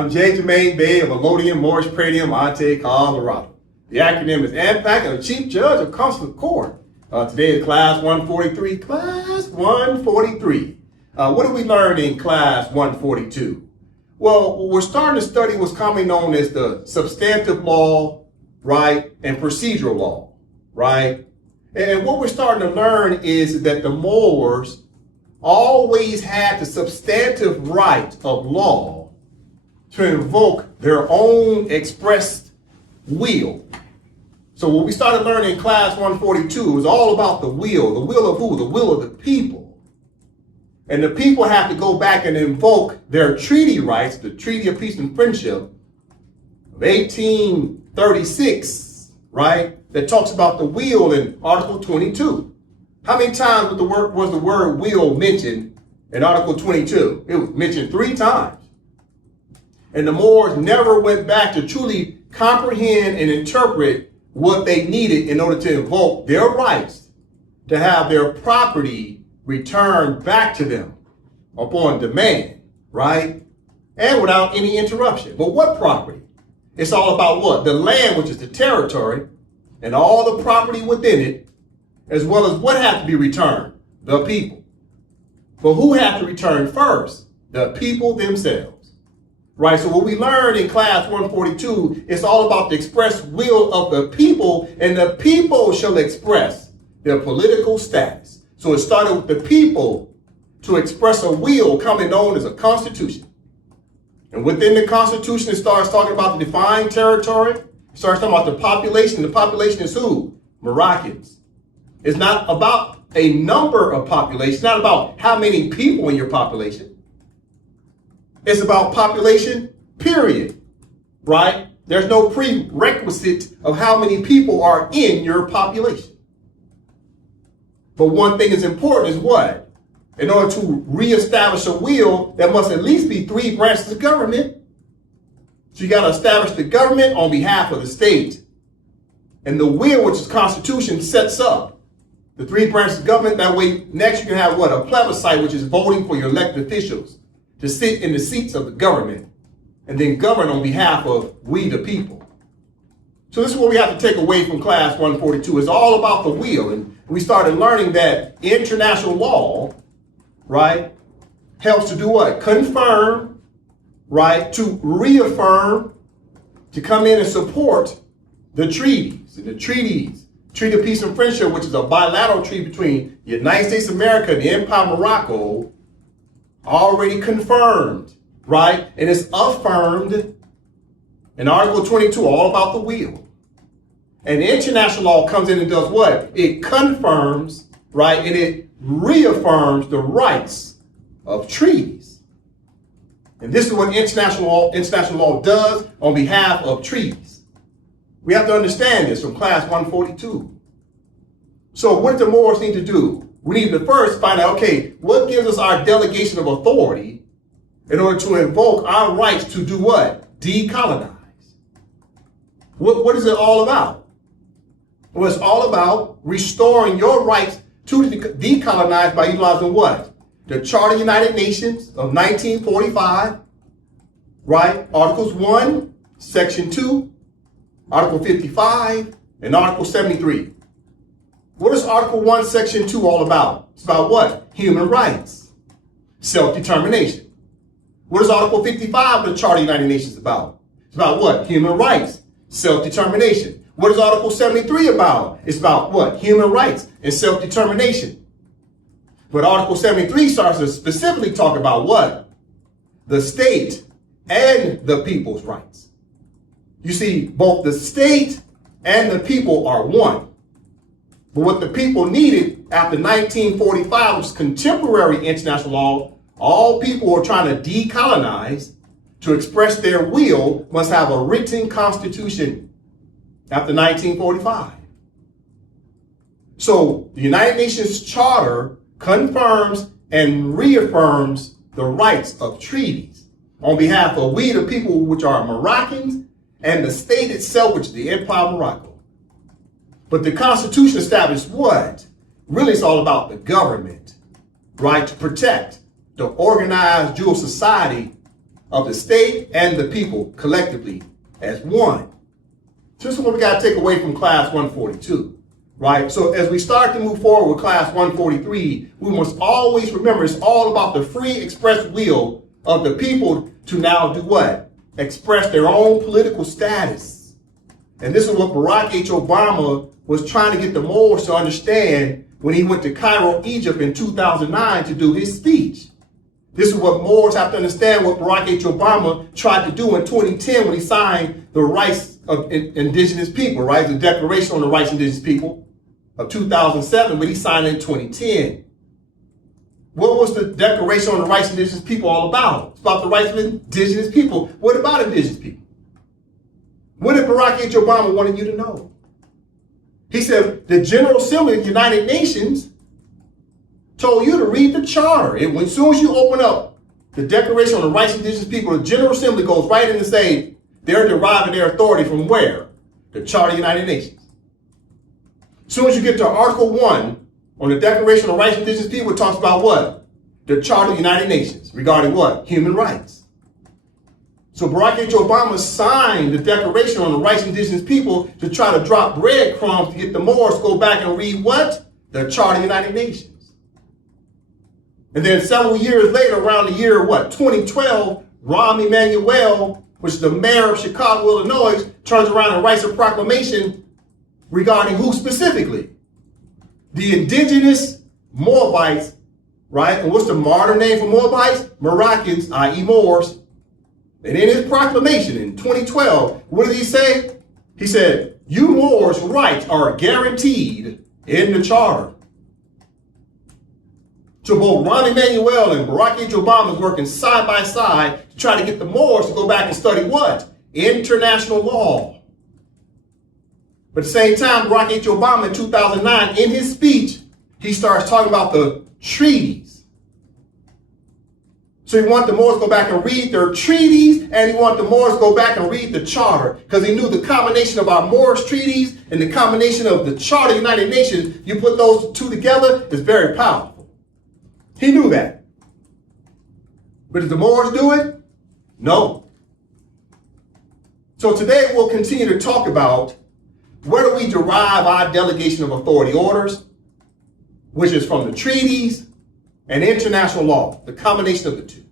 I'm J. Jermaine Bay of Elodium, Morris, Pradium, Monte, Colorado. The acronym is AMPAC, and the Chief Judge of Consular Court. Today is Class 143. Class 143. What did we learn in Class 142? Well, we're starting to study what's commonly known as the substantive law, right, and procedural law, right? And what we're starting to learn is that the Moors always had the substantive right of law to invoke their own expressed will. So what we started learning in Class 142 was all about the will. The will of who? The will of the people. And the people have to go back and invoke their treaty rights, the Treaty of Peace and Friendship of 1836, right? That talks about the will in Article 22. How many times was the word will mentioned in Article 22? It was mentioned 3 times. And the Moors never went back to truly comprehend and interpret what they needed in order to invoke their rights to have their property returned back to them upon demand, right? And without any interruption. But what property? It's all about what? The land, which is the territory, and all the property within it, as well as what had to be returned? The people. But who had to return first? The people themselves. Right, so what we learned in Class 142 is all about the express will of the people, and the people shall express their political status. So it started with the people to express a will commonly known as a constitution. And within the constitution, it starts talking about the defined territory. It starts talking about the population. The population is who? Moroccans. It's not about a number of population. It's not about how many people in your population. It's about population, period, right? There's no prerequisite of how many people are in your population. But one thing is important is what? In order to reestablish a will, there must at least be 3 branches of government. So you got to establish the government on behalf of the state. And the will, which is Constitution, sets up the 3 branches of government. That way, next you can have what? A plebiscite, which is voting for your elected officials to sit in the seats of the government and then govern on behalf of we the people. So this is what we have to take away from Class 142. It's all about the will. And we started learning that international law, right, helps to do what? Confirm, right, to reaffirm, to come in and support the treaties. And the treaties, Treaty of Peace and Friendship, which is a bilateral treaty between the United States of America and the Empire of Morocco, already confirmed, right? And it's affirmed in Article 22, all about the will. And international law comes in and does what? It confirms, right? And it reaffirms the rights of treaties. And this is what international law does on behalf of treaties. We have to understand this from Class 142. So what do the Moors need to do? We need to first find out, okay, what gives us our delegation of authority in order to invoke our rights to do what? Decolonize. What is it all about? Well, it's all about restoring your rights to decolonize by utilizing what? The Charter of the United Nations of 1945, right? Articles 1, Section 2, Article 55, and Article 73. What is Article 1, Section 2 all about? It's about what? Human rights, self-determination. What is Article 55 of the Charter of the United Nations about? It's about what? Human rights, self-determination. What is Article 73 about? It's about what? Human rights and self-determination. But Article 73 starts to specifically talk about what? The state and the people's rights. You see, both the state and the people are one. But what the people needed after 1945 was contemporary international law. All people who are trying to decolonize, to express their will, must have a written constitution after 1945. So the United Nations Charter confirms and reaffirms the rights of treaties on behalf of we the people, which are Moroccans, and the state itself, which is the Empire of Morocco. But the Constitution established what? Really, it's all about the government, right? To protect the organized Jewish society of the state and the people collectively as one. So this is what we got to take away from class 142, right? So as we start to move forward with class 143, we must always remember it's all about the free express will of the people to now do what? Express their own political status. And this is what Barack H. Obama was trying to get the Moors to understand when he went to Cairo, Egypt in 2009 to do his speech. This is what Moors have to understand what Barack H. Obama tried to do in 2010 when he signed the rights of indigenous people, right? The Declaration on the Rights of Indigenous People of 2007, but he signed it in 2010. What was the Declaration on the Rights of Indigenous People all about? It's about the rights of indigenous people. What about indigenous people? What did Barack H. Obama want you to know? He said, the General Assembly of the United Nations told you to read the charter. And as soon as you open up the Declaration on the Rights of Indigenous People, the General Assembly goes right in and say they're deriving their authority from where? The Charter of the United Nations. As soon as you get to Article 1 on the Declaration on the Rights of Indigenous People, it talks about what? The Charter of the United Nations regarding what? Human rights. So Barack H. Obama signed the Declaration on the Rights of Indigenous People to try to drop breadcrumbs to get the Moors to go back and read what? The Charter of the United Nations. And then several years later, around the year, 2012, Rahm Emanuel, which is the mayor of Chicago, Illinois, turns around and writes a proclamation regarding who specifically? The indigenous Moabites, right? And what's the modern name for Moabites? Moroccans, i.e. Moors. And in his proclamation in 2012, what did he say? He said, you Moors' rights are guaranteed in the charter. So both Rahm Emanuel and Barack H. Obama is working side by side to try to get the Moors to go back and study what? International law. But at the same time, Barack H. Obama in 2009, in his speech, he starts talking about the treaties. So he wanted the Moors to go back and read their treaties, and he wanted the Moors to go back and read the charter, because he knew the combination of our Moorish treaties and the combination of the Charter of the United Nations, you put those two together, is very powerful. He knew that. But did the Moors do it? No. So today we'll continue to talk about where do we derive our delegation of authority orders, which is from the treaties and international law, the combination of the two,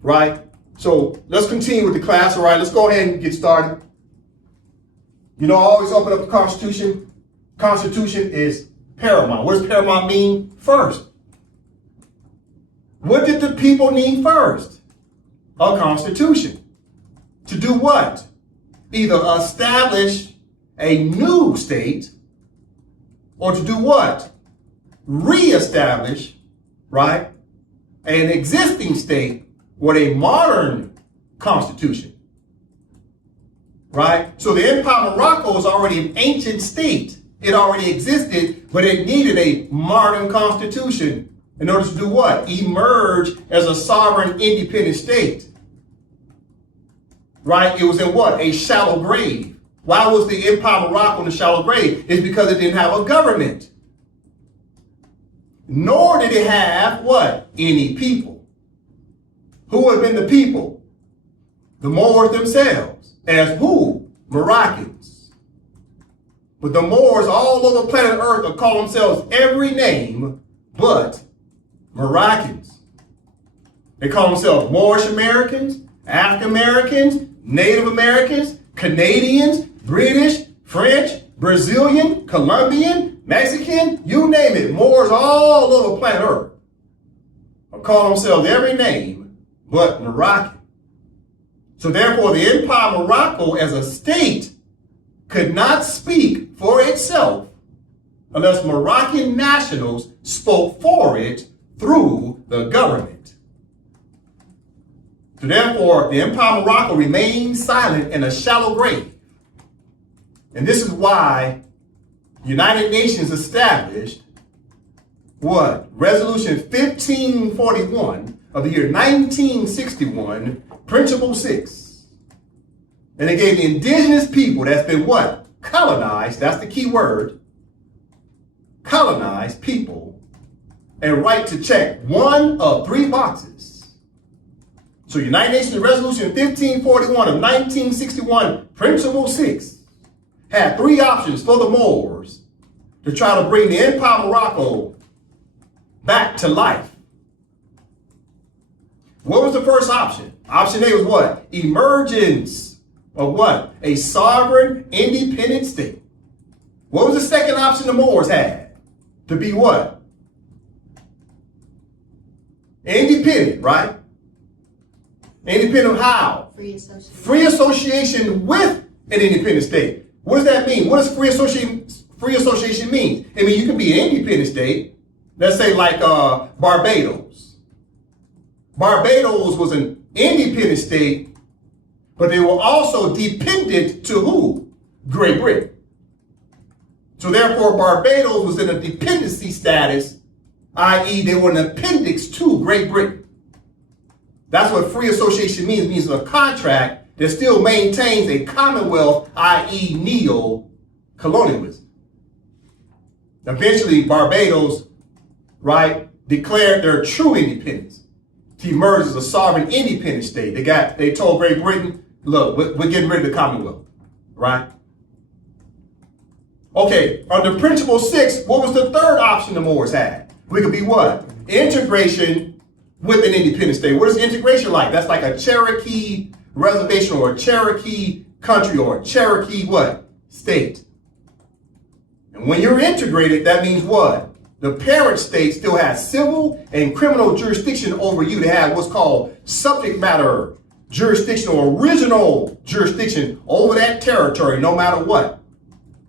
right? So let's continue with the class. All right, let's go ahead and get started. You know, I always open up the Constitution. Constitution is paramount. What does paramount mean? First. What did the people need first? A constitution. To do what? Either establish a new state, or to do what? Reestablish, right, an existing state with a modern constitution, right? So the Empire of Morocco is already an ancient state. It already existed, but it needed a modern constitution in order to do what? Emerge as a sovereign, independent state, right? It was in what? A shallow grave. Why was the Empire of Morocco in a shallow grave? It's because it didn't have a government. Nor did it have what? Any people. Who would have been the people? The Moors themselves. As who? Moroccans. But the Moors all over planet Earth will call themselves every name but Moroccans. They call themselves Moorish Americans, African Americans, Native Americans, Canadians, British, French, Brazilian, Colombian, Mexican, you name it. Moors all over planet Earth will call themselves every name but Moroccan. So therefore, the Empire of Morocco as a state could not speak for itself unless Moroccan nationals spoke for it through the government. So therefore, the Empire of Morocco remained silent in a shallow grave. And this is why the United Nations established what? Resolution 1541 of the year 1961, Principle 6. And it gave the indigenous people that's been what? Colonized, that's the key word, colonized people, a right to check one of three boxes. So United Nations Resolution 1541 of 1961, Principle 6, had three options for the Moors to try to bring the Empire of Morocco back to life. What was the first option? Option A was what? Emergence of what? A sovereign, independent state. What was the second option the Moors had? To be what? Independent, right? Independent how? Free association. Free association with an independent state. What does that mean? What does free association mean? I mean, you can be an independent state. Let's say like Barbados. Barbados was an independent state, but they were also dependent to who? Great Britain. So therefore, Barbados was in a dependency status, i.e. they were an appendix to Great Britain. That's what free association means. It means a contract that still maintains a commonwealth, i.e. neo-colonialism. Eventually, Barbados, right, declared their true independence to emerge as a sovereign independent state. They told Great Britain, look, we're getting rid of the Commonwealth, right? Okay, under Principle 6, what was the third option the Moors had? We could be what? Integration with an independent state. What is integration like? That's like a Cherokee reservation or a Cherokee country or a Cherokee what? State. And when you're integrated, that means what? The parent state still has civil and criminal jurisdiction over you. They have what's called subject matter jurisdiction or original jurisdiction over that territory, no matter what.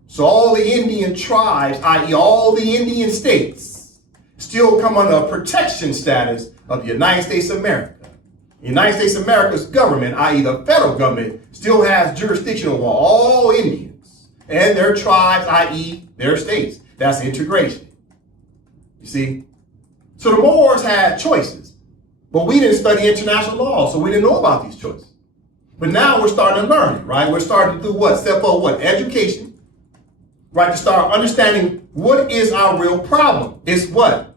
So all the Indian tribes, i.e. all the Indian states, still come under a protection status of the United States of America. The United States of America's government, i.e. the federal government, still has jurisdiction over all Indians and their tribes, i.e. their states. That's integration. You see? So the Moors had choices, but we didn't study international law, so we didn't know about these choices. But now we're starting to learn it, right? We're starting to do what? Step up what? Education, right? To start understanding what is our real problem. It's what?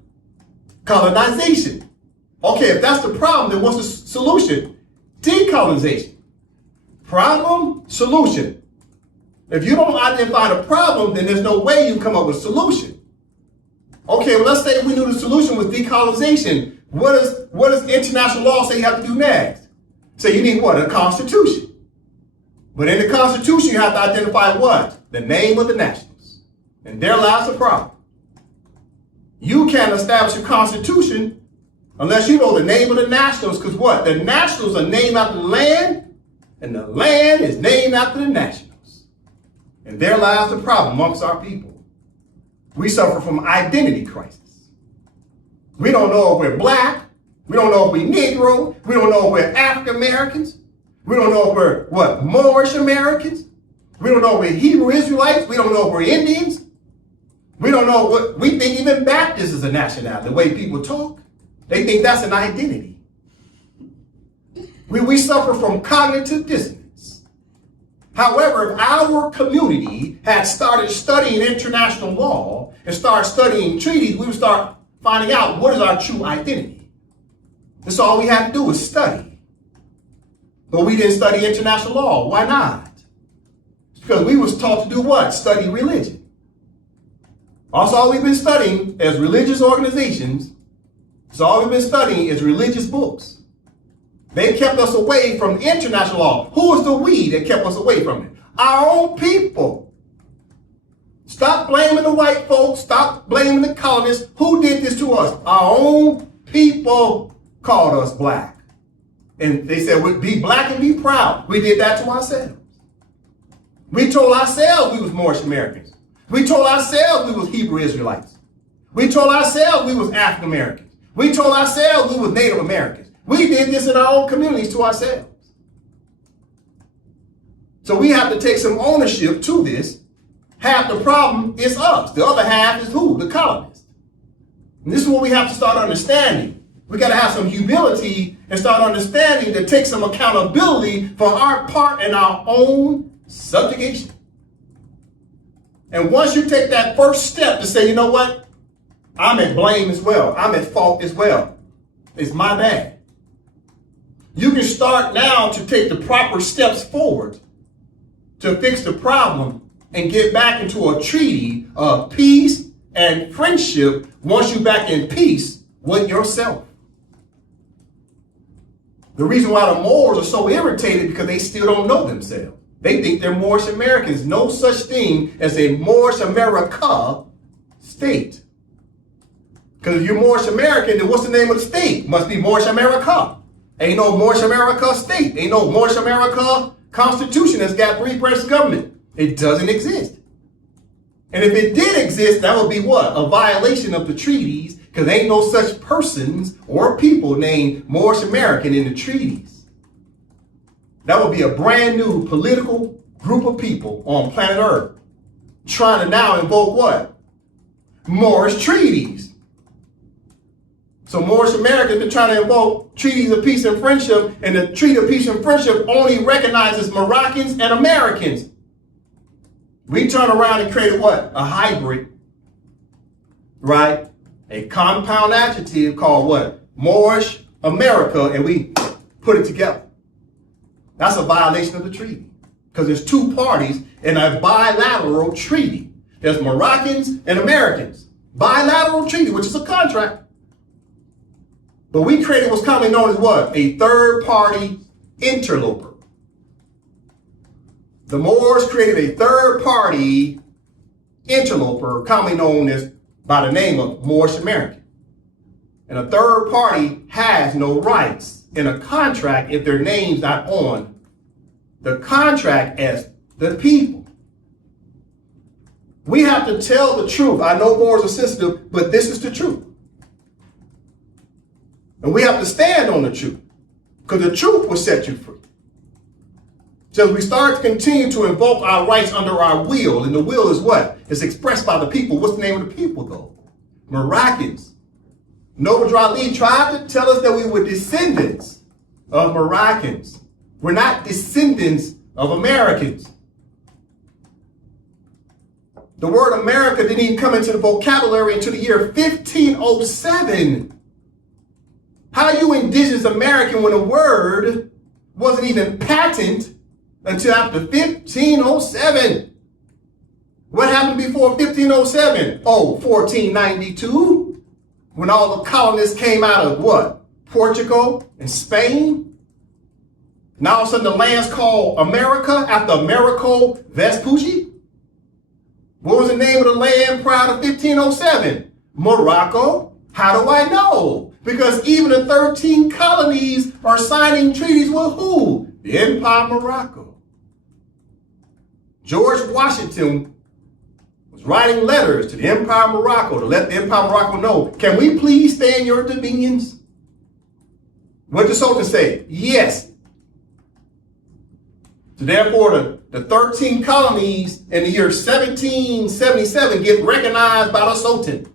Colonization. Okay, if that's the problem, then what's the solution? Decolonization. Problem, solution. If you don't identify the problem, then there's no way you can come up with a solution. Okay, well, let's say we knew the solution was decolonization. What does international law say you have to do next? So you need what? A constitution. But in the constitution, you have to identify what? The name of the nationals. And there lies the problem. You can't establish a constitution unless you know the name of the nationals, because what? The nationals are named after the land, and the land is named after the nationals. And there lies the problem amongst our people. We suffer from identity crisis. We don't know if we're black. We don't know if we're Negro. We don't know if we're African Americans. We don't know if we're what? Moorish Americans. We don't know if we're Hebrew Israelites. We don't know if we're Indians. We don't know what, we think even Baptist is a nationality, the way people talk. They think that's an identity. We suffer from cognitive dissonance. However, if our community had started studying international law and started studying treaties, we would start finding out what is our true identity. That's all we had to do was study. But we didn't study international law. Why not? It's because we was taught to do what? Study religion. Also, all we've been studying as religious organizations, so all we've been studying is religious books. They kept us away from international law. Who was the we that kept us away from it? Our own people. Stop blaming the white folks. Stop blaming the colonists. Who did this to us? Our own people called us black. And they said, we'd be black and be proud. We did that to ourselves. We told ourselves we was Moorish Americans. We told ourselves we was Hebrew Israelites. We told ourselves we was African Americans. We told ourselves we was Native Americans. We did this in our own communities to ourselves. So we have to take some ownership to this. Half the problem is us. The other half is who? The colonists. And this is what we have to start understanding. We got to have some humility and start understanding to take some accountability for our part in our own subjugation. And once you take that first step to say, you know what? I'm at blame as well. I'm at fault as well. It's my bad. you can start now to take the proper steps forward to fix the problem and get back into a treaty of peace and friendship once you're back in peace with yourself. The reason why the Moors are so irritated because they still don't know themselves. They think they're Moorish Americans. No such thing as a Moorish America state. Because if you're Moorish American, then what's the name of the state? Must be Moorish America. Ain't no Moorish America state. Ain't no Moorish America constitution that's got 3 branches of government. It doesn't exist. And if it did exist, that would be what? A violation of the treaties, because there ain't no such persons or people named Moorish American in the treaties. That would be a brand new political group of people on planet Earth trying to now invoke what? Moorish treaties. So Moorish Americans been trying to invoke treaties of peace and friendship, and the Treaty of Peace and Friendship only recognizes Moroccans and Americans. We turn around and created what? A hybrid, right? A compound adjective called what? Moorish America, and we put it together. That's a violation of the treaty because there's 2 parties in a bilateral treaty. There's Moroccans and Americans. Bilateral treaty, which is a contract. But we created what's commonly known as what? A third-party interloper. The Moors created a third-party interloper, commonly known as by the name of Moorish American. And a third party has no rights in a contract if their name's not on the contract as the people. We have to tell the truth. I know Moors are sensitive, but this is the truth. And we have to stand on the truth, because the truth will set you free. So as we start to continue to invoke our rights under our will, and the will is what? It's expressed by the people. What's the name of the people, though? Moroccans. Noble Ali tried to tell us that we were descendants of Moroccans. We're not descendants of Americans. The word America didn't even come into the vocabulary until the year 1507. How are you indigenous American when a word wasn't even patented until after 1507? What happened before 1507? Oh, 1492, when all the colonists came out of what? Portugal and Spain. Now all of a sudden the land's called America after Americo Vespucci. What was the name of the land prior to 1507? Morocco. How do I know? Because even the 13 colonies are signing treaties with who? The Empire of Morocco. George Washington was writing letters to the Empire of Morocco to let the Empire of Morocco know, can we please stay in your dominions? What did the Sultan say? Yes. So therefore, the 13 colonies in the year 1777 get recognized by the Sultan.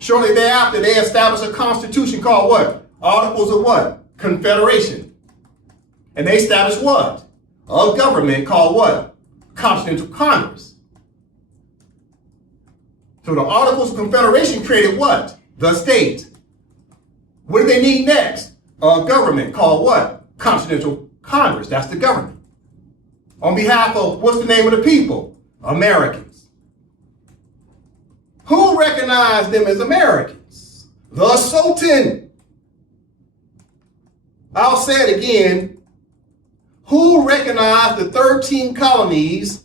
Shortly thereafter, they established a constitution called what? Articles of what? Confederation. And they established what? A government called what? Continental Congress. So the Articles of Confederation created what? The state. What do they need next? A government called what? Continental Congress. That's the government. On behalf of, what's the name of the people? Americans. Who recognized them as Americans? The Sultan. I'll say it again. Who recognized the 13 colonies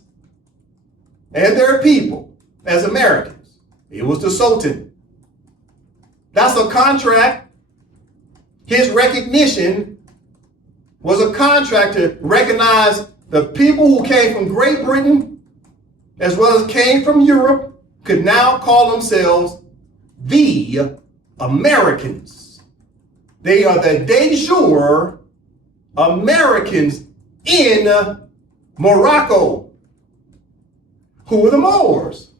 and their people as Americans? It was the Sultan. That's a contract. His recognition was a contract to recognize the people who came from Great Britain as well as came from Europe could now call themselves the Americans. They are the de jure Americans in Morocco. Who are the Moors?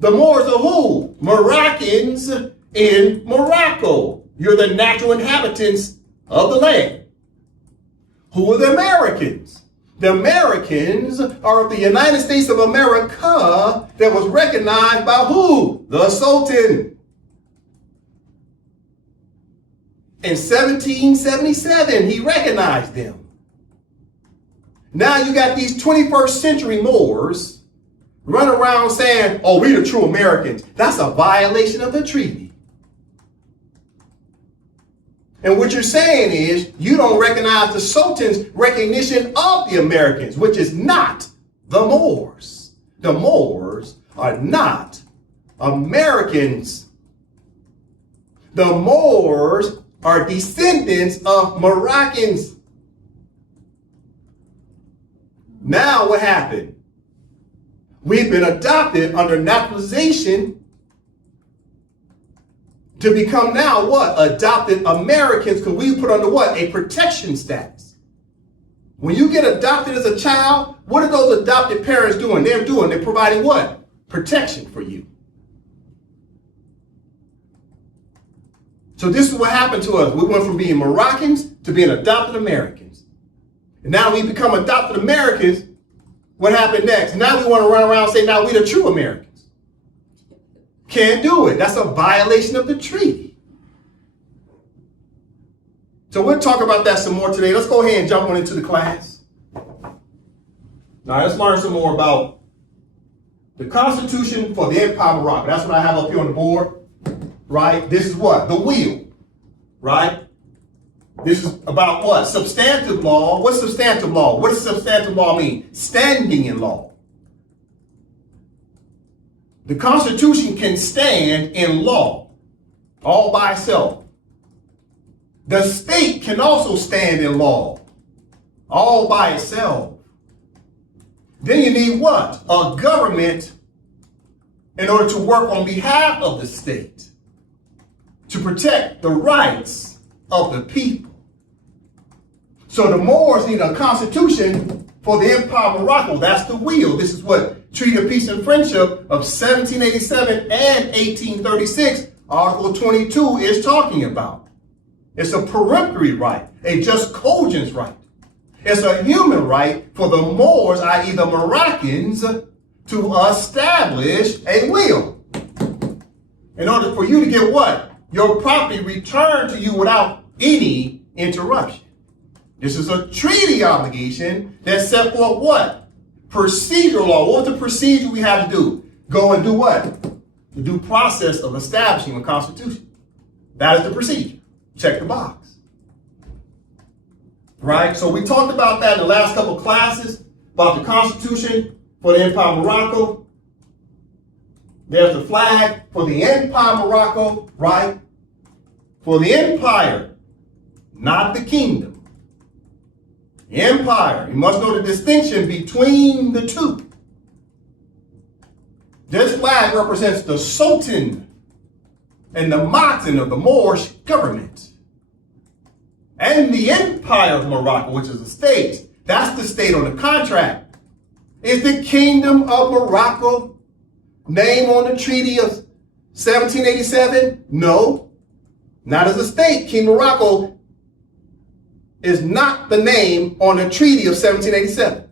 The Moors are who? Moroccans in Morocco. You're the natural inhabitants of the land. Who are the Americans? The Americans are the United States of America that was recognized by who? The Sultan. In 1777, he recognized them. Now you got these 21st century Moors running around saying, oh, we the true Americans. That's a violation of the treaty. And what you're saying is you don't recognize the Sultan's recognition of the Americans, which is not the Moors. The Moors are not Americans. The Moors are descendants of Moroccans. Now what happened? We've been adopted under naturalization to become now what? Adopted Americans, because we put under what? A protection status. When you get adopted as a child, what are those adopted parents doing? They're providing what? Protection for you. So this is what happened to us. We went from being Moroccans to being adopted Americans. And now we become adopted Americans. What happened next? Now we want to run around and say, now we the true Americans. Can't do it. That's a violation of the treaty. So we'll talk about that some more today. Let's go ahead and jump on into the class. Now let's learn some more about the Constitution for the Empire of Morocco. That's what I have up here on the board. Right? This is what? The wheel. Right? This is about what? Substantive law. What's substantive law? What does substantive law mean? Standing in law. The Constitution can stand in law all by itself. The state can also stand in law all by itself. Then you need what? A government in order to work on behalf of the state to protect the rights of the people. So the Moors need a constitution for the Empire of Morocco. That's the wheel. This is what Treaty of Peace and Friendship of 1787 and 1836, Article 22 is talking about. It's a peremptory right, a just cogence right. It's a human right for the Moors, i.e. the Moroccans, to establish a will. In order for you to get what? Your property returned to you without any interruption. This is a treaty obligation that set forth what? Procedural law. What was the procedure we had to do? Go and do what? The due process of establishing a constitution. That is the procedure. Check the box. Right? So we talked about that in the last couple of classes about the Constitution for the Empire of Morocco. There's the flag for the Empire of Morocco, right? For the empire, not the kingdom. The empire, you must know the distinction between the two. This flag represents the Sultan and the Mountain of the Moorish government. And the Empire of Morocco, which is a state, that's the state on the contract. Is the Kingdom of Morocco name on the Treaty of 1787? No, not as a state. King Morocco is not the name on the Treaty of 1787.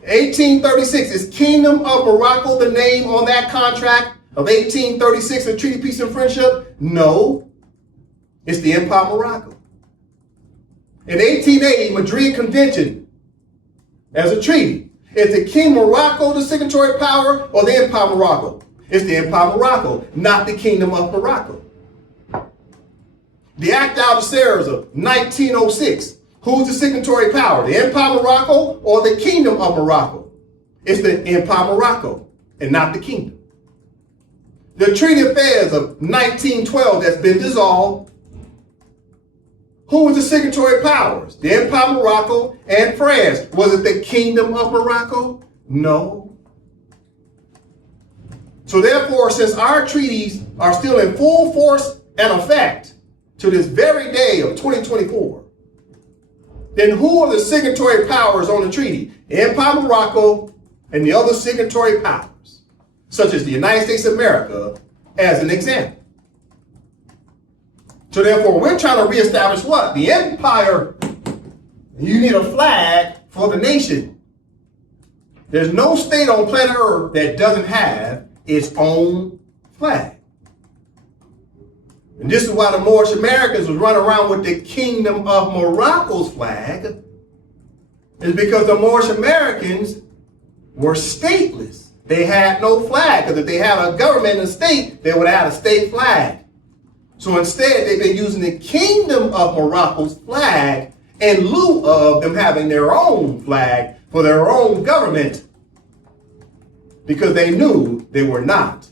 1836, is Kingdom of Morocco the name on that contract of 1836, the Treaty of Peace and Friendship? No, it's the Empire of Morocco. In 1880, Madrid Convention as a treaty. Is the King Morocco the signatory power or the Empire of Morocco? It's the Empire of Morocco, not the Kingdom of Morocco. The Act Algeciras of 1906. Who's the signatory power? The Empire of Morocco or the Kingdom of Morocco? It's the Empire of Morocco and not the Kingdom. The Treaty of Fez of 1912 that's been dissolved. Who was the signatory powers? The Empire of Morocco and France. Was it the Kingdom of Morocco? No. So therefore, since our treaties are still in full force and effect to this very day of 2024, then who are the signatory powers on the treaty? The Empire of Morocco and the other signatory powers, such as the United States of America, as an example. So therefore, we're trying to reestablish what? The empire. You need a flag for the nation. There's no state on planet Earth that doesn't have its own flag. And this is why the Moorish Americans was running around with the Kingdom of Morocco's flag, is because the Moorish Americans were stateless. They had no flag, because if they had a government and a state, they would have had a state flag. So instead, they've been using the Kingdom of Morocco's flag in lieu of them having their own flag for their own government, because they knew they were not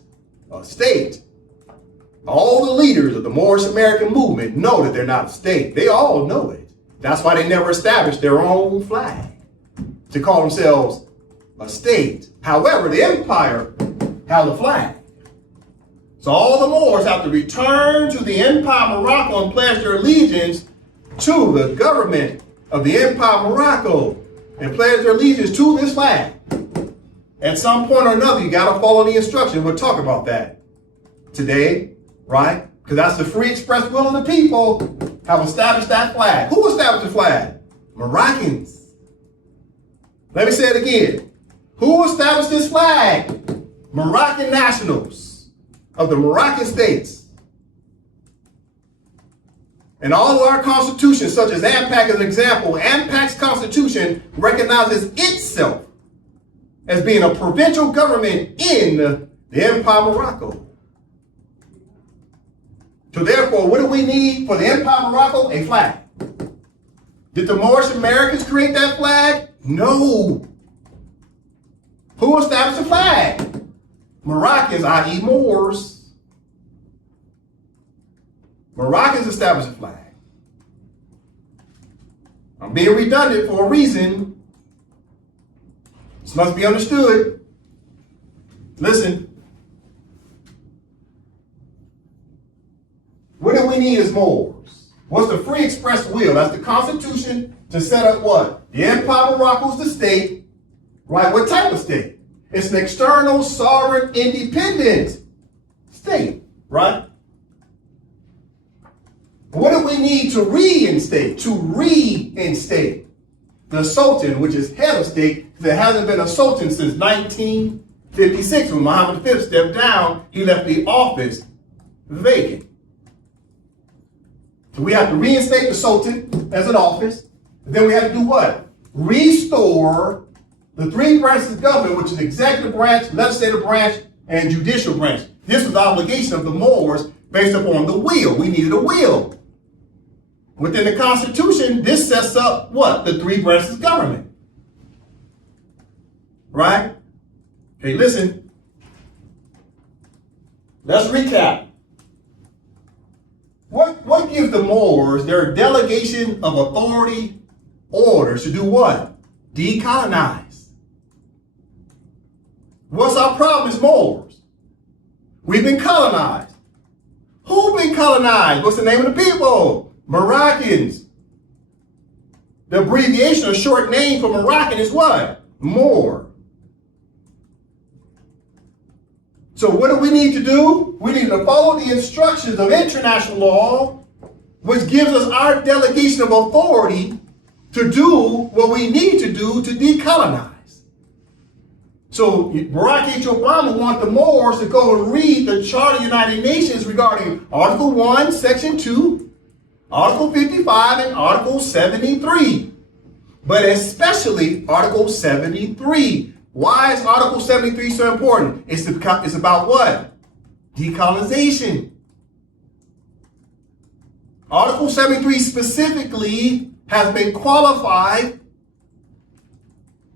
a state. All the leaders of the Moorish American movement know that they're not a state. They all know it. That's why they never established their own flag to call themselves a state. However, the empire held a flag. So all the Moors have to return to the Empire of Morocco and pledge their allegiance to the government of the Empire of Morocco and pledge their allegiance to this flag. At some point or another, you got to follow the instructions. We'll talk about that today, right? Because that's the free express will of the people have established that flag. Who established the flag? Moroccans. Let me say it again. Who established this flag? Moroccan nationals of the Moroccan states. And all of our constitutions, such as AMPAC as an example, AMPAC's constitution recognizes itself as being a provincial government in the Empire of Morocco. So therefore, what do we need for the Empire of Morocco? A flag. Did the Moorish Americans create that flag? No. Who established the flag? Moroccans, i.e. Moors. Moroccans established the flag. I'm being redundant for a reason. This must be understood. Listen. What do we need as Moors? What's the free express will? That's the Constitution to set up what? The Empire of Morocco is the state. Right? What type of state? It's an external, sovereign, independent state. Right? What do we need to reinstate? To reinstate the Sultan, which is head of state. There hasn't been a Sultan since 1956. When Muhammad V stepped down, he left the office vacant. So we have to reinstate the Sultan as an office. And then we have to do what? Restore the three branches of government, which is the executive branch, legislative branch, and judicial branch. This was the obligation of the Moors based upon the will. We needed a will. Within the Constitution, this sets up what? The three branches of government. Right? Okay, listen. Let's recap. What gives the Moors their delegation of authority orders to do what? Decolonize. What's our problem as Moors? We've been colonized. Who been colonized? What's the name of the people? Moroccans. The abbreviation or short name for Moroccan is what? Moor. So what do we need to do? We need to follow the instructions of international law, which gives us our delegation of authority to do what we need to do to decolonize. So Barack H. Obama wanted the Moors to go and read the Charter of the United Nations regarding Article 1, Section 2, Article 55, and Article 73. But especially Article 73. Why is Article 73 so important? It's about what? Decolonization. Article 73 specifically has been qualified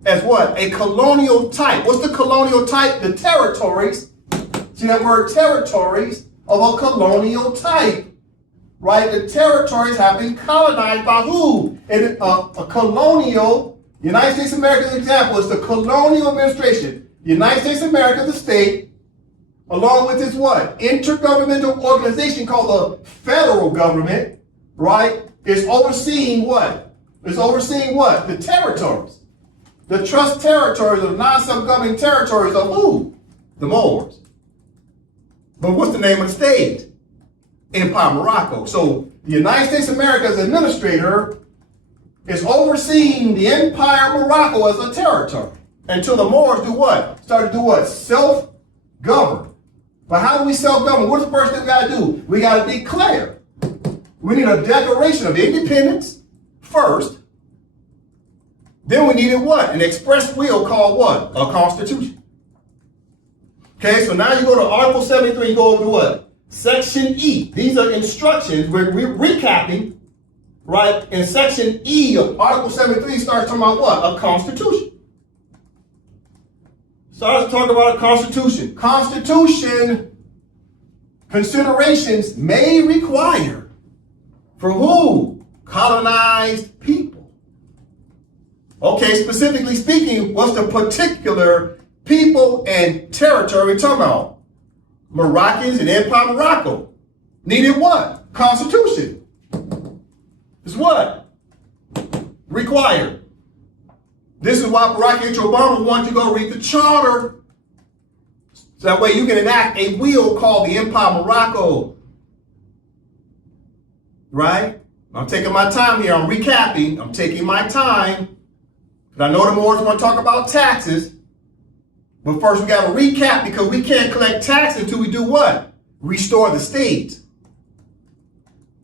as what? A colonial type. What's the colonial type? The territories. See that word territories of a colonial type. Right? The territories have been colonized by who? And a colonial. United States of America, as an example, is the colonial administration. The United States of America, the state, along with its what? Intergovernmental organization called the federal government, right? Is overseeing what? Is overseeing what? The territories. The trust territories of non-self-governing territories of who? The Moors. But what's the name of the state? Empire of Morocco. So the United States of America's administrator is overseeing the Empire of Morocco as a territory until the Moors do what? Start to do what? Self-govern. But how do we self-govern? What's the first thing we got to do? We got to declare. We need a declaration of independence first. Then we needed what? An express will called what? A constitution. Okay, so now you go to Article 73, you go over to what? Section E. These are instructions. We're recapping, right? And Section E of Article 73 starts talking about what? A constitution. Starts talking about a constitution. Constitution considerations may require for who? Colonized people. Okay, specifically speaking, what's the particular people and territory we're talking about? Moroccans and Empire Morocco needed what? Constitution. Is what? Required. This is why Barack Obama wanted you to go read the charter. So that way you can enact a will called the Empire Morocco. Right? I'm taking my time here. I'm recapping. I'm taking my time. Because I know the Moors want to talk about taxes. But first we got to recap because we can't collect taxes until we do what? Restore the state.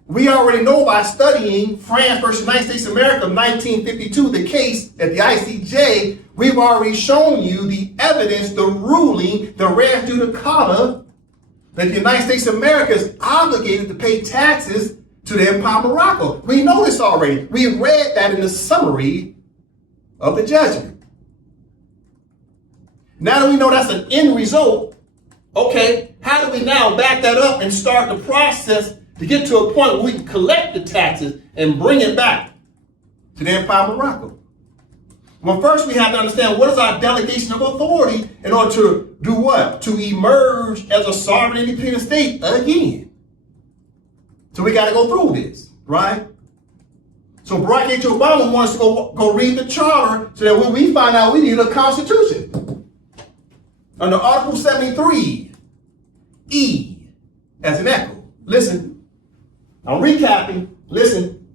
We already know by studying France versus United States of America of 1952, the case at the ICJ, we've already shown you the evidence, the ruling, the res judicata, that the United States of America is obligated to pay taxes to the Empire Morocco. We know this already. We read that in the summary of the judgment. Now that we know that's an end result, okay, how do we now back that up and start the process to get to a point where we can collect the taxes and bring it back to the Empire Morocco? Well, first we have to understand what is our delegation of authority in order to do what? To emerge as a sovereign independent state again. So we got to go through this, right? So Barack Obama wants to go read the charter so that when we find out we need a constitution. Under Article 73, E, as an echo. Listen, I'm recapping. Listen.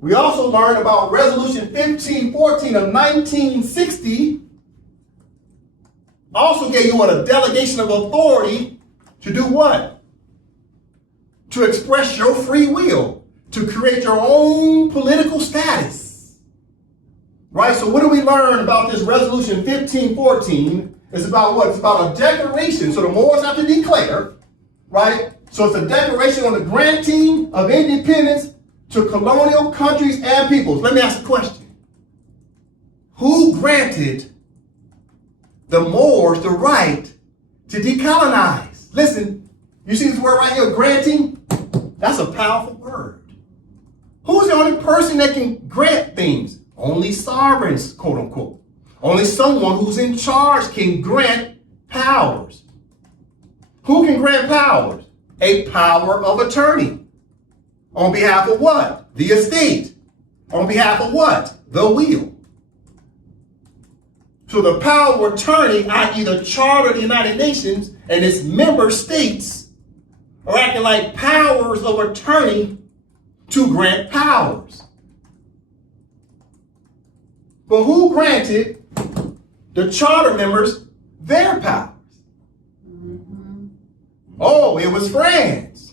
We also learned about Resolution 1514 of 1960. Also gave you what? A delegation of authority to do what? To express your free will, to create your own political status. Right? So what do we learn about this Resolution 1514? It's about what? It's about a declaration. So the Moors have to declare, right? So it's a declaration on the granting of independence to colonial countries and peoples. Let me ask a question. Who granted the Moors the right to decolonize? Listen, you see this word right here, granting? That's a powerful word. Who's the only person that can grant things? Only sovereigns, quote unquote. Only someone who's in charge can grant powers. Who can grant powers? A power of attorney. On behalf of what? The estate. On behalf of what? The will. So the power of attorney, i.e. the Charter of the United Nations and its member states, are acting like powers of attorney to grant powers. But who granted the charter members their powers? Oh, it was France.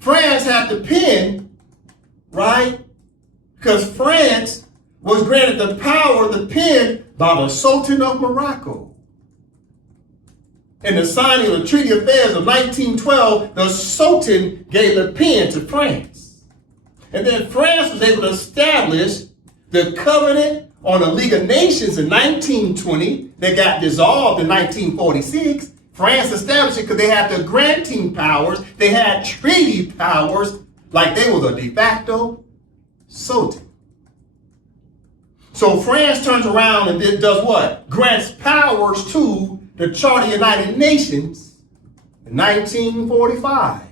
France had the pen, right? Because France was granted the power of the pen by the Sultan of Morocco. In the signing of the Treaty of Affairs of 1912, the Sultan gave the pen to France. And then France was able to establish the Covenant on the League of Nations in 1920 that got dissolved in 1946. France established it because they had the granting powers. They had treaty powers like they were the de facto Sultan. So France turns around and does what? Grants powers to the Charter of the United Nations in 1945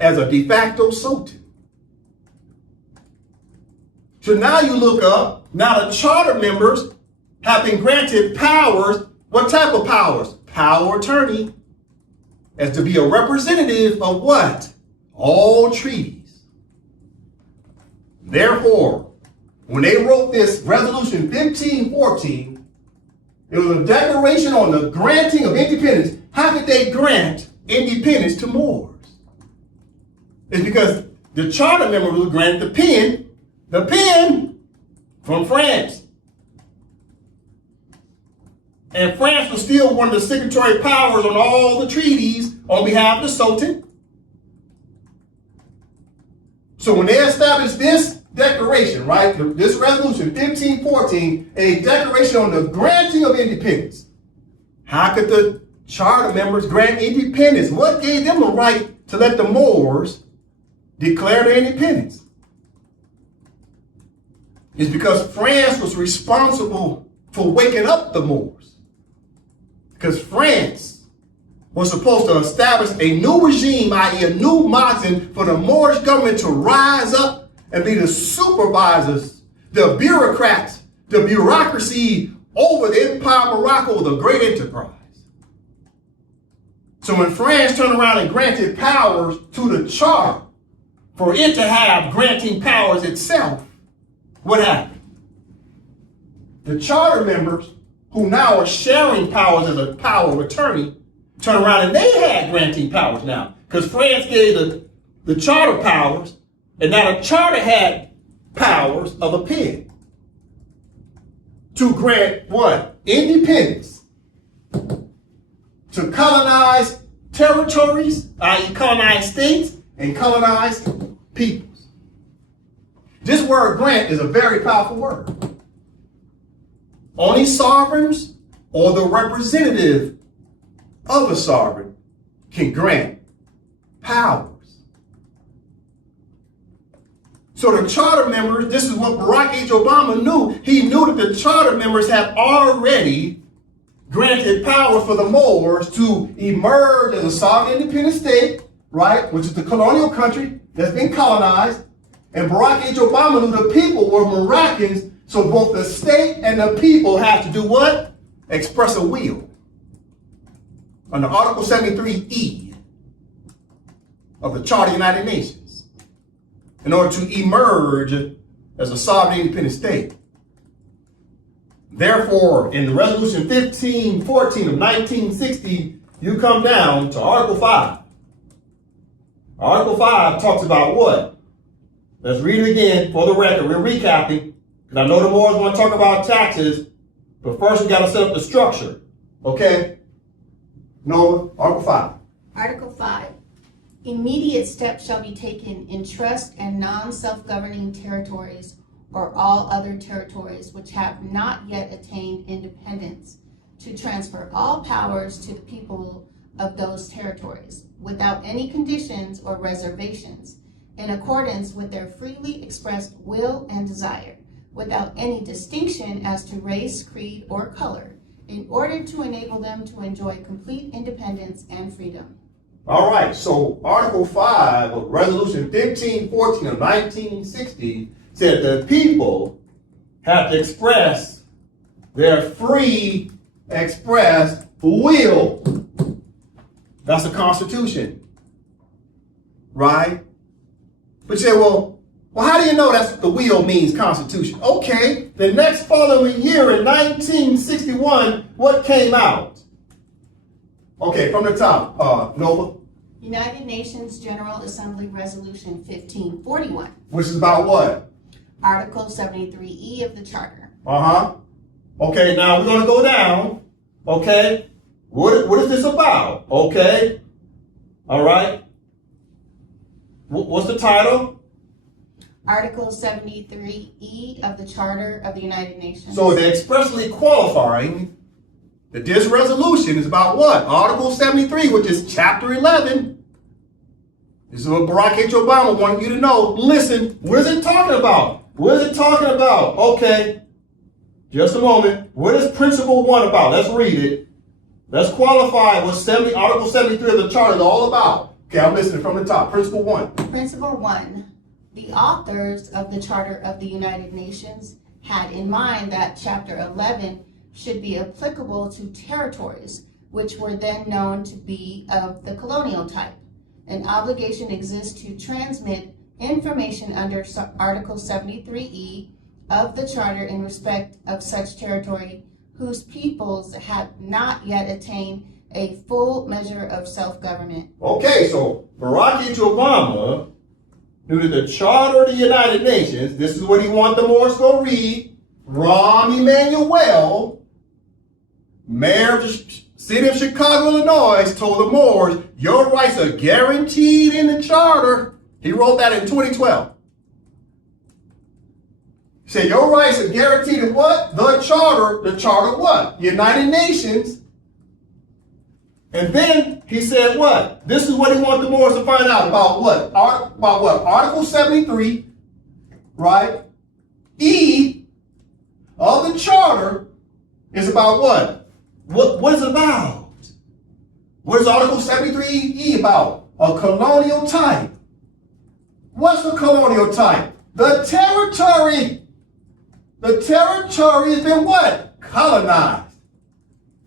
as a de facto Sultan. So now you look up, now the charter members have been granted powers. What type of powers? Power of attorney, as to be a representative of what? All treaties. Therefore, when they wrote this Resolution 1514, It was a declaration on the granting of independence. How could they grant independence to Moors? It's because the charter member was granted the pen from France. And France was still one of the signatory powers on all the treaties on behalf of the Sultan. So when they established this declaration, right, this resolution 1514, a declaration on the granting of independence, how could the charter members grant independence? What gave them the right to let the Moors declare their independence? It's because France was responsible for waking up the Moors. Because France was supposed to establish a new regime, i.e. a new modern for the Moorish government to rise up and be the supervisors, the bureaucrats, the bureaucracy over the empire of Morocco, the great enterprise. So when France turned around and granted powers to the charter, for it to have granting powers itself, what happened? The charter members, who now are sharing powers as a power of attorney, turned around and they had granting powers now. Because France gave the charter powers, and now the charter had powers of a pen to grant what? Independence. To colonize territories, i.e. colonized states, and colonized peoples. This word grant is a very powerful word. Only sovereigns or the representative of a sovereign can grant powers. So the charter members, this is what Barack H. Obama knew. He knew that the charter members had already granted power for the Moors to emerge as a sovereign independent state, right, which is the colonial country that's been colonized. And Barack H. Obama knew the people were Moroccans, so both the state and the people have to do what? Express a will. Under Article 73E of the Charter of the United Nations, in order to emerge as a sovereign independent state. Therefore, in the Resolution 1514 of 1960, you come down to Article 5. Article 5 talks about what? Let's read it again for the record. We're recapping, because I know the Moors want to talk about taxes, but first we got to set up the structure. Okay? Noah, Article 5. Article 5. Immediate steps shall be taken in trust and non-self-governing territories or all other territories which have not yet attained independence to transfer all powers to the people of those territories without any conditions or reservations, in accordance with their freely expressed will and desire, without any distinction as to race, creed, or color, in order to enable them to enjoy complete independence and freedom. All right, so Article 5 of Resolution 1514 of 1960 said the people have to express their free expressed will. That's the Constitution, right? But you say, well, how do you know that's what the will means, Constitution? Okay, the next following year in 1961, what came out? Okay, from the top, Nova. United Nations General Assembly Resolution 1541. Which is about what? Article 73E of the Charter. Okay, now we're going to go down. Okay, what is this about? Okay, all right. What's the title? Article 73E of the Charter of the United Nations. So they're expressly qualifying that this resolution is about what? Article 73, which is Chapter 11. This is what Barack H. Obama wanted you to know. Listen, what is it talking about? What is it talking about? Okay, just a moment. What is Principle 1 about? Let's read it. Let's qualify what Article 73 of the Charter is all about. Okay, I'm listening from the top. Principle 1. Principle 1. The authors of the Charter of the United Nations had in mind that Chapter 11 should be applicable to territories which were then known to be of the colonial type. An obligation exists to transmit information under Article 73E of the Charter in respect of such territory whose peoples have not yet attained a full measure of self-government. Okay, so Barack H. Obama knew that the Charter of the United Nations, this is what he wanted the Moors to go read. Rahm Emanuel, mayor of the city of Chicago, Illinois, told the Moors, your rights are guaranteed in the Charter. He wrote that in 2012. He said, your rights are guaranteed in what? The Charter. The Charter what? United Nations. And then he said what? This is what he wanted the Moors to find out about what? About what? Article 73, right? E of the Charter is about what? What is it about? What is Article 73E about? A colonial type. What's the colonial type? The territory. The territory has been what? Colonized.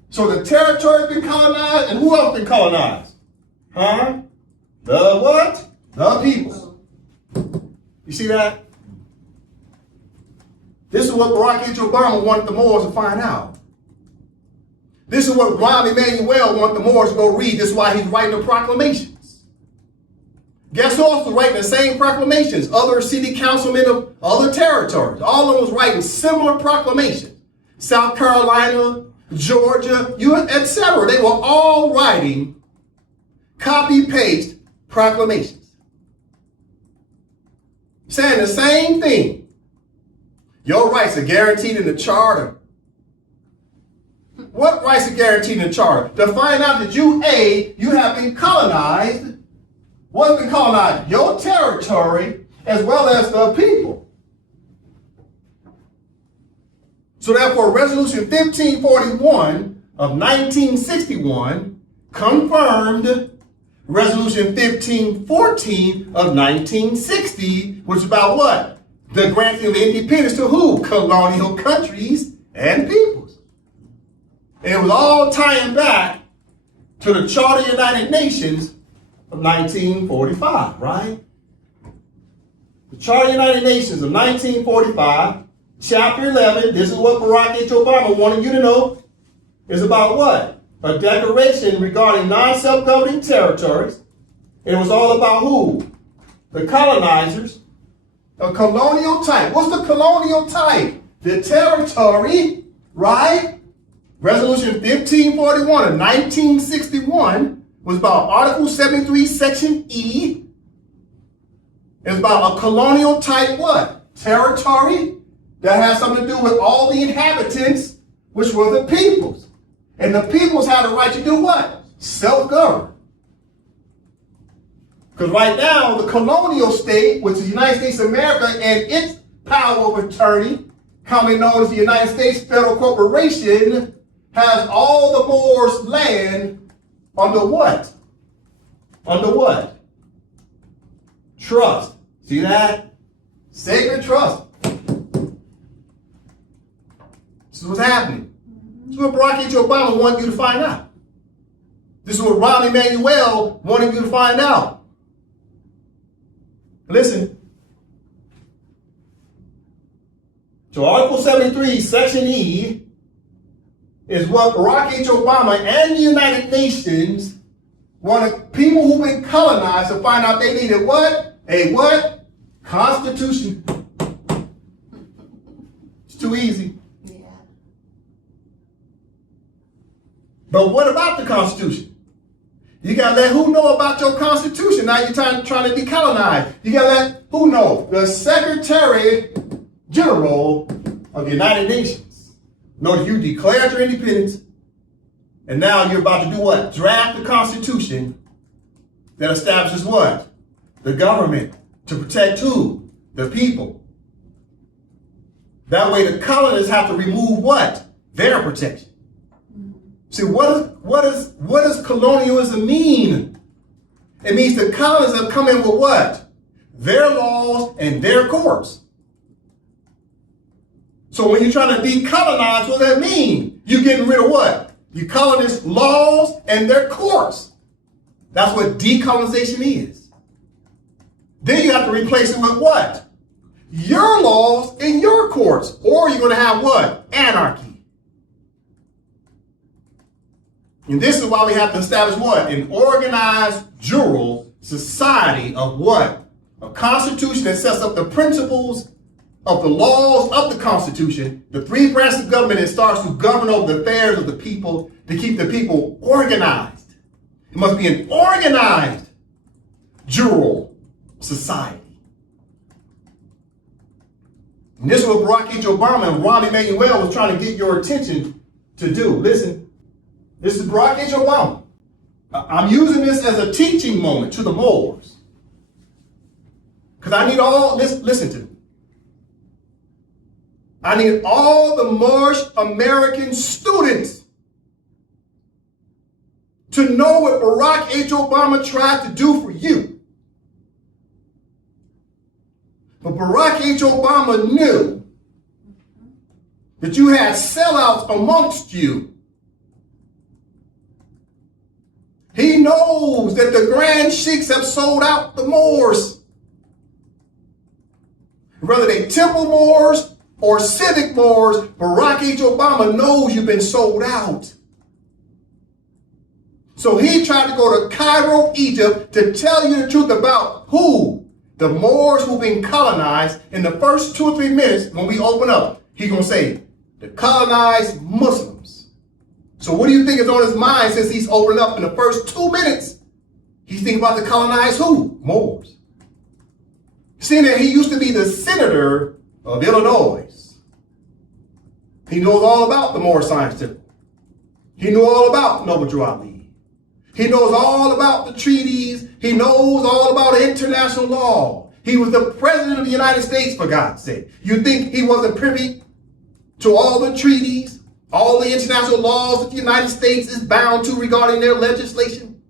So the territory has been colonized, and who else been colonized? Huh? The what? The people. You see that? This is what Barack H. Obama wanted the Moors to find out. This is what Rahm Emanuel wanted the Moors to go read. This is why he's writing the proclamations. Guess who else was writing the same proclamations? Other city councilmen of other territories. All of them was writing similar proclamations. South Carolina, Georgia, etc. They were all writing copy-paste proclamations. Saying the same thing. Your rights are guaranteed in the Charter. What rights are guaranteed in the Charter? To find out that you have been colonized. What's been colonized? Your territory as well as the people. So therefore, Resolution 1541 of 1961 confirmed Resolution 1514 of 1960, which is about what? The granting of independence to who? Colonial countries and peoples. And it was all tying back to the Charter of the United Nations of 1945, right? The Charter of the United Nations of 1945, Chapter 11, this is what Barack H. Obama wanted you to know, is about what? A declaration regarding non-self-governing territories. It was all about who? The colonizers. A colonial type. What's the colonial type? The territory, right? Resolution 1541 of 1961 was about Article 73, Section E. It's about a colonial type what? Territory that has something to do with all the inhabitants, which were the peoples. And the peoples had the right to do what? Self-govern. Because right now, the colonial state, which is the United States of America, and its power of attorney, commonly known as the United States Federal Corporation, has all the Moors' land under what? Under what? Trust. See that? Sacred trust. This is what's happening. This is what Barack H. Obama wanted you to find out. This is what Rahm Emanuel wanted you to find out. Listen. So Article 73, Section E, is what Barack H. Obama and the United Nations wanted people who've been colonized to find out they needed what? A what? Constitution. It's too easy. Yeah. But what about the Constitution? You got to let who know about your Constitution? Now you're trying to decolonize. You got to let who know? The Secretary General of the United Nations. Notice you declared your independence, and now you're about to do what? Draft the Constitution that establishes what? The government to protect who? The people. That way the colonists have to remove what? Their protection. See, what does colonialism mean? It means the colonists have come in with what? Their laws and their courts. So when you're trying to decolonize, what does that mean? You're getting rid of what? You colonists' laws and their courts. That's what decolonization is. Then you have to replace it with what? Your laws and your courts. Or you're going to have what? Anarchy. And this is why we have to establish what? An organized jural society of what? A constitution that sets up the principles of the laws of the Constitution, the three branches of government, and starts to govern over the affairs of the people to keep the people organized. It must be an organized jural society. And this is what Barack H. Obama and Rahm Emanuel was trying to get your attention to do. Listen, this is Barack H. Obama. I'm using this as a teaching moment to the Moors. Because I need all this, listen to me. I need all the Moorish American students to know what Barack H. Obama tried to do for you. But Barack H. Obama knew that you had sellouts amongst you. He knows that the Grand Sheiks have sold out the Moors. Whether they temple Moors or civic Moors, Barack H. Obama knows you've been sold out. So he tried to go to Cairo, Egypt, to tell you the truth about who? The Moors who've been colonized. In the first 2 or 3 minutes, when we open up, he's going to say, the colonized Muslims. So what do you think is on his mind since he's opened up in the first 2 minutes? He's thinking about the colonized who? Moors. Seeing that he used to be the senator of Illinois. He knows all about the Moorish Science Temple. He knew all about Noble Drew Ali. He knows all about the treaties. He knows all about international law. He was the president of the United States, for God's sake. You think he wasn't privy to all the treaties, all the international laws that the United States is bound to regarding their legislation?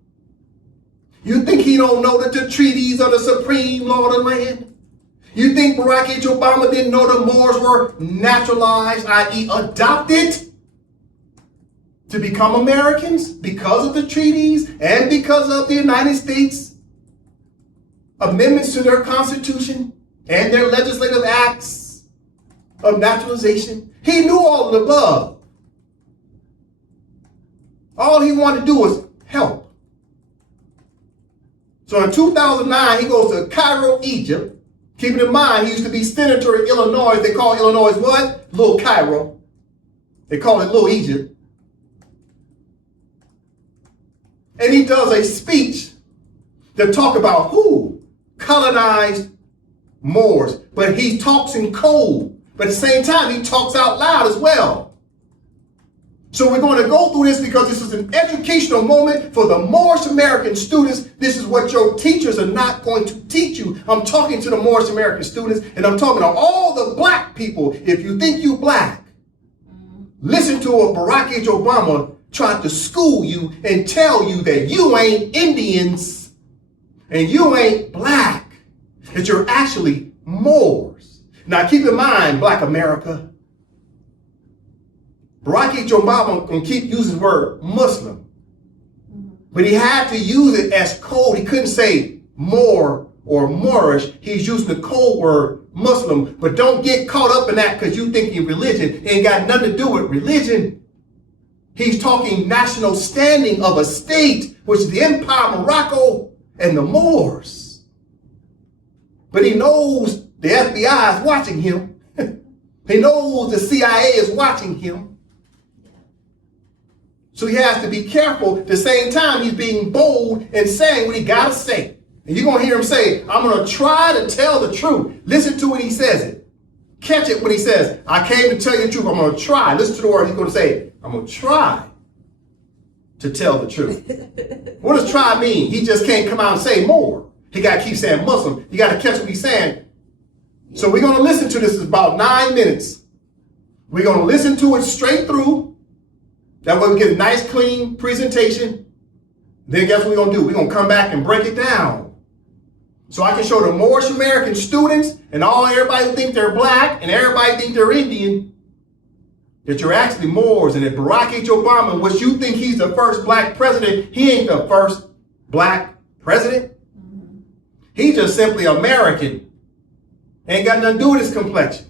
You think he don't know that the treaties are the supreme law of the land? You think Barack H. Obama didn't know the Moors were naturalized, i.e. adopted to become Americans because of the treaties and because of the United States amendments to their Constitution and their legislative acts of naturalization? He knew all of the above. All he wanted to do was help. So in 2009, he goes to Cairo, Egypt. Keeping in mind, he used to be senator in Illinois. They call Illinois what? Little Cairo. They call it Little Egypt. And he does a speech that talk about who? Colonized Moors. But he talks in code. But at the same time, he talks out loud as well. So we're going to go through this because this is an educational moment for the Moorish American students. This is what your teachers are not going to teach you. I'm talking to the Moorish American students, and I'm talking to all the black people. If you think you black, listen to what Barack H. Obama tried to school you and tell you that you ain't Indians and you ain't black, that you're actually Moors. Now keep in mind, Black America, Barack H. Obama can keep using the word Muslim, but he had to use it as code. He couldn't say Moor or Moorish. He's using the code word Muslim, but don't get caught up in that because you think your religion ain't got nothing to do with religion. He's talking national standing of a state, which is the Empire of Morocco and the Moors. But he knows the FBI is watching him. He knows the CIA is watching him. So he has to be careful. At the same time, he's being bold and saying what he got to say. And you're going to hear him say, I'm going to try to tell the truth. Listen to when he says it. Catch it when he says, I came to tell you the truth. I'm going to try. Listen to the word he's going to say. I'm going to try to tell the truth. What does try mean? He just can't come out and say more. He got to keep saying Muslim. You got to catch what he's saying. So we're going to listen to this. It's about 9 minutes. We're going to listen to it straight through. That way we get a nice, clean presentation. Then guess what we're going to do? We're going to come back and break it down. So I can show the Moorish American students and everybody who think they're black and everybody think they're Indian that you're actually Moors, and that Barack H. Obama, what you think he's the first black president, he ain't the first black president. He's just simply American. Ain't got nothing to do with his complexion.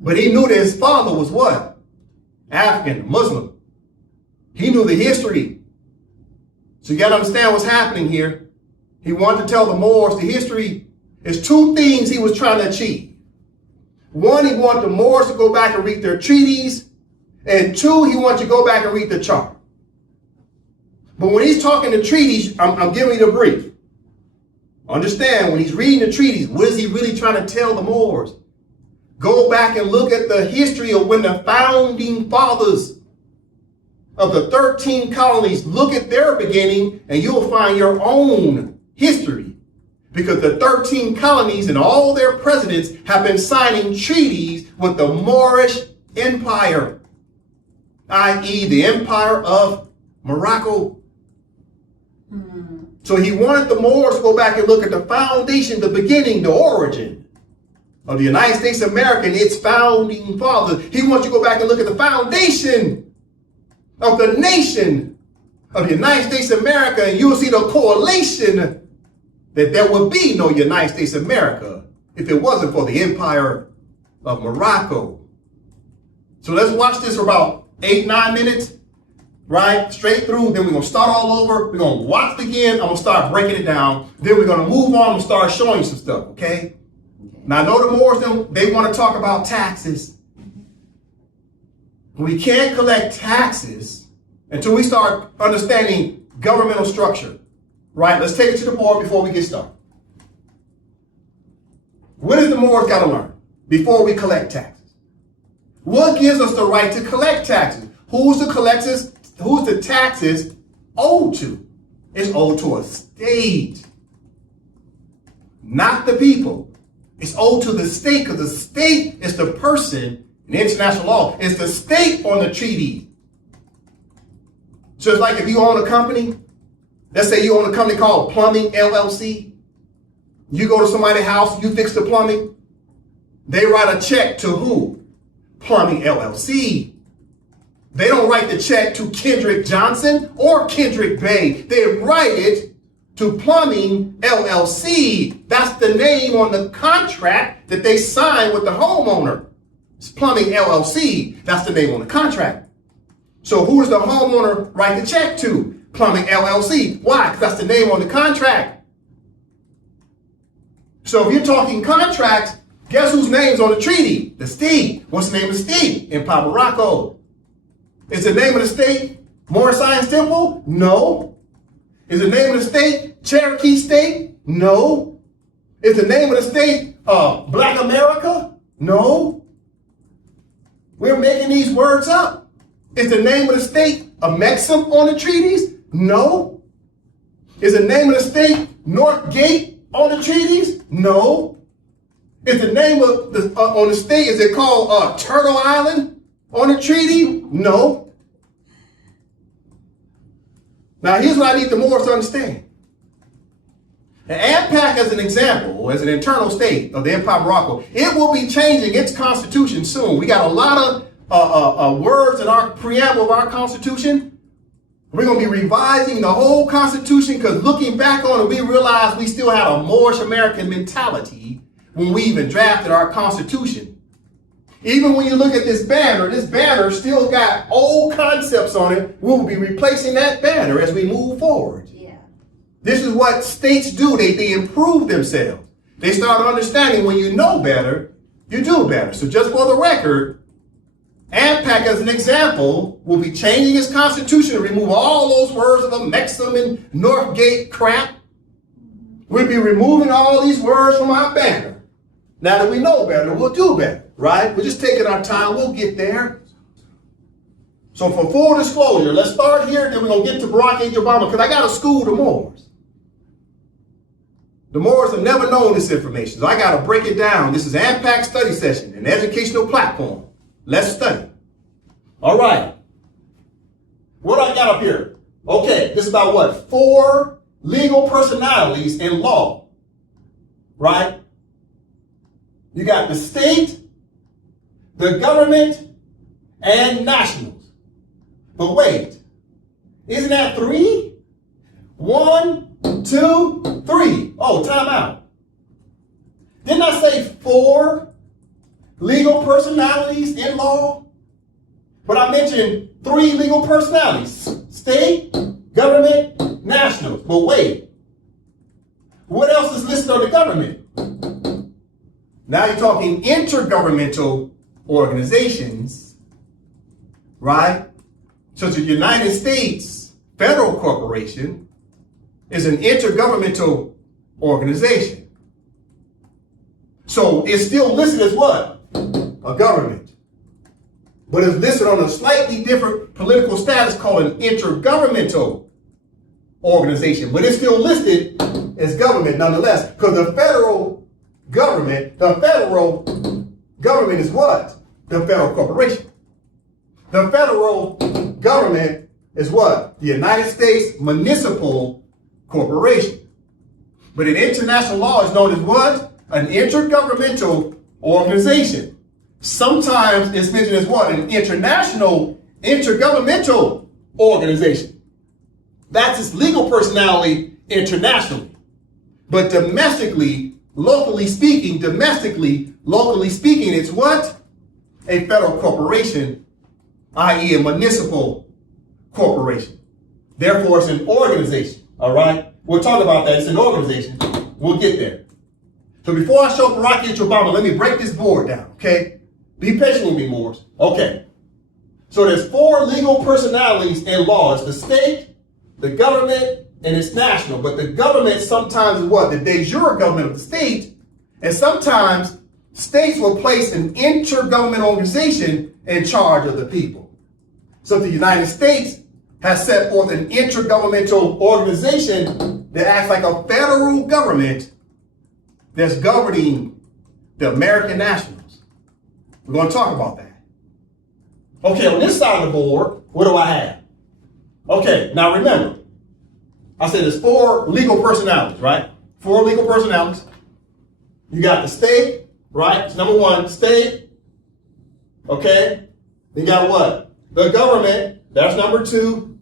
But he knew that his father was what? African, Muslim. He knew the history. So you got to understand what's happening here. He wanted to tell the Moors the history. There's two things he was trying to achieve. One, he wanted the Moors to go back and read their treaties. And two, he wanted to go back and read the chart. But when he's talking the treaties, I'm giving you the brief. Understand, when he's reading the treaties, what is he really trying to tell the Moors? Go back and look at the history of when the founding fathers of the 13 colonies, look at their beginning, and you'll find your own history. Because the 13 colonies and all their presidents have been signing treaties with the Moorish Empire, i.e. the Empire of Morocco. So he wanted the Moors to go back and look at the foundation, the beginning, the origin of the United States of America and its founding fathers. He wants you to go back and look at the foundation of the nation of the United States of America, and you will see the correlation that there would be no United States of America if it wasn't for the Empire of Morocco. So let's watch this for about 8-9 minutes, right? Straight through. Then we're going to start all over. We're going to watch it again. I'm going to start breaking it down. Then we're going to move on and start showing you some stuff, okay? Now, I know the Moors, they want to talk about taxes. We can't collect taxes until we start understanding governmental structure. Right, let's take it to the board before we get started. What does the Moors got to learn before we collect taxes? What gives us the right to collect taxes? Who's the taxes owed to? It's owed to a state, not the people. It's owed to the state, because the state is the person in international law. It's the state on the treaty. So it's like if you own a company. Let's say you own a company called Plumbing LLC. You go to somebody's house, you fix the plumbing. They write a check to who? Plumbing LLC. They don't write the check to Kendrick Johnson or Kendrick Bay. They write it to Plumbing LLC. That's the name on the contract that they sign with the homeowner. It's Plumbing LLC. That's the name on the contract. So who does the homeowner write the check to? Plumbing LLC. Why? Because that's the name on the contract. So if you're talking contracts, guess whose name's on the treaty? The state. What's the name of the state? Empire Morocco. Is the name of the state Morris Science Temple? No. Is the name of the state Cherokee State? No. Is the name of the state Black America? No. We're making these words up. Is the name of the state a Mexam on the treaties? No. Is the name of the state North Gate on the treaties? No. Is the name of the on the state, is it called Turtle Island on the treaty? No. Now here's what I need the Moors to understand. The AMPAC, as an example, as an internal state of the Empire of Morocco, it will be changing its constitution soon. We got a lot of words in our preamble of our constitution. We're going to be revising the whole Constitution, because looking back on it, we realize we still had a Moorish American mentality when we even drafted our Constitution. Even when you look at this banner still got old concepts on it. We'll be replacing that banner as we move forward. Yeah. This is what states do. They improve themselves. They start understanding when you know better, you do better. So just for the record, AMPAC, as an example, will be changing its constitution to remove all those words of a Mexam and Northgate crap. We'll be removing all these words from our banner. Now that we know better, we'll do better, right? We're just taking our time. We'll get there. So for full disclosure, let's start here, then we're going to get to Barack H. Obama, because I got to school the Moors. The Moors have never known this information, so I got to break it down. This is AMPAC study session, an educational platform. Let's study. All right. What I got up here? Okay, this is about what? 4 legal personalities in law, right? You got the state, the government, and nationals. But wait, isn't that 3? 1, 2, 3. Oh, time out. Didn't I say 4 legal personalities in law? But I mentioned three legal personalities: state, government, nationals. But wait, what else is listed under government? Now you're talking intergovernmental organizations, right? So the United States Federal Corporation is an intergovernmental organization. So it's still listed as what? A government. But it's listed on a slightly different political status called an intergovernmental organization. But it's still listed as government nonetheless, because the federal government is what? The federal corporation. The federal government is what? The United States Municipal Corporation. But in international law, it's known as what? An intergovernmental organization. Sometimes it's mentioned as what? An intergovernmental organization. That's its legal personality internationally. But domestically, locally speaking, it's what? A federal corporation, i.e. a municipal corporation. Therefore, it's an organization, all right? We'll talk about that. It's an organization. We'll get there. So before I show Barack Obama, let me break this board down, okay? Be patient with me, Moors. Okay. So there's four legal personalities in law. It's the state, the government, and it's national. But the government sometimes is what? The de jure government of the state. And sometimes states will place an intergovernmental organization in charge of the people. So the United States has set forth an intergovernmental organization that acts like a federal government that's governing the American nationals. We're going to talk about that. Okay, on this side of the board, what do I have? Okay, now remember, I said there's four legal personalities, right? Four legal personalities. You got the state, right? So number one, state. Okay. You got what? The government. That's number two,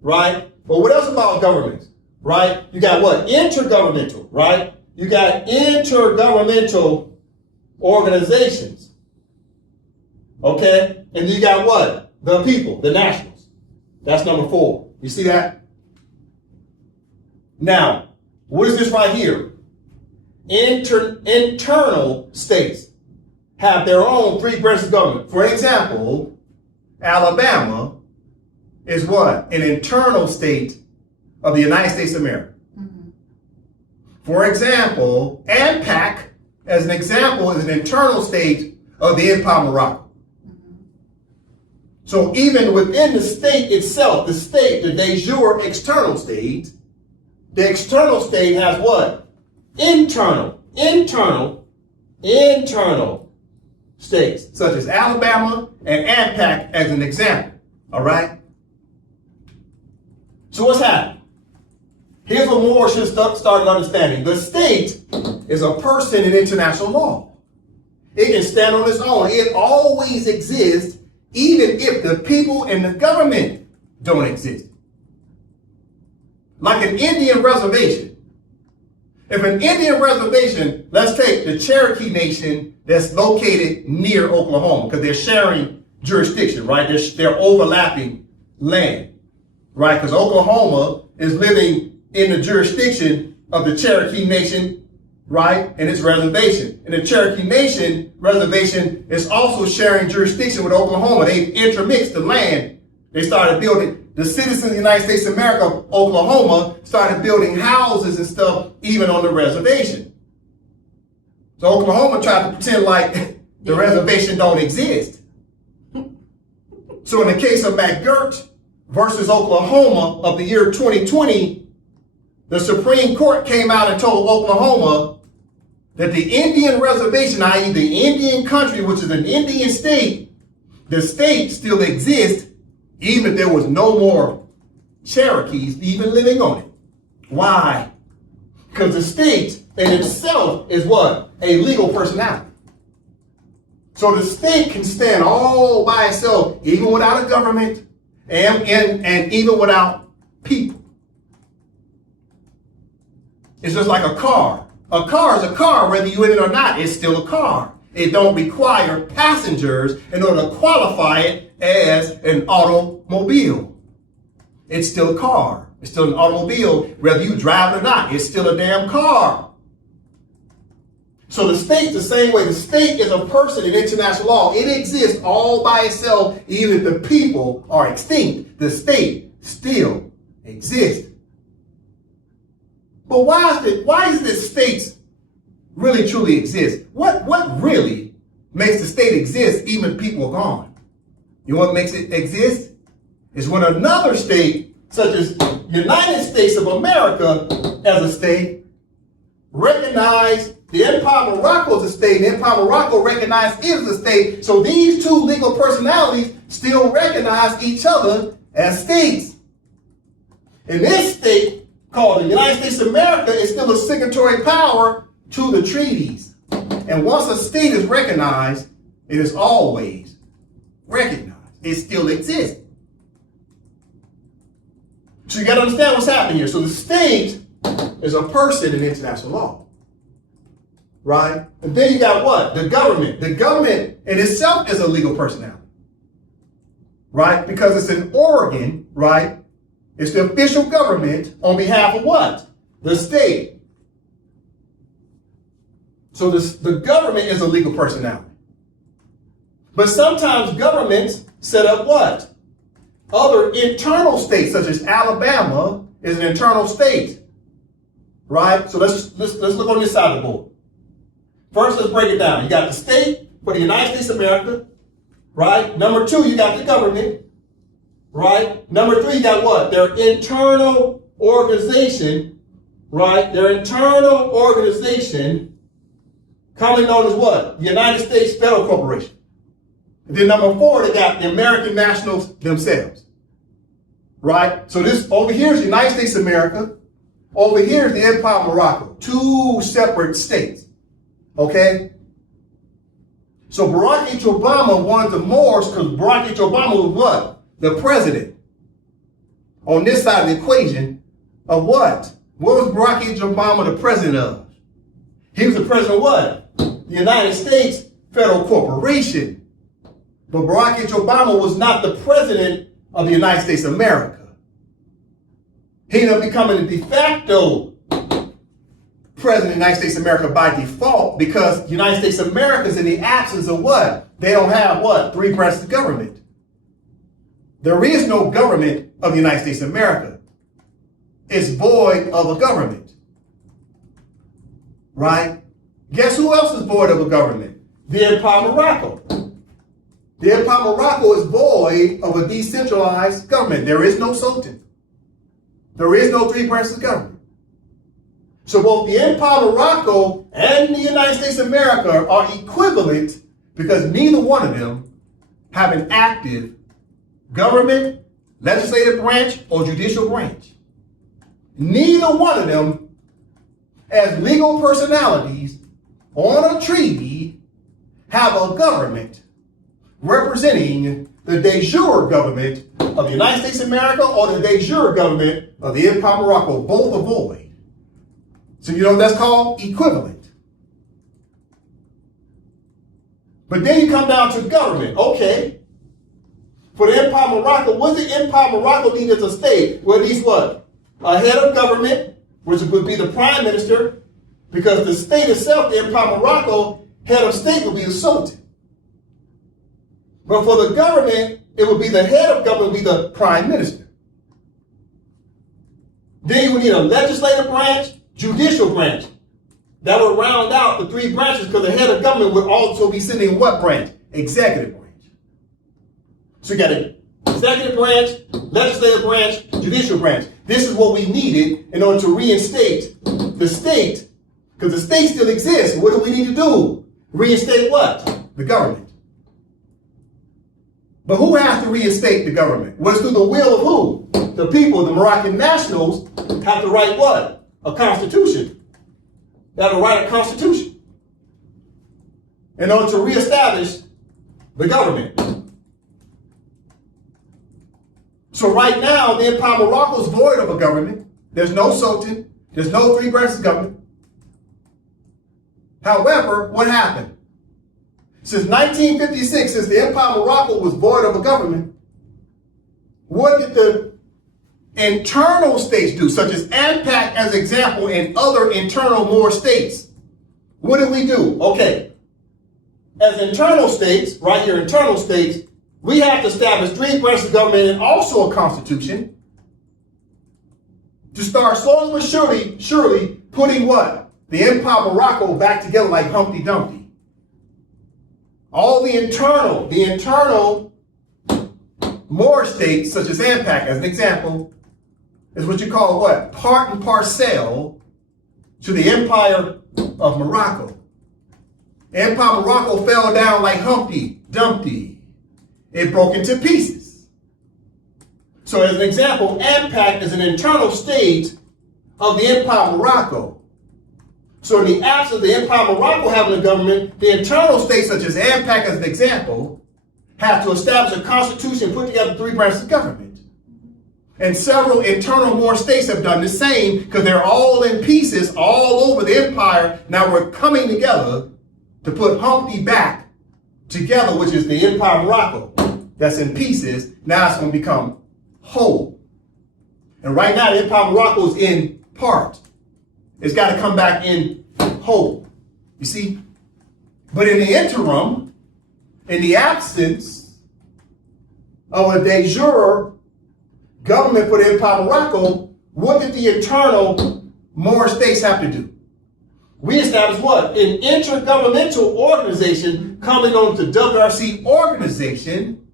right? But what else about governments, right? You got what? Intergovernmental, right? You got intergovernmental organizations. Okay. And you got what? The people, the nationals. That's number four. You see that? Now, what is this right here? Internal states have their own three branches of government. For example, Alabama is what? An internal state of the United States of America. Mm-hmm. For example, AMPAC, as an example, is an internal state of the Empire of Morocco. Mm-hmm. So even within the state itself, the state, the de jure external state, the external state has what? Internal states, such as Alabama and AMPAC as an example. All right? So what's happening? Here's what more should start understanding. The state is a person in international law. It can stand on its own. It always exists, even if the people and the government don't exist. Like an Indian reservation. If an Indian reservation, let's take the Cherokee Nation that's located near Oklahoma, because they're sharing jurisdiction, right? They're overlapping land, right? Because Oklahoma is living in the jurisdiction of the Cherokee Nation, right? And its reservation. And the Cherokee Nation reservation is also sharing jurisdiction with Oklahoma. They've intermixed the land. They started building. The citizens of the United States of America, Oklahoma, started building houses and stuff even on the reservation. So Oklahoma tried to pretend like the reservation don't exist. So in the case of McGirt versus Oklahoma of the year 2020, the Supreme Court came out and told Oklahoma that the Indian reservation, i.e. the Indian country, which is an Indian state, the state still exists, even if there was no more Cherokees even living on it. Why? Because the state in itself is what? A legal personality. So the state can stand all by itself, even without a government and even without people. It's just like a car. A car is a car, whether you in it or not, it's still a car. it don't require passengers in order to qualify it as an automobile. It's still a car. It's still an automobile, whether you drive it or not. It's still a damn car. So the state's the same way. The state is a person in international law. It exists all by itself, even if the people are extinct. The state still exists. But why does this state really truly exist? What really makes the state exist even if people are gone? You know what makes it exist? Is when another state, such as United States of America as a state, recognize the Empire of Morocco as a state, and the Empire of Morocco recognized it as a state. So these two legal personalities still recognize each other as states. And this state, called the United States of America, is still a signatory power to the treaties. And once a state is recognized, it is always recognized. It still exists. So you got to understand what's happening here. So the state is a person in international law, right? And then you got what? The government. The government in itself is a legal personality, right? Because it's an organ, right? It's the official government on behalf of what? The state. So the government is a legal personality. But sometimes governments set up what? Other internal states, such as Alabama is an internal state, right? So let's look on this side of the board. First, let's break it down. You got the state for the United States of America, right? Number two, you got the government, right? Number three, you got what? Their internal organization, right? Their internal organization, commonly known as what? The United States Federal Corporation. And then number four, they got the American nationals themselves, right? So this over here is the United States of America. Over here is the Empire of Morocco. Two separate states, okay? So Barack H. Obama wanted the Moors because Barack H. Obama was what? The president. On this side of the equation of what? What was Barack H. Obama the president of? He was the president of what? The United States Federal Corporation. But Barack H. Obama was not the president of the United States of America. He ended up becoming the de facto president of the United States of America by default because the United States of America is in the absence of what? They don't have what? Three branches of government. There is no government of the United States of America. It's void of a government. Right? Guess who else is void of a government? The Empire of Morocco. The Empire of Morocco is void of a decentralized government. There is no Sultan. There is no three branches of government. So both the Empire of Morocco and the United States of America are equivalent because neither one of them have an active government, legislative branch, or judicial branch. Neither one of them, as legal personalities on a treaty, have a government representing the de jure government of the United States of America or the de jure government of the Empire of Morocco. Both are void. So you know what that's called? Equivalent. But then you come down to government. Okay. For the Empire of Morocco, what does the Empire of Morocco need as a state? Well, it needs what? A head of government, which would be the prime minister, because the state itself, the Empire of Morocco, head of state would be the Sultan. But for the government, it would be the head of government would be the prime minister. Then you would need a legislative branch, judicial branch. That would round out the three branches because the head of government would also be sitting in what branch? Executive branch. So you got an executive branch, legislative branch, judicial branch. This is what we needed in order to reinstate the state. Because the state still exists. What do we need to do? Reinstate what? The government. But who has to reinstate the government? Well, it's through the will of who? The people, the Moroccan nationals, have to write what? A constitution. They have to write a constitution in order to reestablish the government. So right now, the Empire of Morocco is void of a government. There's no Sultan. There's no three branches of government. However, what happened? Since 1956, since the Empire of Morocco was void of a government, what did the internal states do, such as AMPAC as an example, and other internal Moor states? What did we do? Okay, as internal states, right here, internal states, we have to establish 3 branches of government and also a constitution to start slowly but surely putting what? The Empire of Morocco back together like Humpty Dumpty. All the internal Moor states, such as AMPAC as an example, is what you call what? Part and parcel to the Empire of Morocco. The Empire of Morocco fell down like Humpty Dumpty. It broke into pieces. So as an example, AMPAC is an internal state of the Empire of Morocco. So in the absence of the Empire of Morocco having a government, the internal states such as AMPAC as an example have to establish a constitution and put together 3 branches of government. And several internal Moor states have done the same because they're all in pieces all over the empire. Now we're coming together to put Humpty back together, which is the Empire of Morocco. That's in pieces. Now it's going to become whole. And right now the Empire of Morocco is in part. It's got to come back in whole. You see? But in the interim, in the absence of a de jure government for the Empire of Morocco, what did the internal Moor states have to do? We established what? An intergovernmental organization coming on to WRC organization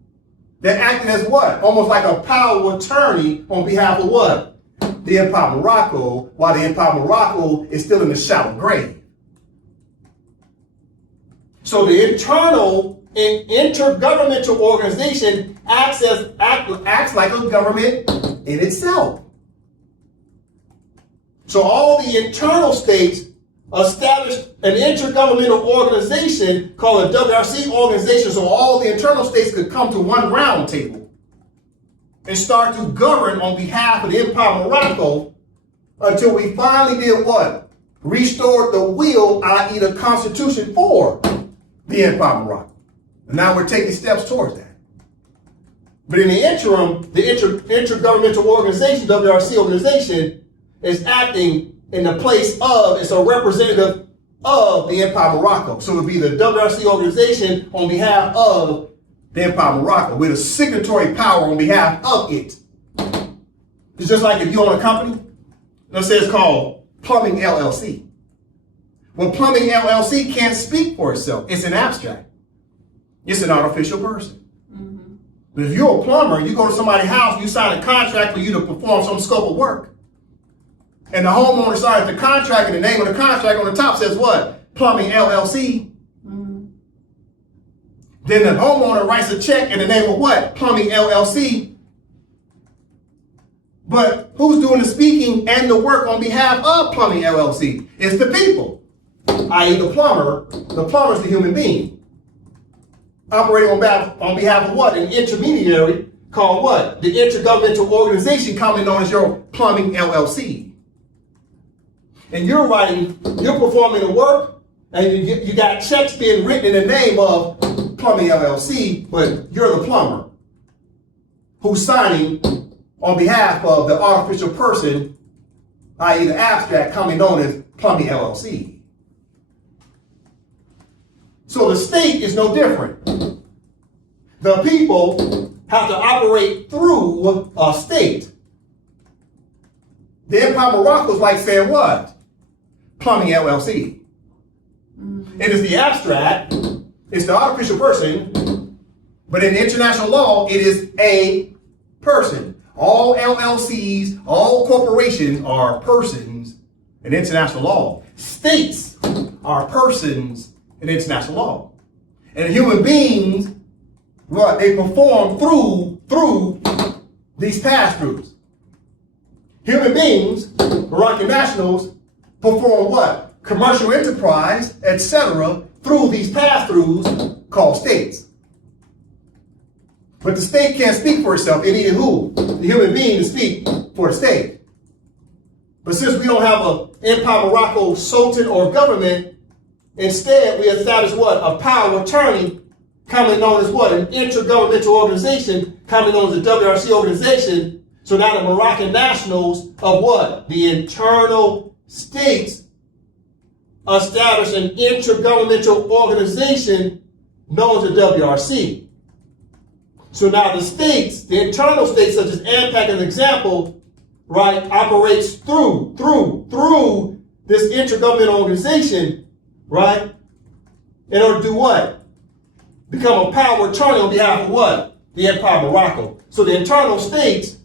that acted as what? Almost like a power of attorney on behalf of what? The Empire of Morocco, while the Empire of Morocco is still in the shallow grave. So the internal and intergovernmental organization acts like a government in itself. So all the internal states established an intergovernmental organization called a WRC organization, so all the internal states could come to one round table and start to govern on behalf of the Empire of Morocco until we finally did what? Restored the will, i.e. the constitution for the Empire of Morocco. And now we're taking steps towards that. But in the interim, the intergovernmental organization, WRC organization, is acting in the place of, it's a representative of the Empire of Morocco. So it would be the WRC organization on behalf of the Empire of Morocco with a signatory power on behalf of it. It's just like if you own a company, let's say it's called Plumbing LLC. Well, Plumbing LLC can't speak for itself. It's an abstract. It's an artificial person. Mm-hmm. But if you're a plumber, you go to somebody's house, you sign a contract for you to perform some scope of work. And the homeowner signs the contract, and the name of the contract on the top says what? Plumbing LLC. Mm-hmm. Then the homeowner writes a check in the name of what? Plumbing LLC. But who's doing the speaking and the work on behalf of Plumbing LLC? It's the people, i.e. the plumber. The plumber is the human being. Operating on behalf of what? An intermediary called what? The intergovernmental organization commonly known as your Plumbing LLC. And you're performing the work, and you got checks being written in the name of Plumbing LLC, but you're the plumber who's signing on behalf of the artificial person, i.e. the abstract commonly known as Plumbing LLC. So the state is no different. The people have to operate through a state. The Empire of Morocco is like saying what? Plumbing LLC. Mm-hmm. It is the abstract, it's the artificial person, but in international law, it is a person. All LLCs, all corporations are persons in international law. States are persons in international law. And human beings, what they perform through these pass-throughs. Human beings, Moroccan nationals, perform what? Commercial enterprise, etc., through these pass-throughs called states. But the state can't speak for itself. It needed who? The human being to speak for the state. But since we don't have an Empire of Morocco Sultan or government, Instead, we establish what? A power of attorney, commonly known as what? An intergovernmental organization, commonly known as the WRC organization. So now the Moroccan nationals of what? The internal states establish an intergovernmental organization known as the WRC. So now the states, the internal states such as AMPAC as an example, right, operates through this intergovernmental organization, right, in order to do what? Become a power of attorney on behalf of what? The Empire of Morocco. So the internal states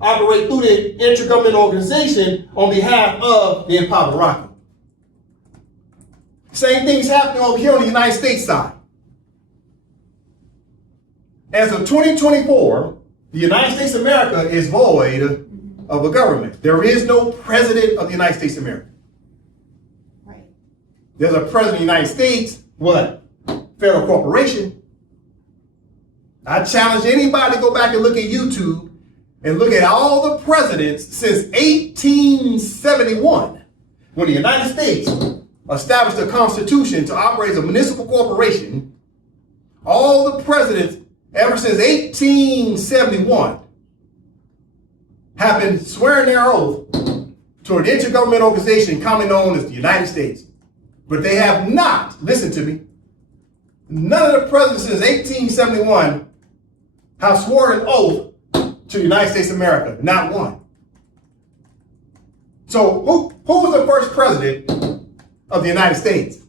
operate through the intergovernmental organization on behalf of the Empire of Morocco. Same thing's happening over here on the United States side. As of 2024, the United States of America is void of a government. There is no president of the United States of America. Right. There's a president of the United States, what? Federal corporation. I challenge anybody to go back and look at YouTube and look at all the presidents since 1871, when the United States established a constitution to operate as a municipal corporation. All the presidents ever since 1871 have been swearing their oath to an intergovernmental organization commonly known as the United States. But they have not, listen to me, none of the presidents since 1871 have sworn an oath to the United States of America. Not one. So who was the first president of the United States?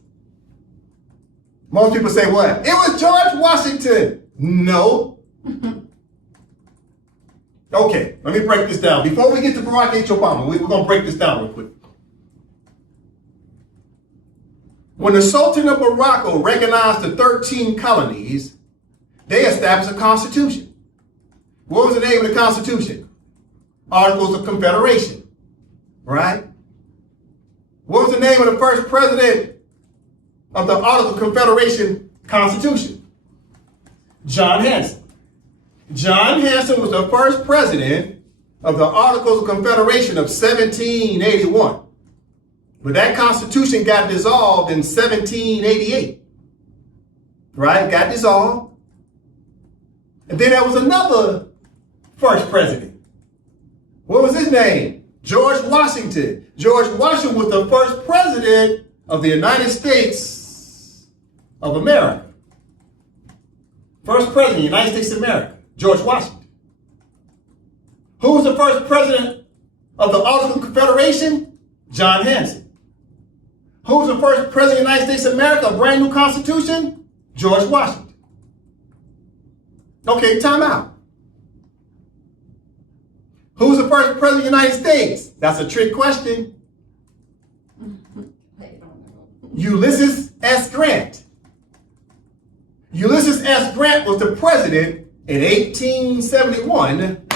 Most people say what? It was George Washington. No. Okay, let me break this down. Before we get to Barack H. Obama, we're going to break this down real quick. When the Sultan of Morocco recognized the 13 colonies, they established a constitution. What was the name of the constitution? Articles of Confederation, right? What was the name of the first president of the Articles of Confederation Constitution? John Hanson. John Hanson was the first president of the Articles of Confederation of 1781. But that constitution got dissolved in 1788. Right? Got dissolved. And then there was another first president. What was his name? George Washington. George Washington was the first president of the United States of America. First president of the United States of America, George Washington. Who was the first president of the Articles of Confederation? John Hanson. Who was the first president of the United States of America, a brand new constitution? George Washington. Okay, time out. Who was the first president of the United States? That's a trick question. Ulysses S. Grant. Ulysses S. Grant was the president in 1871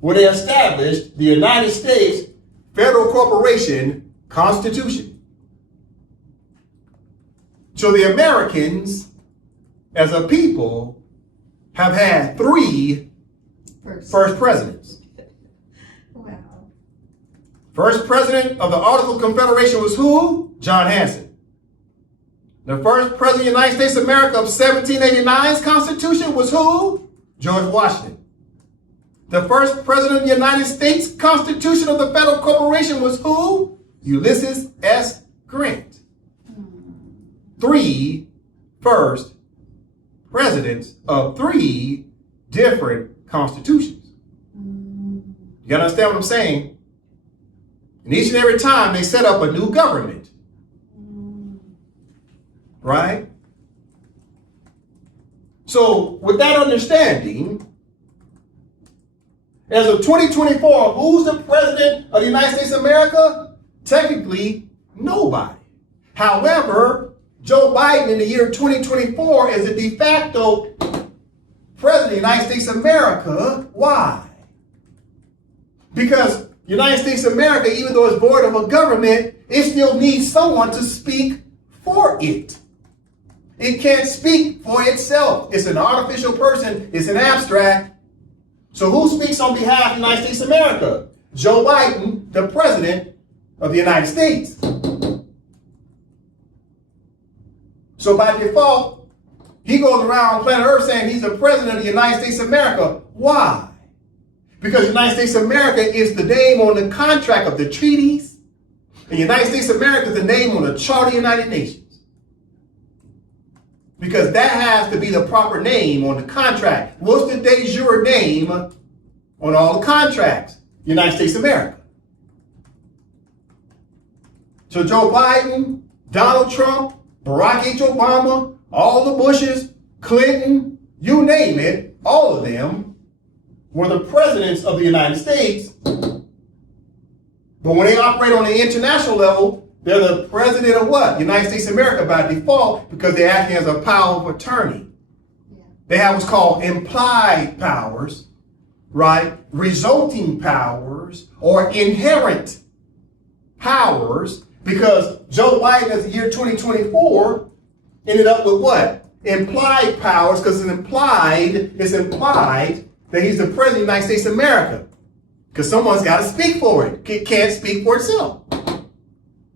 when they established the United States Federal Corporation Constitution. So the Americans, as a people, have had three first presidents. Wow. First president of the Articles of Confederation was who? John Hanson. The first president of the United States of America of 1789's Constitution was who? George Washington. The first president of the United States Constitution of the Federal Corporation was who? Ulysses S. Grant. Three first presidents of three different constitutions. You gotta understand what I'm saying? And each and every time they set up a new government. Right? So with that understanding, as of 2024, who's the president of the United States of America? Technically, nobody. However, Joe Biden in the year 2024 is a de facto president of the United States of America. Why? Because the United States of America, even though it's void of a government, it still needs someone to speak for it. It can't speak for itself. It's an artificial person. It's an abstract. So who speaks on behalf of the United States of America? Joe Biden, the president of the United States. So by default, he goes around planet Earth saying he's the president of the United States of America. Why? Because the United States of America is the name on the contract of the treaties. And the United States of America is the name on the Charter of the United Nations. Because that has to be the proper name on the contract. What's the de jure name on all the contracts? United States of America. So Joe Biden, Donald Trump, Barack H. Obama, all the Bushes, Clinton, you name it, all of them were the presidents of the United States. But when they operate on the international level, they're the president of what? United States of America by default, because they're acting as a power of attorney. Yeah. They have what's called implied powers, right? Resulting powers or inherent powers, because Joe Biden as the year 2024 ended up with what? Implied powers, because it's implied that he's the president of the United States of America. Because someone's got to speak for it. It can't speak for itself.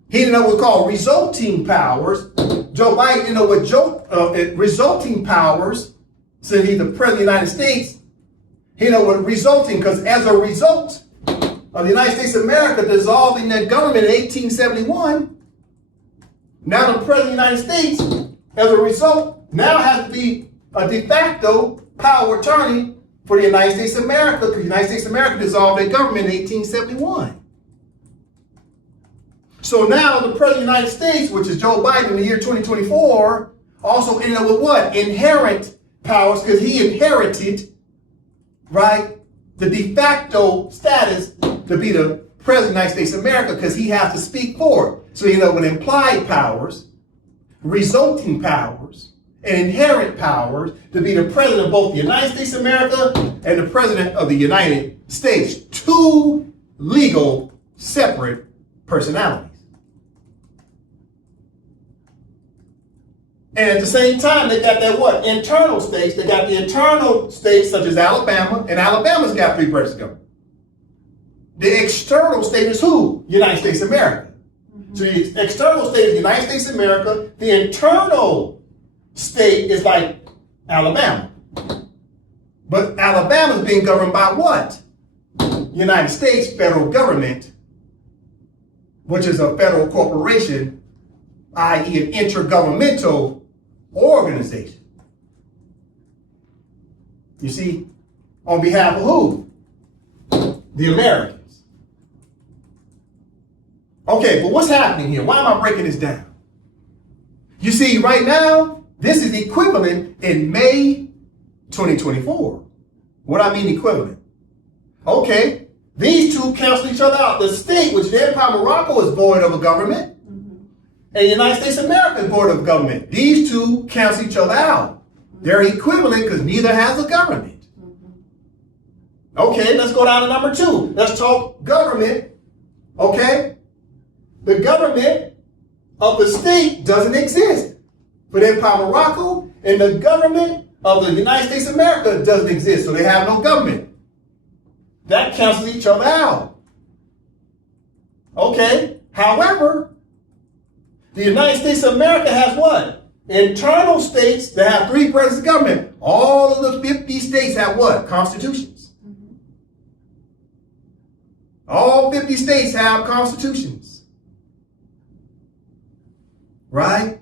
He ended up with what's called resulting powers. Joe Biden ended up with resulting powers, since he's the president of the United States. He ended up with resulting, because as a result of the United States of America dissolving their government in 1871, now the president of the United States, as a result, now has to be a de facto power of attorney for the United States of America, because the United States of America dissolved their government in 1871. So now the president of the United States, which is Joe Biden in the year 2024, also ended up with what? Inherent powers, because he inherited, right, the de facto status to be the president of the United States of America, because he has to speak for it. So he ended up with implied powers, resulting powers, and inherent powers to be the president of both the United States of America and the president of the United States. Two legal separate personalities. And at the same time, they got that what? Internal states. They got the internal states such as Alabama, and Alabama's got three branches of government. The external state is who? United States of America. Mm-hmm. So the external state is the United States of America. The internal state is like Alabama. But Alabama is being governed by what? United States federal government, which is a federal corporation, i.e. an intergovernmental organization. You see, on behalf of who? The Americans. Okay, but what's happening here? Why am I breaking this down? You see, right now, this is equivalent in May 2024. What I mean equivalent? Okay, these two cancel each other out. The state, which then by Morocco, is void of a government. And the United States of America is void of government. These two cancel each other out. They're equivalent because neither has a government. Okay, let's go down to number two. Let's talk government. Okay? The government of the state doesn't exist for the Empire of Morocco, and the government of the United States of America doesn't exist, so they have no government. That cancels each other out. Okay? However, the United States of America has what? Internal states that have three branches of government. All of the 50 states have what? Constitutions. Mm-hmm. All 50 states have constitutions. Right?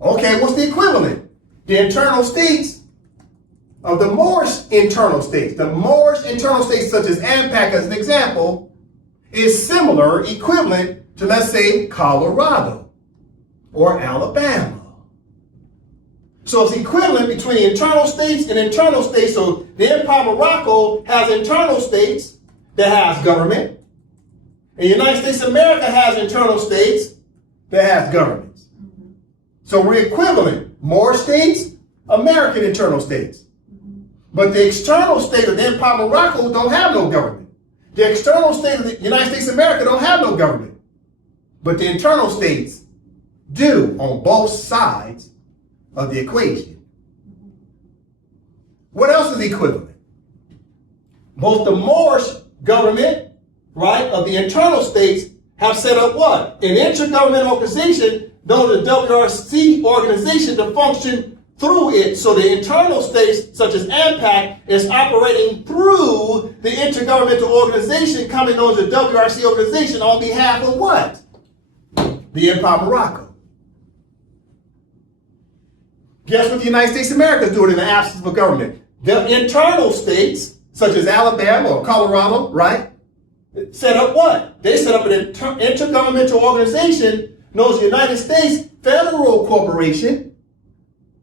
Okay, what's the equivalent? The internal states of the Moorish internal states. The Moorish internal states, such as AMPAC as an example, is similar, equivalent to, let's say, Colorado or Alabama. So it's equivalent between internal states and internal states. So the Empire of Morocco has internal states that has government. And the United States of America has internal states that has governments. Mm-hmm. So we're equivalent. More states, American internal states. Mm-hmm. But the external state of the Empire of Morocco don't have no government. The external state of the United States of America don't have no government. But the internal states do on both sides of the equation. What else is equivalent? Both the Moorish government, right, of the internal states have set up what? An intergovernmental organization known as the WRC organization to function through it. So the internal states, such as AMPAC, is operating through the intergovernmental organization coming known as the WRC organization on behalf of what? The Empire of Morocco. Guess what the United States of America is doing in the absence of a government? The internal states, such as Alabama or Colorado, right? Set up what? They set up an intergovernmental organization known as the United States Federal Corporation.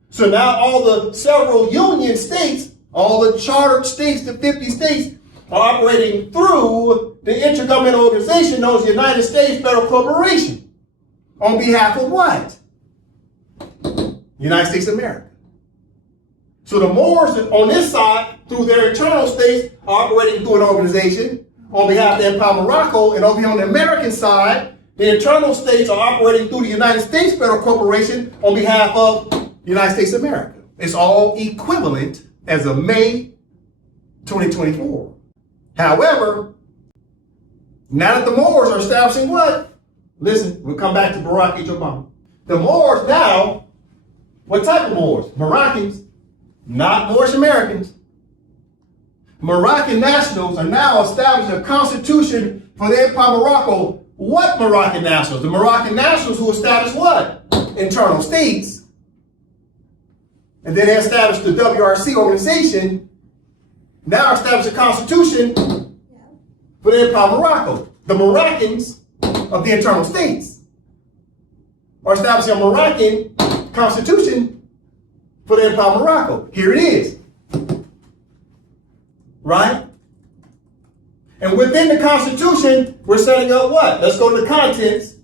So now all the several union states, all the chartered states, the 50 states, are operating through the intergovernmental organization known as the United States Federal Corporation. On behalf of what? The United States of America. So the Moors on this side, through their internal states, are operating through an organization on behalf of the Empire of Morocco, and over here on the American side, the internal states are operating through the United States Federal Corporation on behalf of the United States of America. It's all equivalent as of May 2024. However, now that the Moors are establishing what? Listen, we'll come back to Barack Obama. The Moors now, what type of Moors? Moroccans, not Moorish Americans. Moroccan nationals are now establishing a constitution for the Empire of Morocco. What Moroccan nationals? The Moroccan nationals who established what? Internal states. And then they established the WRC organization, now established a constitution for the Empire of Morocco. The Moroccans of the internal states are establishing a Moroccan constitution for the Empire of Morocco. Here it is. Right? And within the Constitution, we're setting up what? Let's go to the contents.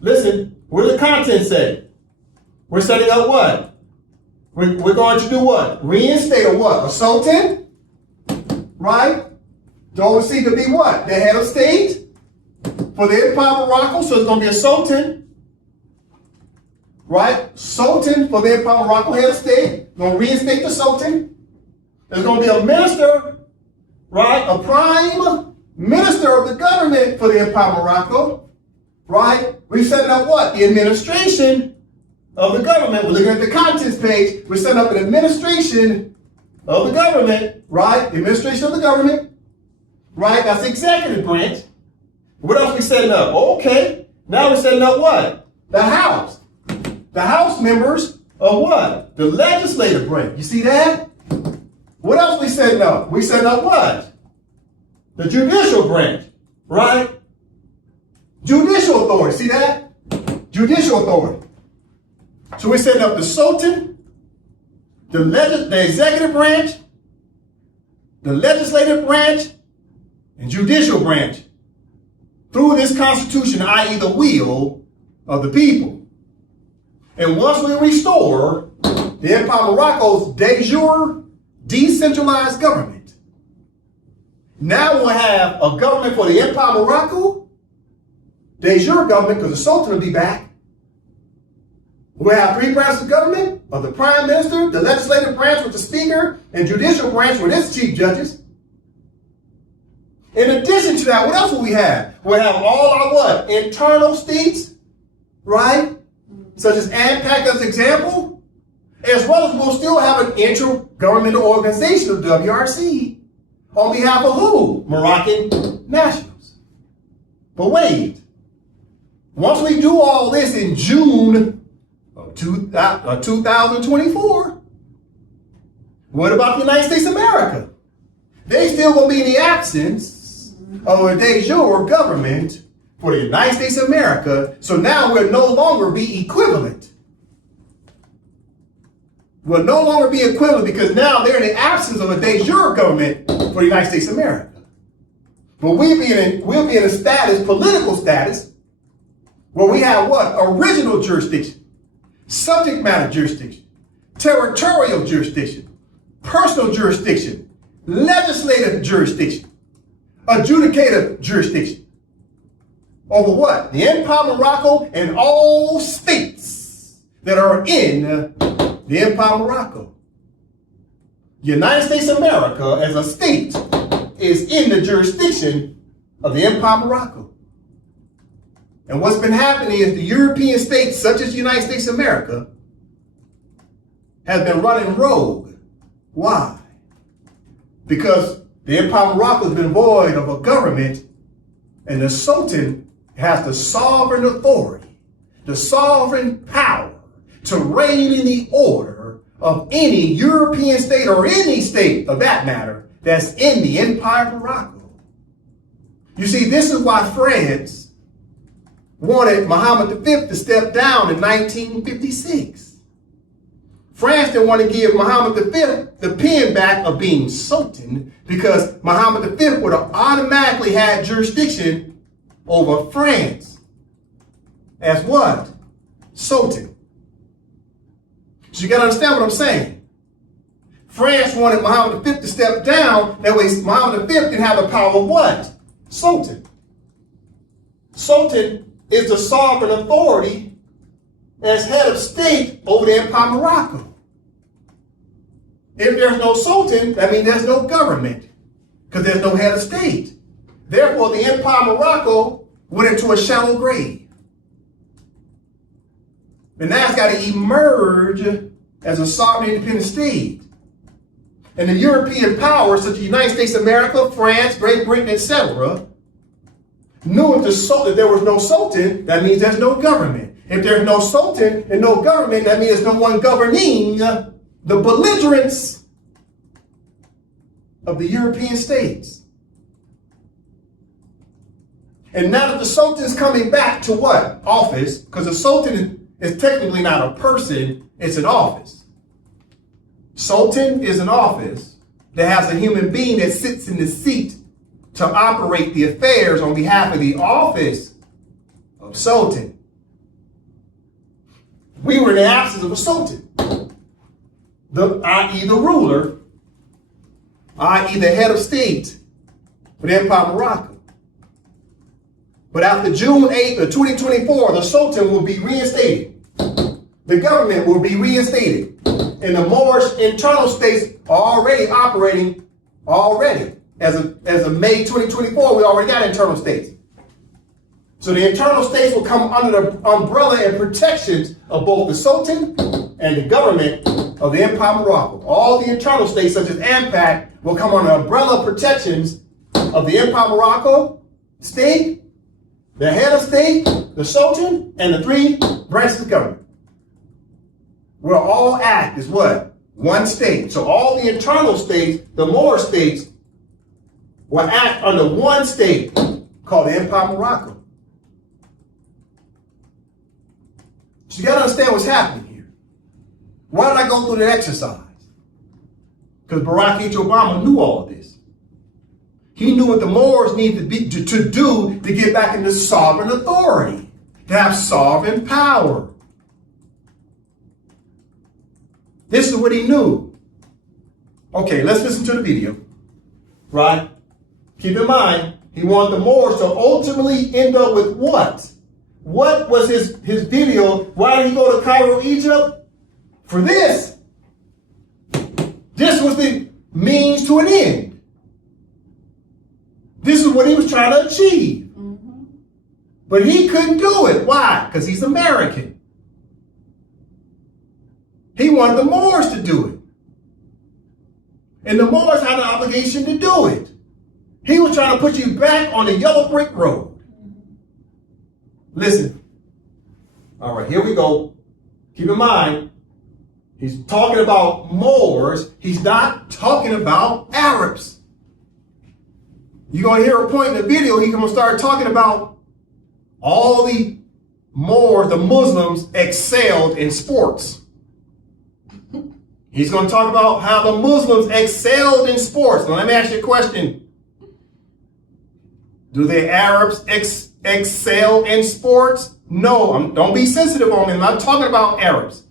Listen, what does the content say? We're setting up what? We're going to do what? Reinstate a what? A Sultan? Right? To oversee to be what? The head of state for the Empire of Morocco. So it's going to be a Sultan. Right? Sultan for the Empire of Morocco, head of state. Going to reinstate the Sultan. There's going to be a minister, right? A prime minister of the government for the Empire of Morocco, right? We're setting up what? The administration of the government. We're looking at the contents page. We're setting up an administration of the government, right? The administration of the government, right? That's the executive branch. What else are we setting up? Okay. Now we're setting up what? The House. The House members of what? The legislative branch. You see that? What else we setting up? We setting up what? The judicial branch, right? Judicial authority, see that? Judicial authority. So we're setting up the Sultan, the executive branch, the legislative branch, and judicial branch through this constitution, i.e. the will of the people. And once we restore the Empire of Morocco's de jure decentralized government, now we'll have a government for the Empire of Morocco, de jure government, because the Sultan will be back. We'll have three branches of government, of the Prime Minister, the legislative branch with the Speaker, and judicial branch with its chief judges. In addition to that, what else will we have? We'll have all our what? Internal states, right? Such as AMPAC as an example, as well as we'll still have an intergovernmental organization of WRC on behalf of who? Moroccan nationals. But wait, once we do all this in June of 2024, what about the United States of America? They still gonna be in the absence of a de jure government for the United States of America, so now we'll no longer be equivalent. We'll no longer be equivalent because now they're in the absence of a de jure government for the United States of America. But we'll be in a status, political status, where we have what? Original jurisdiction, subject matter jurisdiction, territorial jurisdiction, personal jurisdiction, legislative jurisdiction, adjudicative jurisdiction. Over what? The Empire of Morocco and all states that are in the Empire of Morocco. The United States of America as a state is in the jurisdiction of the Empire of Morocco. And what's been happening is the European states, such as the United States of America, have been running rogue. Why? Because the Empire of Morocco has been void of a government, and the Sultan has the sovereign authority, the sovereign power to reign in the order of any European state or any state of that matter that's in the Empire of Morocco. You see, this is why France wanted Muhammad V to step down in 1956. France didn't want to give Muhammad V the pen back of being Sultan because Muhammad V would have automatically had jurisdiction over France as what? Sultan. So you got to understand what I'm saying. France wanted Muhammad V to step down. That way Muhammad V can have the power of what? Sultan. Sultan is the sovereign authority as head of state over the Empire of Morocco. If there's no Sultan, that means there's no government because there's no head of state. Therefore, the Empire of Morocco went into a shallow grave. And now it's got to emerge as a sovereign independent state. And the European powers, such as the United States of America, France, Great Britain, etc., knew if there was no Sultan, that means there's no government. If there's no Sultan and no government, that means there's no one governing the belligerence of the European states. And now that the Sultan's coming back to what? Office, because the Sultan is technically not a person, it's an office. Sultan is an office that has a human being that sits in the seat to operate the affairs on behalf of the office of Sultan. We were in the absence of a Sultan, i.e. the ruler, i.e. the head of state for the Empire of Morocco. But after June 8th of 2024, the Sultan will be reinstated. The government will be reinstated. And the Moorish internal states are already operating already. As of May 2024, we already got internal states. So the internal states will come under the umbrella and protections of both the Sultan and the government of the Empire of Morocco. All the internal states, such as AMPAC, will come under umbrella protections of the Empire of Morocco state, the head of state, the Sultan, and the three branches of government. We'll all act as what? One state. So all the internal states, the Moorish states, will act under one state called the Empire of Morocco. So you got to understand what's happening here. Why did I go through that exercise? Because Barack Obama knew all of this. He knew what the Moors needed to do to get back into sovereign authority, to have sovereign power. This is what he knew. Okay, let's listen to the video. Right? Keep in mind, he wanted the Moors to ultimately end up with what? What was his video? Why did he go to Cairo, Egypt? For this. This was the means to an end. This is what he was trying to achieve. Mm-hmm. But he couldn't do it. Why? Because he's American. He wanted the Moors to do it. And the Moors had an obligation to do it. He was trying to put you back on the yellow brick road. Listen. All right, here we go. Keep in mind, he's talking about Moors. He's not talking about Arabs. You're going to hear a point in the video, he's going to start talking about all the Moors, the Muslims, excelled in sports. He's going to talk about how the Muslims excelled in sports. Now, let me ask you a question. Do the Arabs excel in sports? No, don't be sensitive on me. I'm not talking about Arabs.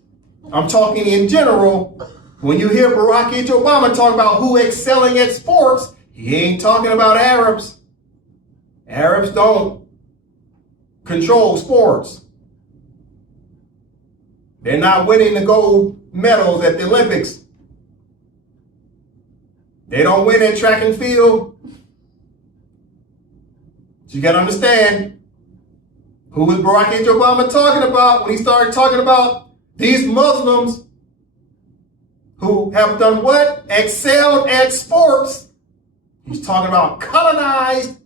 I'm talking in general. When you hear Barack Obama talk about who excelling at sports, he ain't talking about Arabs. Arabs don't control sports. They're not winning the gold medals at the Olympics. They don't win in track and field. So you got to understand Who was Barack Obama talking about when he started talking about these Muslims who have done what? Excelled at sports. He's talking about colonized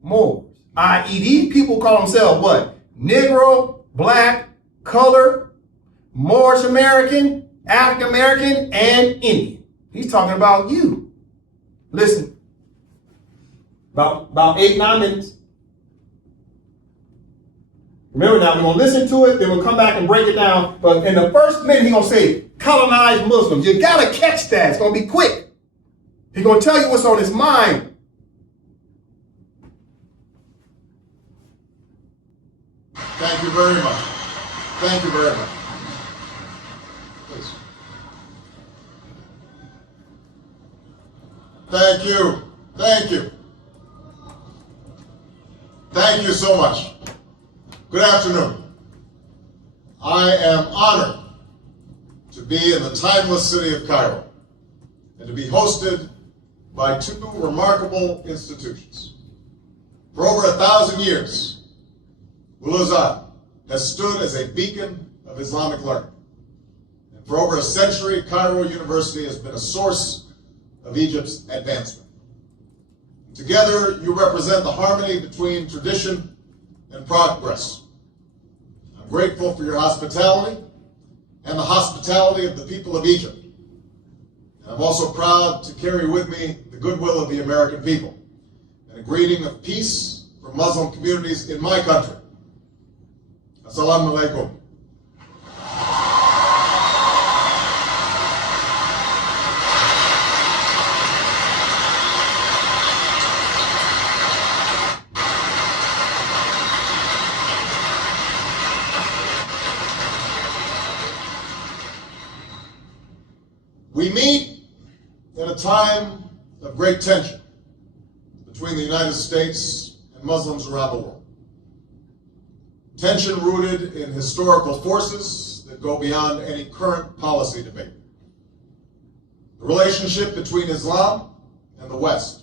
Moors, i.e. these people call themselves what? Negro, black, colored, Moorish American, African American, and Indian. He's talking about you. Listen, about 8-9 minutes. Remember now, we're going to listen to it, then we'll come back and break it down. But in the first minute, he's going to say, colonized Muslims. You got to catch that. It's going to be quick. He's going to tell you what's on his mind. Thank you very much. Thank you very much. Please. Thank you. Thank you. Thank you so much. Good afternoon. I am honored to be in the timeless city of Cairo and to be hosted by two remarkable institutions. For over 1,000 years, Sultan has stood as a beacon of Islamic learning. And for over a century, Cairo University has been a source of Egypt's advancement. Together, you represent the harmony between tradition and progress. I'm grateful for your hospitality and the hospitality of the people of Egypt. And I'm also proud to carry with me the goodwill of the American people and a greeting of peace from Muslim communities in my country. Assalamu alaikum. We meet at a time of great tension between the United States and Muslims around the world. Tension rooted in historical forces that go beyond any current policy debate. The relationship between Islam and the West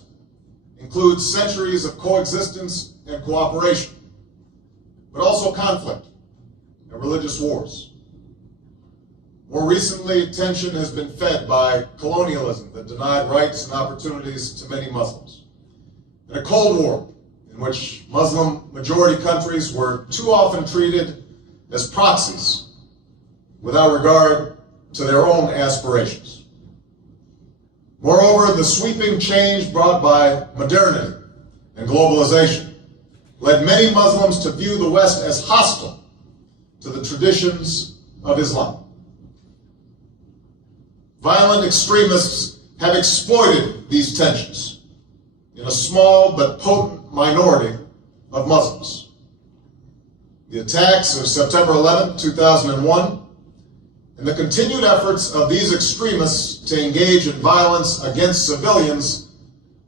includes centuries of coexistence and cooperation, but also conflict and religious wars. More recently, tension has been fed by colonialism that denied rights and opportunities to many Muslims, and a Cold War in which Muslim majority countries were too often treated as proxies without regard to their own aspirations. Moreover, the sweeping change brought by modernity and globalization led many Muslims to view the West as hostile to the traditions of Islam. Violent extremists have exploited these tensions in a small but potent minority of Muslims. The attacks of September 11, 2001, and the continued efforts of these extremists to engage in violence against civilians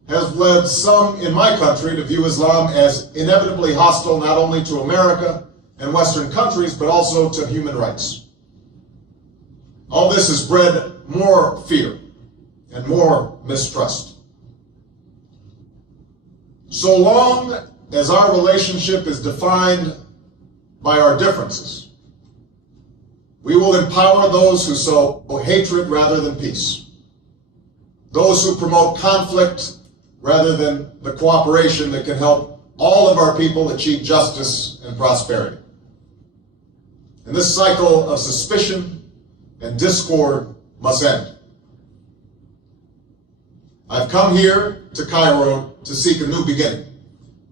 has led some in my country to view Islam as inevitably hostile not only to America and Western countries, but also to human rights. All this has bred more fear and more mistrust. So long as our relationship is defined by our differences, we will empower those who sow hatred rather than peace, those who promote conflict rather than the cooperation that can help all of our people achieve justice and prosperity. And this cycle of suspicion and discord must end. I've come here to Cairo to seek a new beginning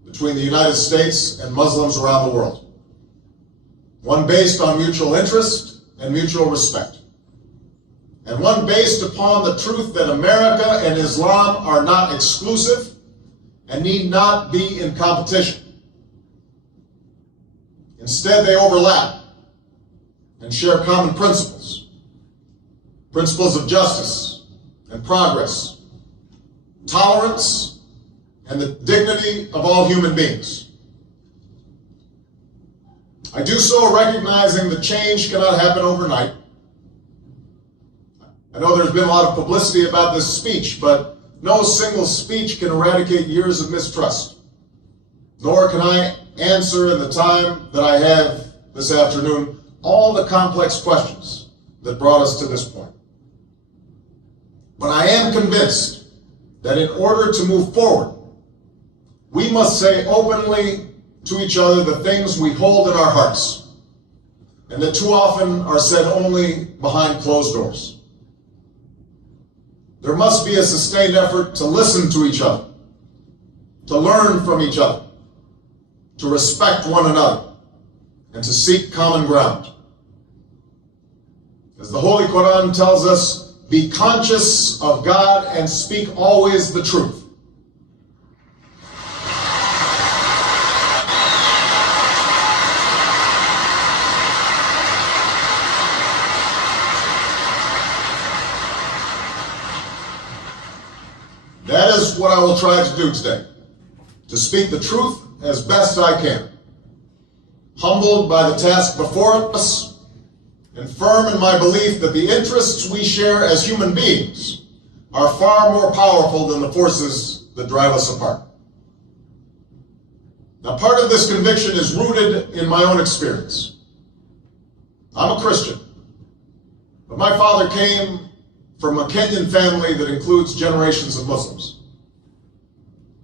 between the United States and Muslims around the world. One based on mutual interest and mutual respect. And one based upon the truth that America and Islam are not exclusive and need not be in competition. Instead, they overlap and share common principles. Principles of justice and progress, tolerance, and the dignity of all human beings. I do so recognizing that change cannot happen overnight. I know there's been a lot of publicity about this speech, but no single speech can eradicate years of mistrust. Nor can I answer in the time that I have this afternoon all the complex questions that brought us to this point. But I am convinced that in order to move forward, we must say openly to each other the things we hold in our hearts, and that too often are said only behind closed doors. There must be a sustained effort to listen to each other, to learn from each other, to respect one another, and to seek common ground. As the Holy Quran tells us, be conscious of God and speak always the truth. That is what I will try to do today, to speak the truth as best I can, humbled by the task before us, and firm in my belief that the interests we share as human beings are far more powerful than the forces that drive us apart. Now, part of this conviction is rooted in my own experience. I'm a Christian, but my father came from a Kenyan family that includes generations of Muslims.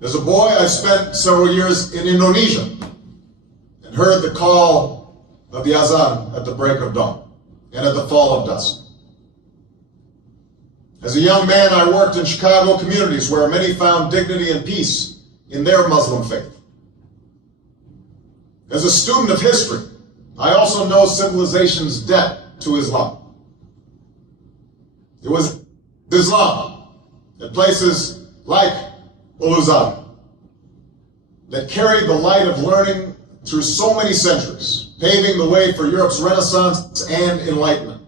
As a boy, I spent several years in Indonesia and heard the call of the azan at the break of dawn and at the fall of dusk. As a young man, I worked in Chicago communities where many found dignity and peace in their Muslim faith. As a student of history, I also know civilization's debt to Islam. It was Islam at places like Sultan that carried the light of learning through so many centuries, paving the way for Europe's Renaissance and Enlightenment.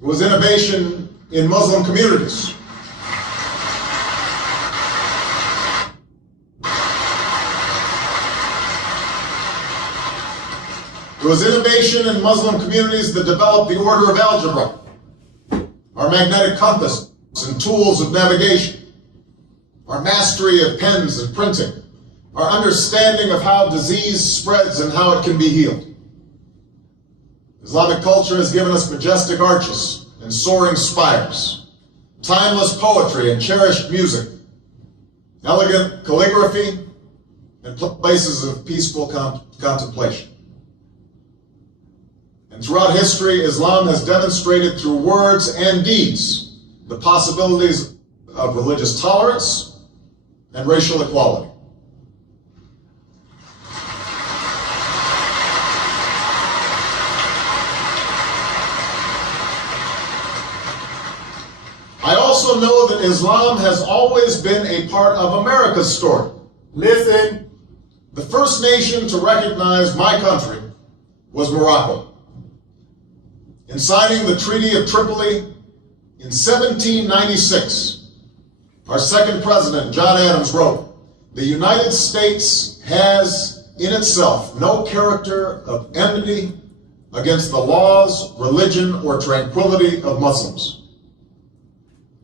It was innovation in Muslim communities. It was innovation in Muslim communities that developed the order of algebra, our magnetic compass and tools of navigation, our mastery of pens and printing, our understanding of how disease spreads and how it can be healed. Islamic culture has given us majestic arches and soaring spires, timeless poetry and cherished music, elegant calligraphy, and places of peaceful contemplation. And throughout history, Islam has demonstrated through words and deeds the possibilities of religious tolerance and racial equality. I also know that Islam has always been a part of America's story. Listen. The first nation to recognize my country was Morocco. In signing the Treaty of Tripoli in 1796, our second president, John Adams, wrote, "The United States has in itself no character of enmity against the laws, religion, or tranquility of Muslims."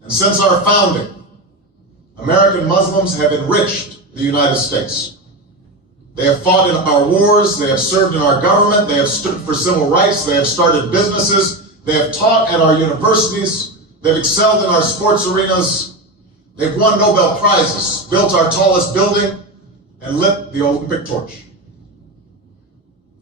And since our founding, American Muslims have enriched the United States. They have fought in our wars, they have served in our government, they have stood for civil rights, they have started businesses, they have taught at our universities, they've excelled in our sports arenas, they've won Nobel Prizes, built our tallest building, and lit the Olympic torch.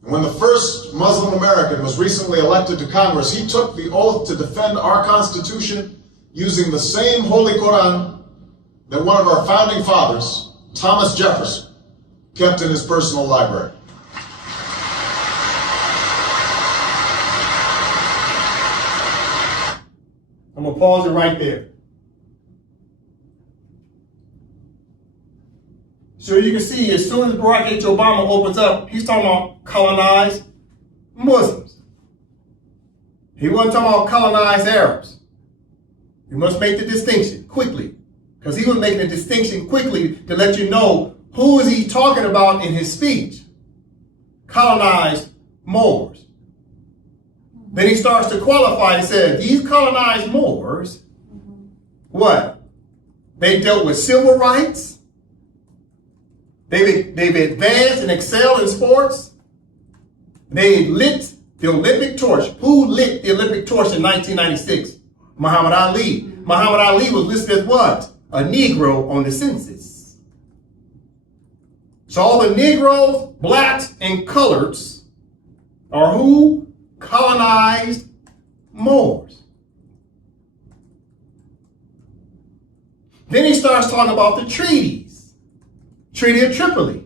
And when the first Muslim American was recently elected to Congress, he took the oath to defend our Constitution using the same Holy Quran that one of our founding fathers, Thomas Jefferson, kept in his personal library. I'm going to pause it right there. So you can see, as soon as Barack H. Obama opens up, he's talking about colonized Muslims. He wasn't talking about colonized Arabs. You must make the distinction quickly, because he was making a distinction quickly to let you know who is he talking about in his speech. Colonized Moors. Then he starts to qualify and says, these colonized Moors, what? They dealt with civil rights, They've advanced and excelled in sports. They lit the Olympic torch. Who lit the Olympic torch in 1996? Muhammad Ali. Muhammad Ali was listed as what? A Negro on the census. So all the Negroes, blacks, and coloreds are who? Colonized Moors. Then he starts talking about the treaties. Treaty of Tripoli.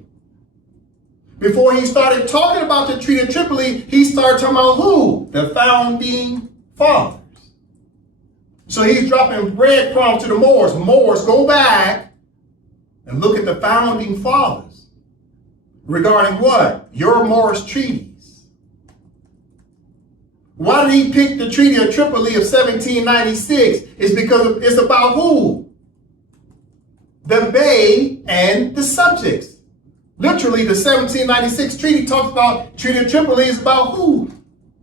Before he started talking about the Treaty of Tripoli, he started talking about who? The founding fathers. So he's dropping breadcrumbs to the Moors. Moors, go back and look at the founding fathers. Regarding what? Your Moorish treaties. Why did he pick the Treaty of Tripoli of 1796? It's because it's about who? The Bey and the subjects. Literally, the 1796 treaty talks about Treaty of Tripoli is about who?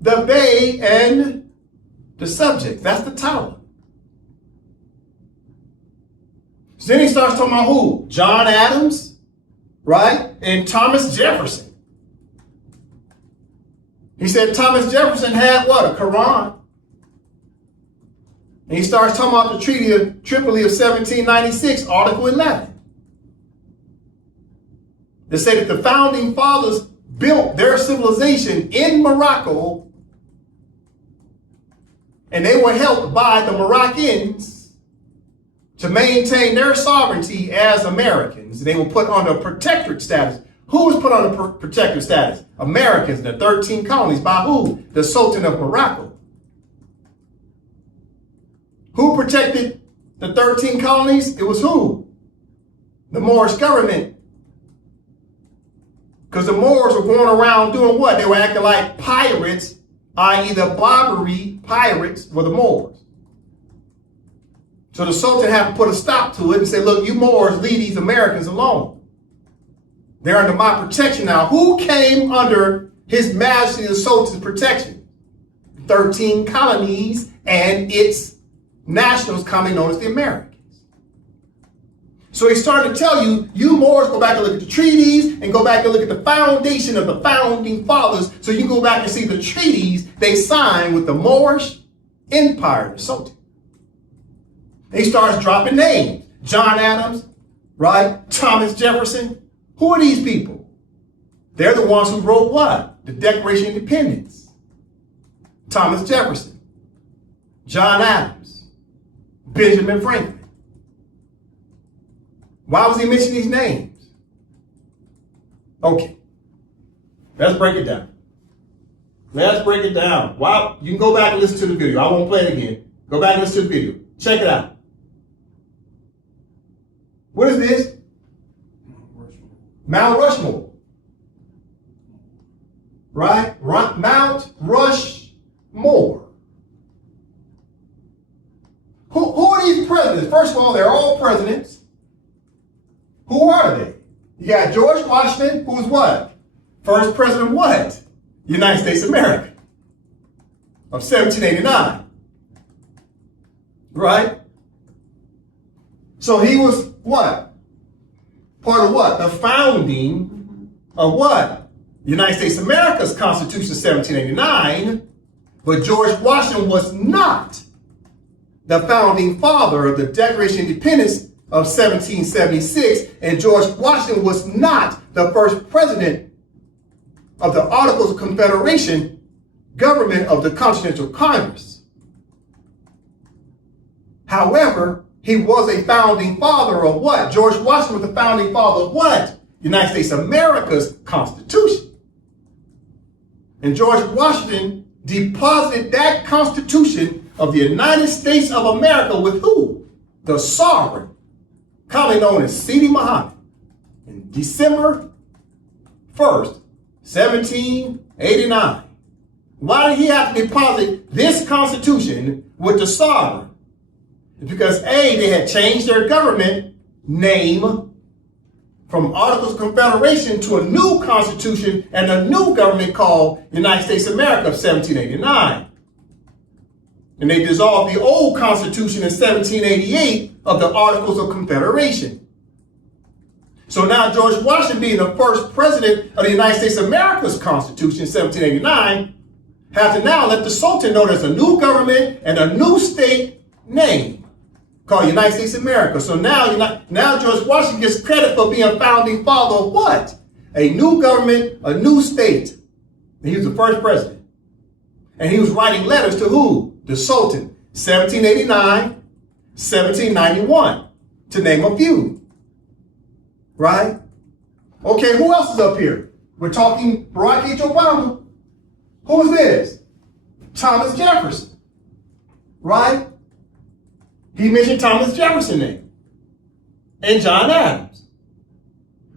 The Bey and the subjects. That's the title. So then he starts talking about who? John Adams, right? And Thomas Jefferson. He said Thomas Jefferson had what? A Quran. And he starts talking about the Treaty of Tripoli of 1796, Article 11. They say that the founding fathers built their civilization in Morocco, and they were helped by the Moroccans to maintain their sovereignty as Americans. They were put under protectorate status. Who was put under protectorate status? Americans, the 13 colonies. By who? The Sultan of Morocco. Who protected the 13 colonies? It was who? The Moorish government. Because the Moors were going around doing what? They were acting like pirates, i.e. the Barbary pirates were the Moors. So the Sultan had to put a stop to it and say, look, you Moors, leave these Americans alone. They're under my protection now. Who came under His Majesty the Sultan's protection? 13 colonies and its nationals commonly known as the Americans. So he's starting to tell you, you Moors, go back and look at the treaties and go back and look at the foundation of the founding fathers so you can go back and see the treaties they signed with the Moorish Empire, the Sultan. And he starts dropping names. John Adams, right? Thomas Jefferson. Who are these people? They're the ones who wrote what? The Declaration of Independence. Thomas Jefferson, John Adams, Benjamin Franklin. Why was he mentioning these names? Okay, let's break it down. Let's break it down. Wow, you can go back and listen to the video. I won't play it again. Go back and listen to the video. Check it out. What is this? Mount Rushmore. Right? Mount Rushmore. Who are these presidents? First of all, they're all presidents. Who are they? You got George Washington, who's what? First president of what? United States of America. Of 1789. Right? So he was what? Part of what? The founding of what? United States of America's Constitution of 1789. But George Washington was not the founding father of the Declaration of Independence of 1776, and George Washington was not the first president of the Articles of Confederation, government of the Continental Congress. However, he was a founding father of what? George Washington was the founding father of what? United States of America's Constitution. And George Washington deposited that Constitution of the United States of America with who? The sovereign, commonly known as Sidi Muhammad, in December 1st, 1789. Why did he have to deposit this Constitution with the sovereign? It's because A, they had changed their government name from Articles of Confederation to a new Constitution and a new government called United States of America of 1789. And they dissolved the old Constitution in 1788 of the Articles of Confederation. So now George Washington, being the first president of the United States of America's Constitution in 1789, has to now let the Sultan know there's a new government and a new state name called United States of America. So now George Washington gets credit for being a founding father of what? A new government, a new state. And he was the first president. And he was writing letters to who? The Sultan. 1789, 1791, to name a few. Right? Okay, who else is up here? We're talking Barack H. Obama. Who is this? Thomas Jefferson. Right? He mentioned Thomas Jefferson's name. And John Adams.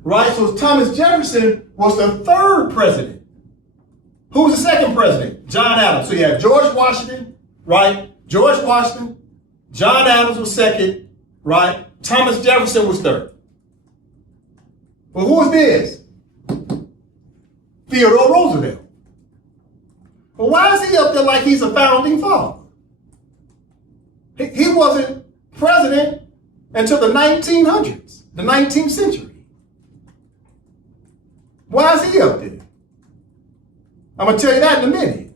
Right? So Thomas Jefferson was the third president. Who was the second president? John Adams. So you have George Washington, right? George Washington. John Adams was second, right? Thomas Jefferson was third. Well, who is this? Theodore Roosevelt. Well, why is he up there like he's a founding father? He wasn't president until the 1900s, the 19th century. Why is he up there? I'm going to tell you that in a minute.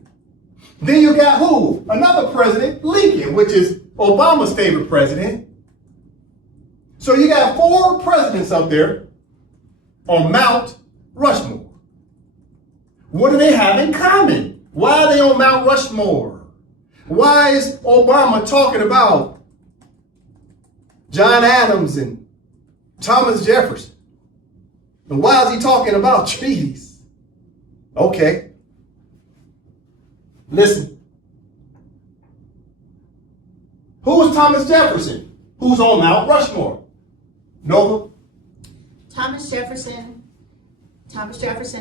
Then you got who? Another president, Lincoln, which is Obama's favorite president. So you got 4 presidents up there on Mount Rushmore. What do they have in common? Why are they on Mount Rushmore? Why is Obama talking about John Adams and Thomas Jefferson? And why is he talking about treaties? Okay. Listen. Who was Thomas Jefferson? Who's on Mount Rushmore? Nova? Thomas Jefferson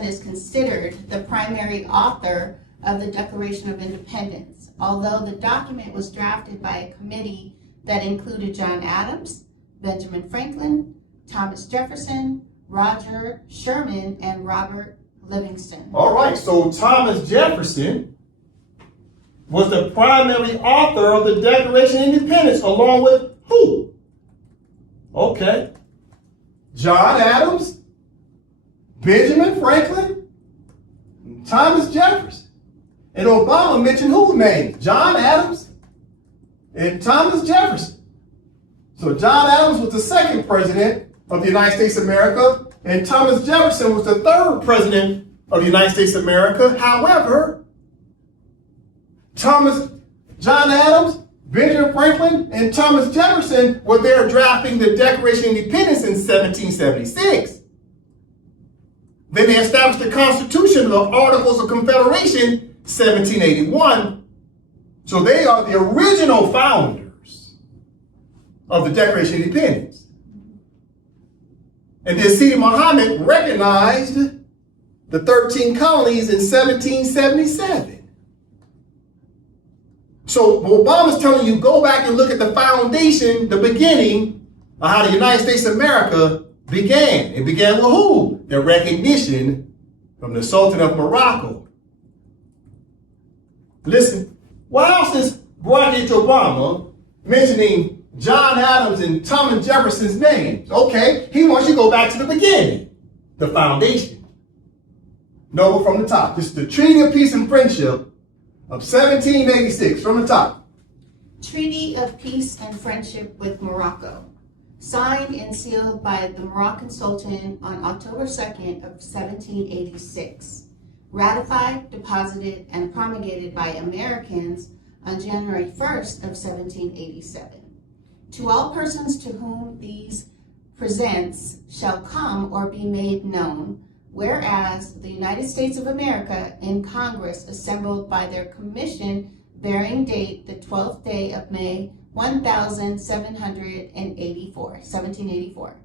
is considered the primary author of the Declaration of Independence, although the document was drafted by a committee that included John Adams, Benjamin Franklin, Thomas Jefferson, Roger Sherman, and Robert Livingston. All right, so Thomas Jefferson was the primary author of the Declaration of Independence, along with who? Okay. John Adams, Benjamin Franklin, and Thomas Jefferson. And Obama mentioned whose name? John Adams and Thomas Jefferson. So John Adams was the second president of the United States of America, and Thomas Jefferson was the third president of the United States of America. However, John Adams, Benjamin Franklin, and Thomas Jefferson were there drafting the Declaration of Independence in 1776. Then they established the Constitution, the Articles of Confederation, 1781. So they are the original founders of the Declaration of Independence. And then Sidi Muhammad recognized the 13 colonies in 1777. So Obama's telling you, go back and look at the foundation, the beginning of how the United States of America began. It began with who? The recognition from the Sultan of Morocco. Listen, why else is Barack H. Obama mentioning John Adams and Thomas Jefferson's names? Okay, he wants you to go back to the beginning, the foundation. No, from the top. This is the Treaty of Peace and Friendship of 1786, from the top. Treaty of Peace and Friendship with Morocco, signed and sealed by the Moroccan Sultan on October 2nd of 1786. Ratified, deposited, and promulgated by Americans on January 1st of 1787. To all persons to whom these presents shall come or be made known, whereas the United States of America in Congress assembled by their commission bearing date the 12th day of May 1784,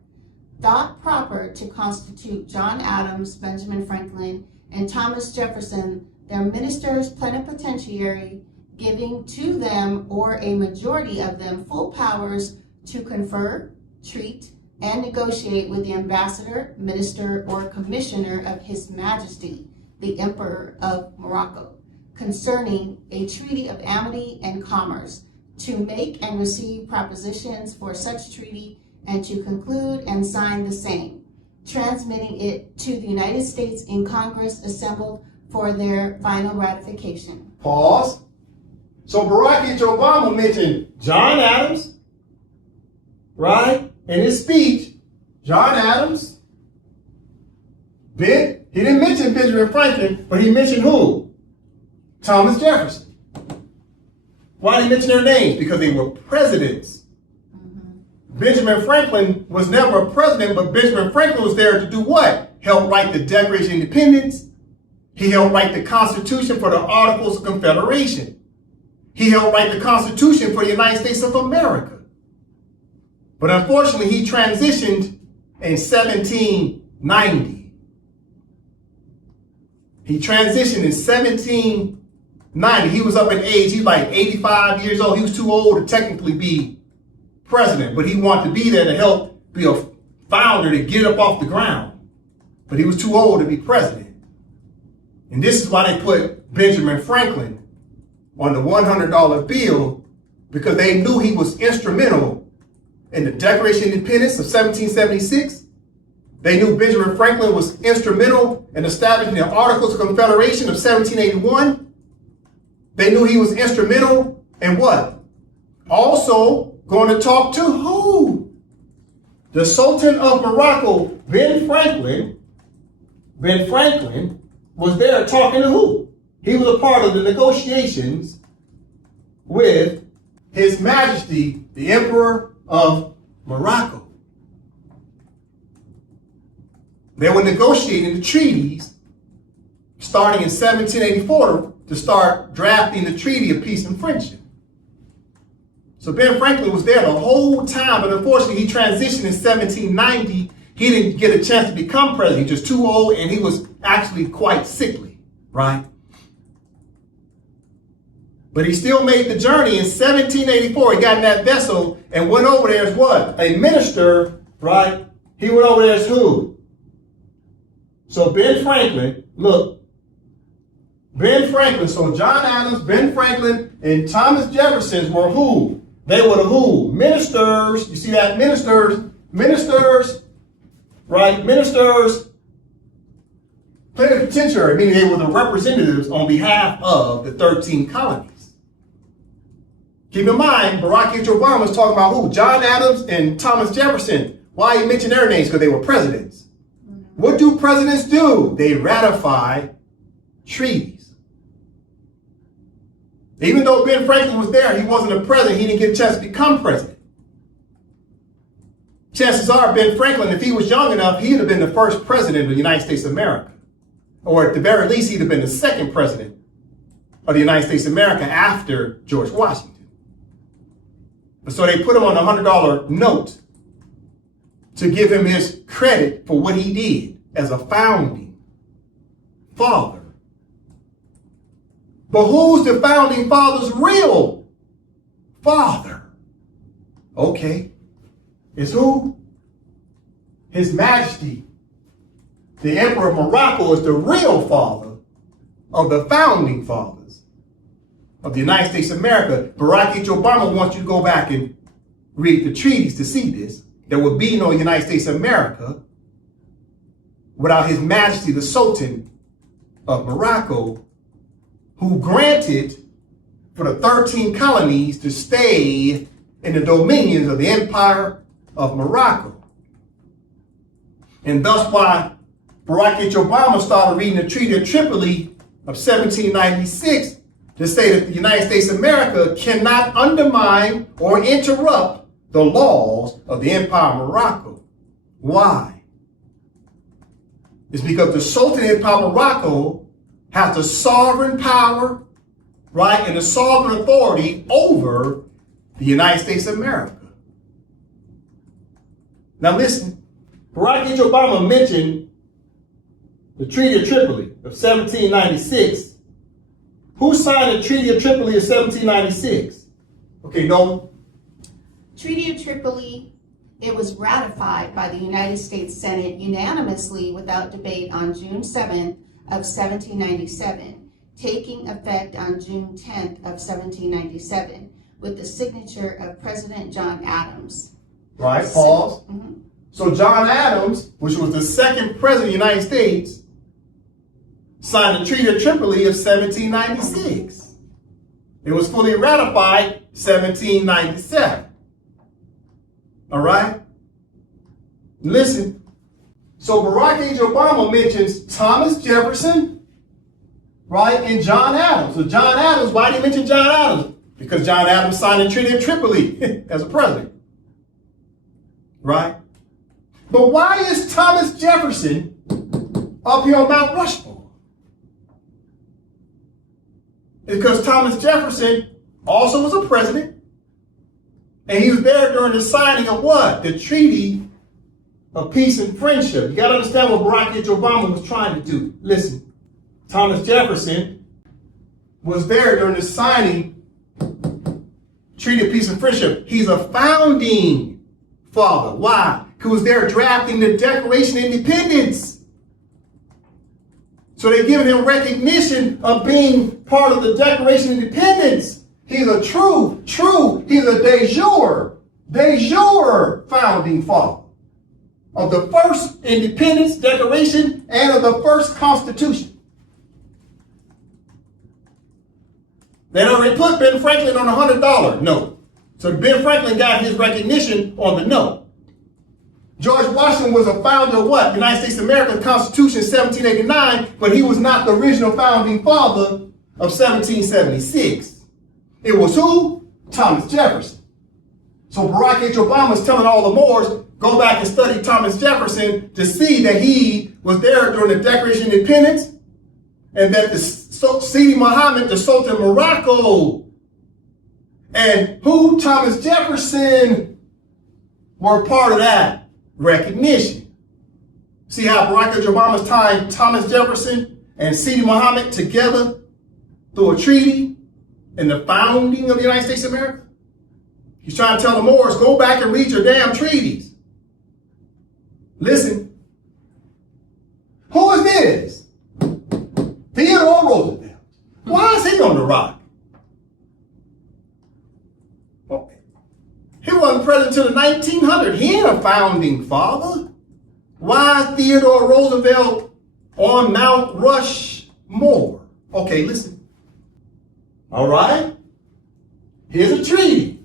thought proper to constitute John Adams, Benjamin Franklin, and Thomas Jefferson their ministers plenipotentiary, giving to them or a majority of them full powers to confer, treat, and negotiate with the ambassador, minister, or commissioner of His Majesty, the Emperor of Morocco, concerning a treaty of amity and commerce, to make and receive propositions for such treaty, and to conclude and sign the same, transmitting it to the United States in Congress assembled for their final ratification. Pause. So Barack H. Obama mentioned John Adams, right? In his speech, John Adams. He didn't mention Benjamin Franklin, but he mentioned who? Thomas Jefferson. Why did he mention their names? Because they were presidents. Benjamin Franklin was never a president, but Benjamin Franklin was there to do what? Help write the Declaration of Independence. He helped write the Constitution for the Articles of Confederation. He helped write the Constitution for the United States of America. But unfortunately, he transitioned in 1790. He transitioned in 1790. He was up in age. He was like 85 years old. He was too old to technically be president, but he wanted to be there to help be a founder to get it up off the ground. But he was too old to be president. And this is why they put Benjamin Franklin on the $100 bill, because they knew he was instrumental in the Declaration of Independence of 1776. They knew Benjamin Franklin was instrumental in establishing the Articles of Confederation of 1781. They knew he was instrumental in what? Also going to talk to who? The Sultan of Morocco, Ben Franklin. Ben Franklin was there talking to who? He was a part of the negotiations with His Majesty, the Emperor of Morocco. They were negotiating the treaties starting in 1784 to start drafting the Treaty of Peace and Friendship. So Ben Franklin was there the whole time, but unfortunately he transitioned in 1790. He didn't get a chance to become president. He was just too old, and he was actually quite sickly, right? But he still made the journey in 1784. He got in that vessel and went over there as what? A minister, right? He went over there as who? So Ben Franklin, look, Ben Franklin, so John Adams, Ben Franklin, and Thomas Jefferson were who? They were the who? Ministers. You see that? Ministers, right? Ministers, plenipotentiary, meaning they were the representatives on behalf of the 13 colonies. Keep in mind, Barack H. Obama was talking about who? John Adams and Thomas Jefferson. Why he mentioned their names? Because they were presidents. What do presidents do? They ratify treaties. Even though Ben Franklin was there, he wasn't a president. He didn't get a chance to become president. Chances are Ben Franklin, if he was young enough, he'd have been the first president of the United States of America. Or at the very least, he'd have been the second president of the United States of America after George Washington. But so they put him on a $100 note to give him his credit for what he did as a founding father. But who's the founding father's real father? Okay. It's who? His Majesty, the Emperor of Morocco, is the real father of the founding fathers of the United States of America. Barack H. Obama wants you to go back and read the treaties to see this. There would be no United States of America without His Majesty, the Sultan of Morocco, who granted for the 13 colonies to stay in the dominions of the Empire of Morocco. And thus why Barack H. Obama started reading the Treaty of Tripoli of 1796 to say that the United States of America cannot undermine or interrupt the laws of the Empire of Morocco. Why? It's because the Sultan Empire of Morocco has the sovereign power, right, and the sovereign authority over the United States of America. Now listen, Barack H. Obama mentioned the Treaty of Tripoli of 1796. Who signed the Treaty of Tripoli of 1796? Okay, no. Treaty of Tripoli, it was ratified by the United States Senate unanimously without debate on June 7th of 1797, taking effect on June 10th of 1797, with the signature of President John Adams. Right, pause. So John Adams, which was the second president of the United States, signed the Treaty of Tripoli of 1796. It was fully ratified 1797. All right? Listen. So Barack H. Obama mentions Thomas Jefferson, right, and John Adams. So John Adams, why did he mention John Adams? Because John Adams signed the Treaty of Tripoli as a president. Right? But why is Thomas Jefferson up here on Mount Rushmore? Because Thomas Jefferson also was a president, and he was there during the signing of what? The Treaty of Peace and Friendship. You got to understand what Barack H. Obama was trying to do. Listen, Thomas Jefferson was there during the signing Treaty of Peace and Friendship. He's a founding father. Why? He was there drafting the Declaration of Independence. So they're giving him recognition of being part of the Declaration of Independence. He's a he's a de jure founding father of the first Independence Declaration and of the first Constitution. They already put Ben Franklin on a $100 note. So Ben Franklin got his recognition on the note. George Washington was a founder of what? United States of America, Constitution 1789, but he was not the original founding father of 1776. It was who? Thomas Jefferson. So Barack H. Obama is telling all the Moors, go back and study Thomas Jefferson to see that he was there during the Declaration of Independence, and that the Sidi Muhammad, the Sultan of Morocco, and who? Thomas Jefferson were part of that recognition. See how Barack H. Obama's tying Thomas Jefferson and Sidi Muhammad together through a treaty and the founding of the United States of America? He's trying to tell the Moors, go back and read your damn treaties. Listen. Who is this? Theodore Roosevelt. Why is he on the rock? Well, he wasn't president until the 1900s. He ain't a founding father. Why is Theodore Roosevelt on Mount Rushmore? Okay, listen. All right. Here's a treaty.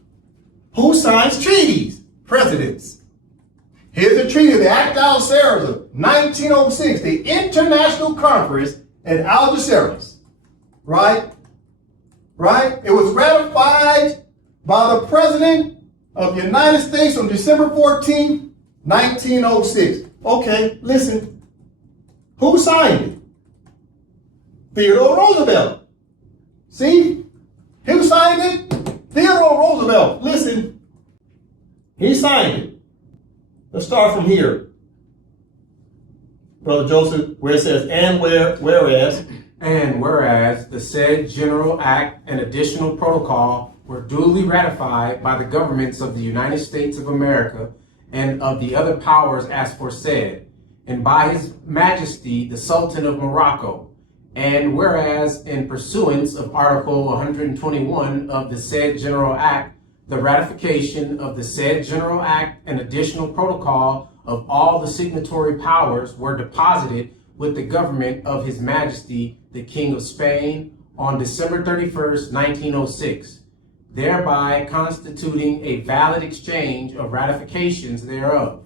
Who signs treaties? Presidents. Here's a treaty of the Act of Algeciras of 1906, the International Conference at Algeciras. Right? Right? It was ratified by the President of the United States on December 14, 1906. Okay, listen. Who signed it? Theodore Roosevelt. See? Who signed it? Theodore Roosevelt. Listen. He signed it. Let's start from here. Brother Joseph, where it says, whereas the said General Act and additional protocol were duly ratified by the governments of the United States of America and of the other powers as foresaid, and by His Majesty the Sultan of Morocco, and whereas in pursuance of Article 121 of the said General Act, the ratification of the said General Act and additional protocol of all the signatory powers were deposited with the government of His Majesty the King of Spain on December 31st, 1906, thereby constituting a valid exchange of ratifications thereof.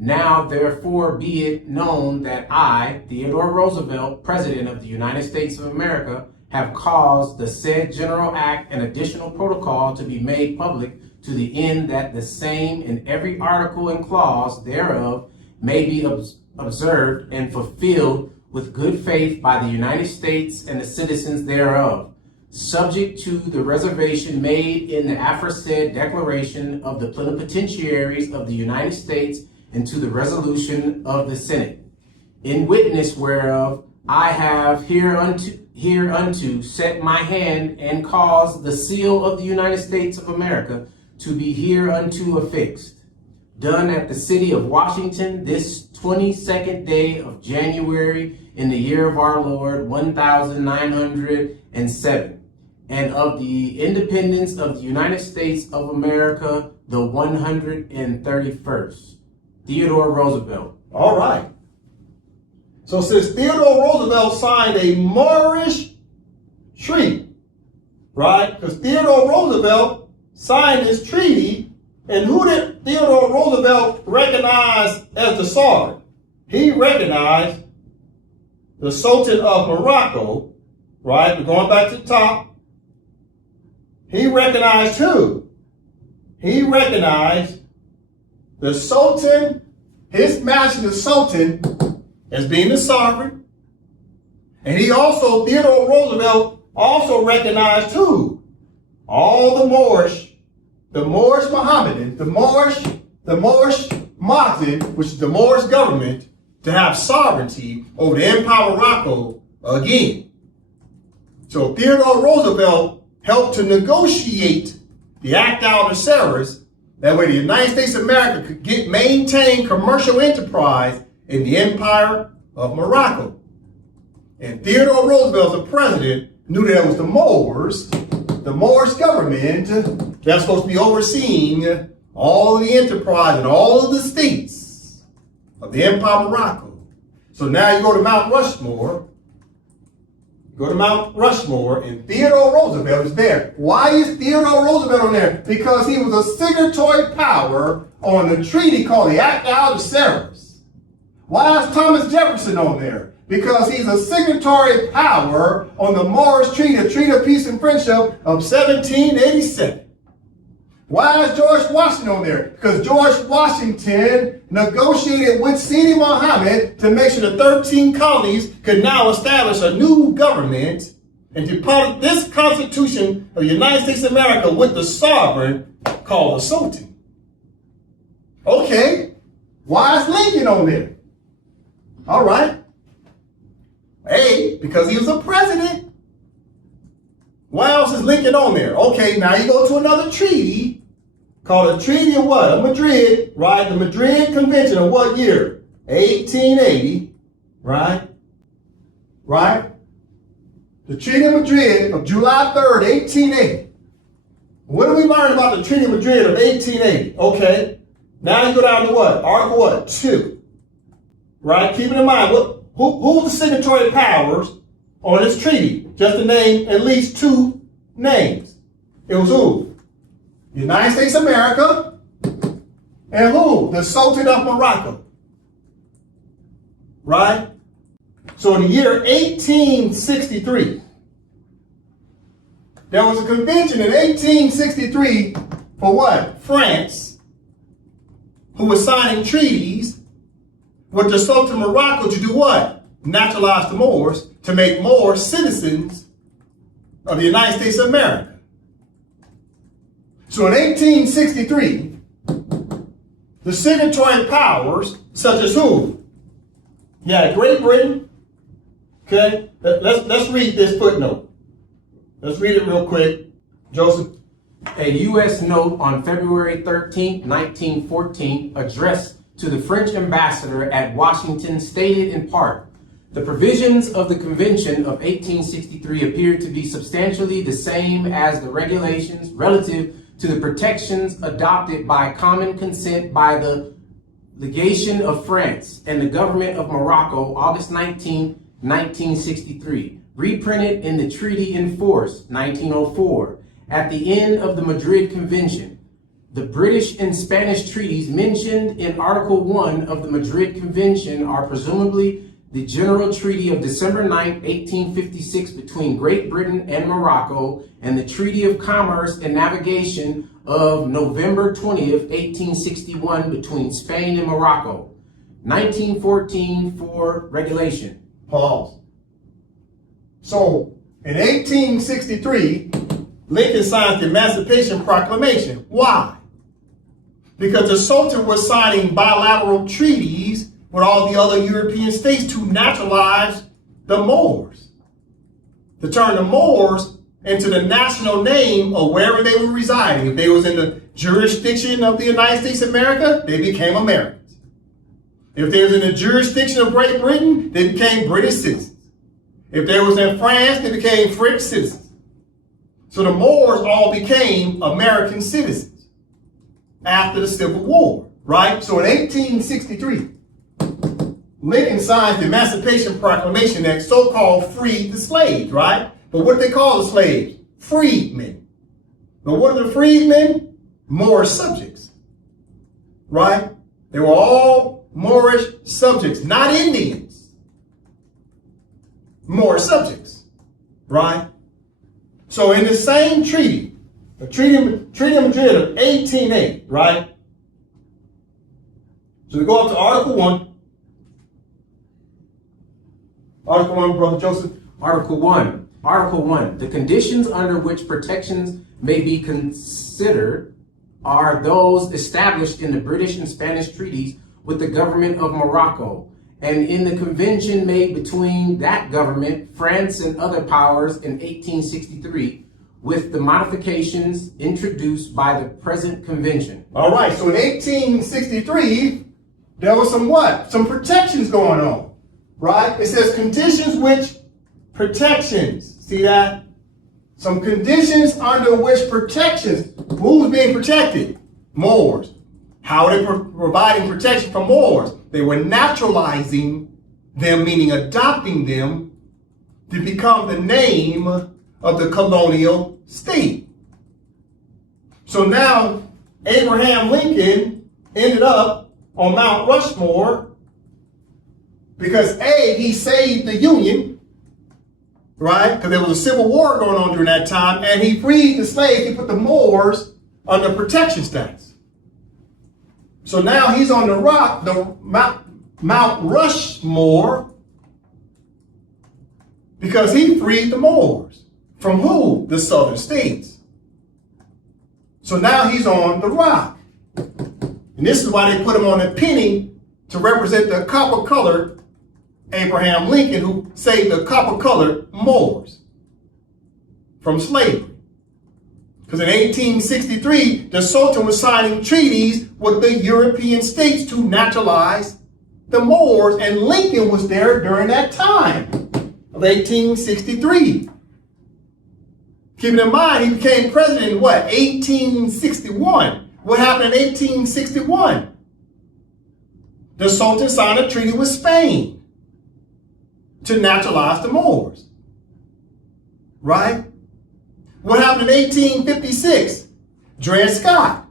Now therefore be it known that I, Theodore Roosevelt, President of the United States of America, have caused the said General Act and additional protocol to be made public to the end that the same in every article and clause thereof may be observed and fulfilled with good faith by the United States and the citizens thereof, subject to the reservation made in the aforesaid declaration of the plenipotentiaries of the United States and to the resolution of the Senate. In witness whereof I have hereunto set my hand and caused the seal of the United States of America to be hereunto affixed. Done at the city of Washington this 22nd day of January in the year of our Lord 1907, and of the independence of the United States of America the 131st. Theodore Roosevelt. All right. So since Theodore Roosevelt signed a Moorish treaty, right? Because Theodore Roosevelt signed this treaty, and who did Theodore Roosevelt recognize as the sovereign? He recognized the Sultan of Morocco, right? We're going back to the top. He recognized who? He recognized the Sultan, his majesty the Sultan, as being the sovereign. And he also, Theodore Roosevelt, also recognized who? All the Moorish Mohammedans, the Moorish Muslim, which is the Moorish government, to have sovereignty over the Empire of Morocco again. So Theodore Roosevelt helped to negotiate the Act of Service. That way the United States of America could maintain commercial enterprise in the Empire of Morocco. And Theodore Roosevelt, the president, knew that it was the Moorish government that's supposed to be overseeing all of the enterprise and all of the states of the Empire of Morocco. So now you go to Mount Rushmore. And Theodore Roosevelt is there. Why is Theodore Roosevelt on there? Because he was a signatory power on the treaty called the Act of Service. Why is Thomas Jefferson on there? Because he's a signatory power on the Moorish Treaty, the Treaty of Peace and Friendship of 1787. Why is George Washington on there? Because George Washington negotiated with Sidi Muhammad to make sure the 13 colonies could now establish a new government and deposit this Constitution of the United States of America with the sovereign called the Sultan. Okay, why is Lincoln on there? All right. A, because he was a president. Why else is Lincoln on there? Okay, now you go to another treaty called the Treaty of what? Of Madrid, right? The Madrid Convention of what year? 1880, right? Right? The Treaty of Madrid of July 3rd, 1880. What do we learn about the Treaty of Madrid of 1880? Okay, now you go down to what? Article what? 2. Right? Keep in mind, who's the signatory powers on this treaty? Just to name at least 2 names. It was who? The United States of America, and who? The Sultan of Morocco. Right? So in the year 1863, there was a convention in 1863 for what? France, who was signing treaties with the Sultan of Morocco to do what? Naturalize the Moors, to make Moors citizens of the United States of America. So in 1863, the signatory powers, such as who? Yeah, Great Britain. Okay, let's read this footnote. Let's read it real quick. Joseph. A U.S. note on February 13, 1914, addressed to the French ambassador at Washington stated in part, the provisions of the Convention of 1863 appear to be substantially the same as the regulations relative to the protections adopted by common consent by the Legation of France and the Government of Morocco, August 19, 1963, reprinted in the Treaty in Force, 1904, at the end of the Madrid Convention. The British and Spanish treaties mentioned in Article 1 of the Madrid Convention are presumably the General Treaty of December 9, 1856 between Great Britain and Morocco, and the Treaty of Commerce and Navigation of November 20th, 1861 between Spain and Morocco. 1914 for regulation. Pause. So in 1863, Lincoln signed the Emancipation Proclamation. Why? Because the Sultan was signing bilateral treaties with all the other European states to naturalize the Moors, to turn the Moors into the national name of wherever they were residing. If they was in the jurisdiction of the United States of America, they became Americans. If they was in the jurisdiction of Great Britain, they became British citizens. If they was in France, they became French citizens. So the Moors all became American citizens after the Civil War, right? So in 1863, Lincoln signs the Emancipation Proclamation that so-called freed the slaves, right? But what did they call the slaves? Freedmen. Now what are the freedmen? Moorish subjects, right? They were all Moorish subjects, not Indians. Moorish subjects, right? So in the same treaty, the Treaty of Madrid of 1808, right? So we go up to Article 1. Article 1, Brother Joseph. Article 1. Article 1. The conditions under which protections may be considered are those established in the British and Spanish treaties with the government of Morocco and in the convention made between that government, France, and other powers in 1863, with the modifications introduced by the present convention. All right, so in 1863, there was some what? Some protections going on, right? It says conditions which protections. See that? Some conditions under which protections. Who was being protected? Moors. How are they providing protection for Moors? They were naturalizing them, meaning adopting them to become the name of the colonial state. So now Abraham Lincoln ended up on Mount Rushmore because A, he saved the Union, right? Because there was a civil war going on during that time, and he freed the slaves. He put the Moors under protection status. So now he's on the rock, the Mount Rushmore, because he freed the Moors. From who? The southern states. So now he's on the rock. And this is why they put him on a penny to represent the copper-colored Abraham Lincoln, who saved the copper-colored Moors from slavery. Because in 1863, the Sultan was signing treaties with the European states to naturalize the Moors, and Lincoln was there during that time of 1863. Keeping in mind, he became president in what? 1861. What happened in 1861? The Sultan signed a treaty with Spain to naturalize the Moors. Right? What happened in 1856? Dred Scott.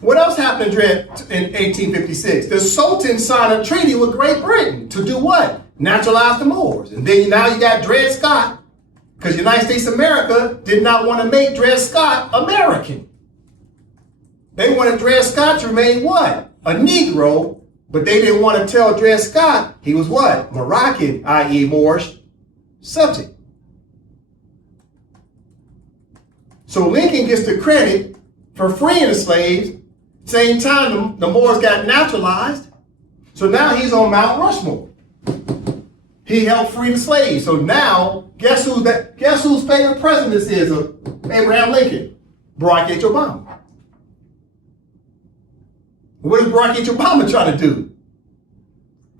What else happened in 1856? The Sultan signed a treaty with Great Britain to do what? Naturalize the Moors. And then now you got Dred Scott, because the United States of America did not want to make Dred Scott American. They wanted Dred Scott to remain what? A Negro, but they didn't want to tell Dred Scott he was what? Moroccan, i.e. Moorish subject. So Lincoln gets the credit for freeing the slaves. Same time, the Moors got naturalized. So now he's on Mount Rushmore. He helped free the slaves. So now, guess whose favorite president this is of Abraham Lincoln? Barack H. Obama. What is Barack H. Obama trying to do?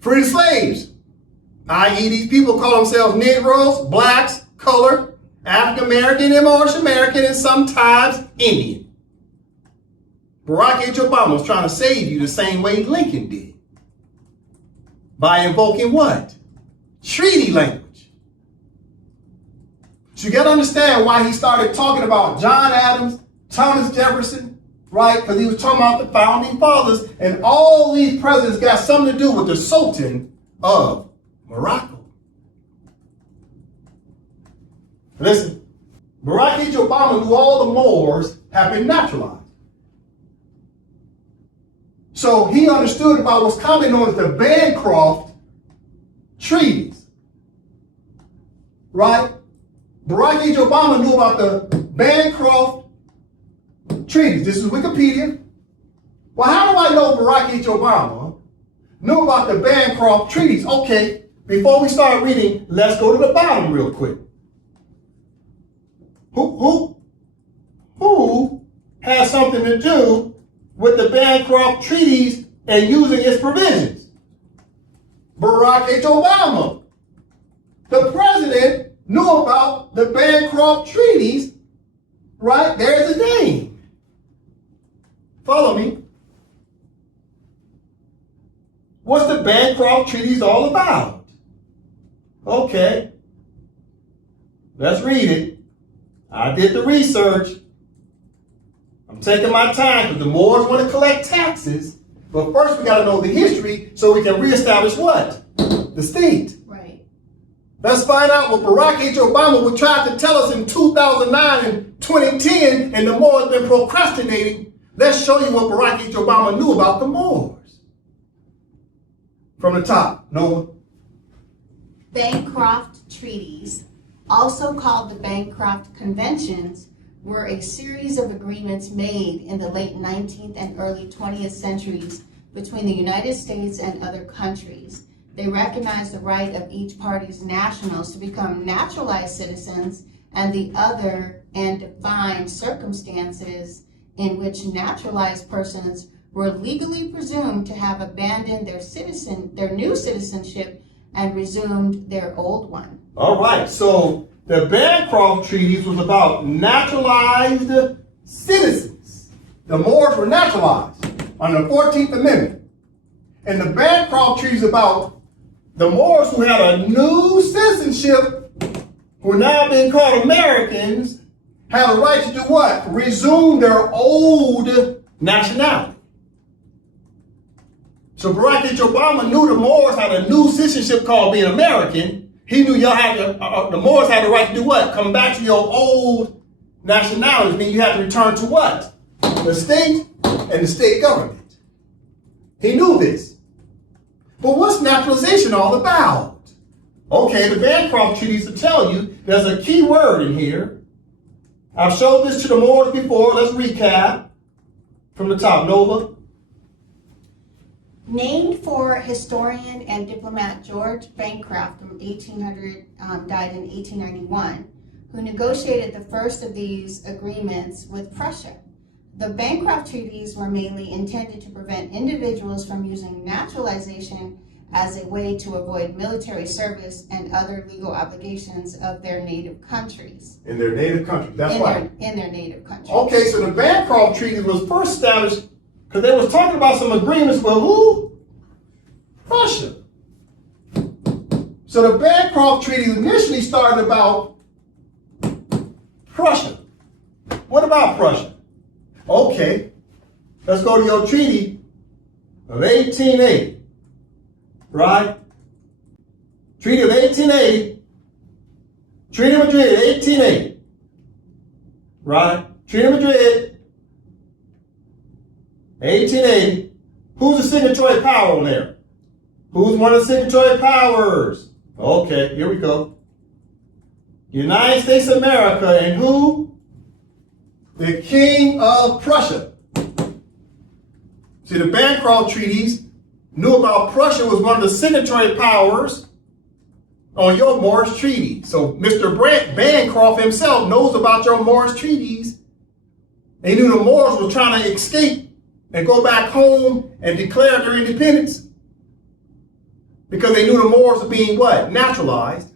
Free the slaves. I.e. these people call themselves Negroes, blacks, colored, African American, and Moorish American, and sometimes Indian. Barack H. Obama was trying to save you the same way Lincoln did. By invoking what? Treaty language. So you got to understand why he started talking about John Adams, Thomas Jefferson, right? Because he was talking about the founding fathers, and all these presidents got something to do with the Sultan of Morocco. Listen, Barack H. Obama knew all the Moors have been naturalized. So he understood about what's commonly known as the Bancroft Treaties. Right? Barack H. Obama knew about the Bancroft Treaties. This is Wikipedia. Well, how do I know Barack H. Obama knew about the Bancroft Treaties? Okay, before we start reading, let's go to the bottom real quick. Who has something to do with the Bancroft Treaties and using its provisions? Barack H. Obama. The president knew about the Bancroft Treaties, right? There's his name. Follow me. Bancroft Treaty is all about? Okay. Let's read it. I did the research. I'm taking my time because the Moors want to collect taxes. But first we got to know the history so we can reestablish what? The state. Right. Let's find out what Barack H. Obama would try to tell us in 2009 and 2010, and the Moors been procrastinating. Let's show you what Barack H. Obama knew about the Moors. From the top, Noah. Bancroft Treaties, also called the Bancroft Conventions, were a series of agreements made in the late 19th and early 20th centuries between the United States and other countries. They recognized the right of each party's nationals to become naturalized citizens and the other and defined circumstances in which naturalized persons were legally presumed to have abandoned their new citizenship and resumed their old one. All right, so the Bancroft Treaties was about naturalized citizens. The Moors were naturalized under the 14th Amendment. And the Bancroft Treaties about the Moors who had a new citizenship, who are now being called Americans, have a right to do what? Resume their old nationality. So Barack H. Obama knew the Moors had a new citizenship called being American. He knew y'all had the Moors had the right to do what? Come back to your old nationality. I mean, you had to return to what? The state and the state government. He knew this. But what's naturalization all about? Okay, the Bancroft Treaties will tell you there's a key word in here. I've showed this to the Moors before. Let's recap from the top. Nova. Named for historian and diplomat George Bancroft from 1800, died in 1891, who negotiated the first of these agreements with Prussia. The Bancroft Treaties were mainly intended to prevent individuals from using naturalization as a way to avoid military service and other legal obligations of their native countries. In their native country, that's right. In their native countries. Okay, so the Bancroft Treaty was first established because they was talking about some agreements with who? Prussia. So the Bancroft Treaty initially started about Prussia. What about Prussia? Okay, let's go to your treaty of 1880, right? Treaty of 1880, Treaty of Madrid, 1880, right? Treaty of Madrid, 1880. Who's the signatory power on there? Who's one of the signatory powers? Okay, here we go. United States of America, and who? The King of Prussia. See, the Bancroft Treaties knew about Prussia was one of the signatory powers on your Moorish Treaty. So Mr. Bancroft himself knows about your Moorish treaties. He knew the Moors were trying to escape and go back home and declare their independence because they knew the Moors were being what? Naturalized.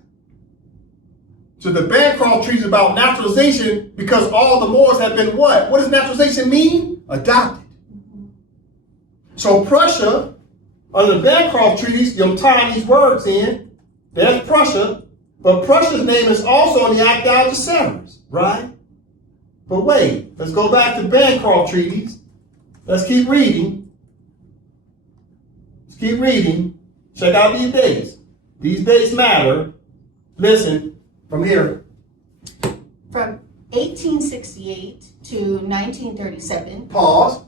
So the Bancroft Treaty is about naturalization because all the Moors have been what? What does naturalization mean? Adopted. So Prussia, under the Bancroft Treaties, I'm tying these words in, there's Prussia, but Prussia's name is also on the Act of Severance, right? But wait, let's go back to Bancroft Treaties. Let's keep reading. Let's keep reading. Check out these dates. These dates matter. Listen. From here. From 1868 to 1937. Pause.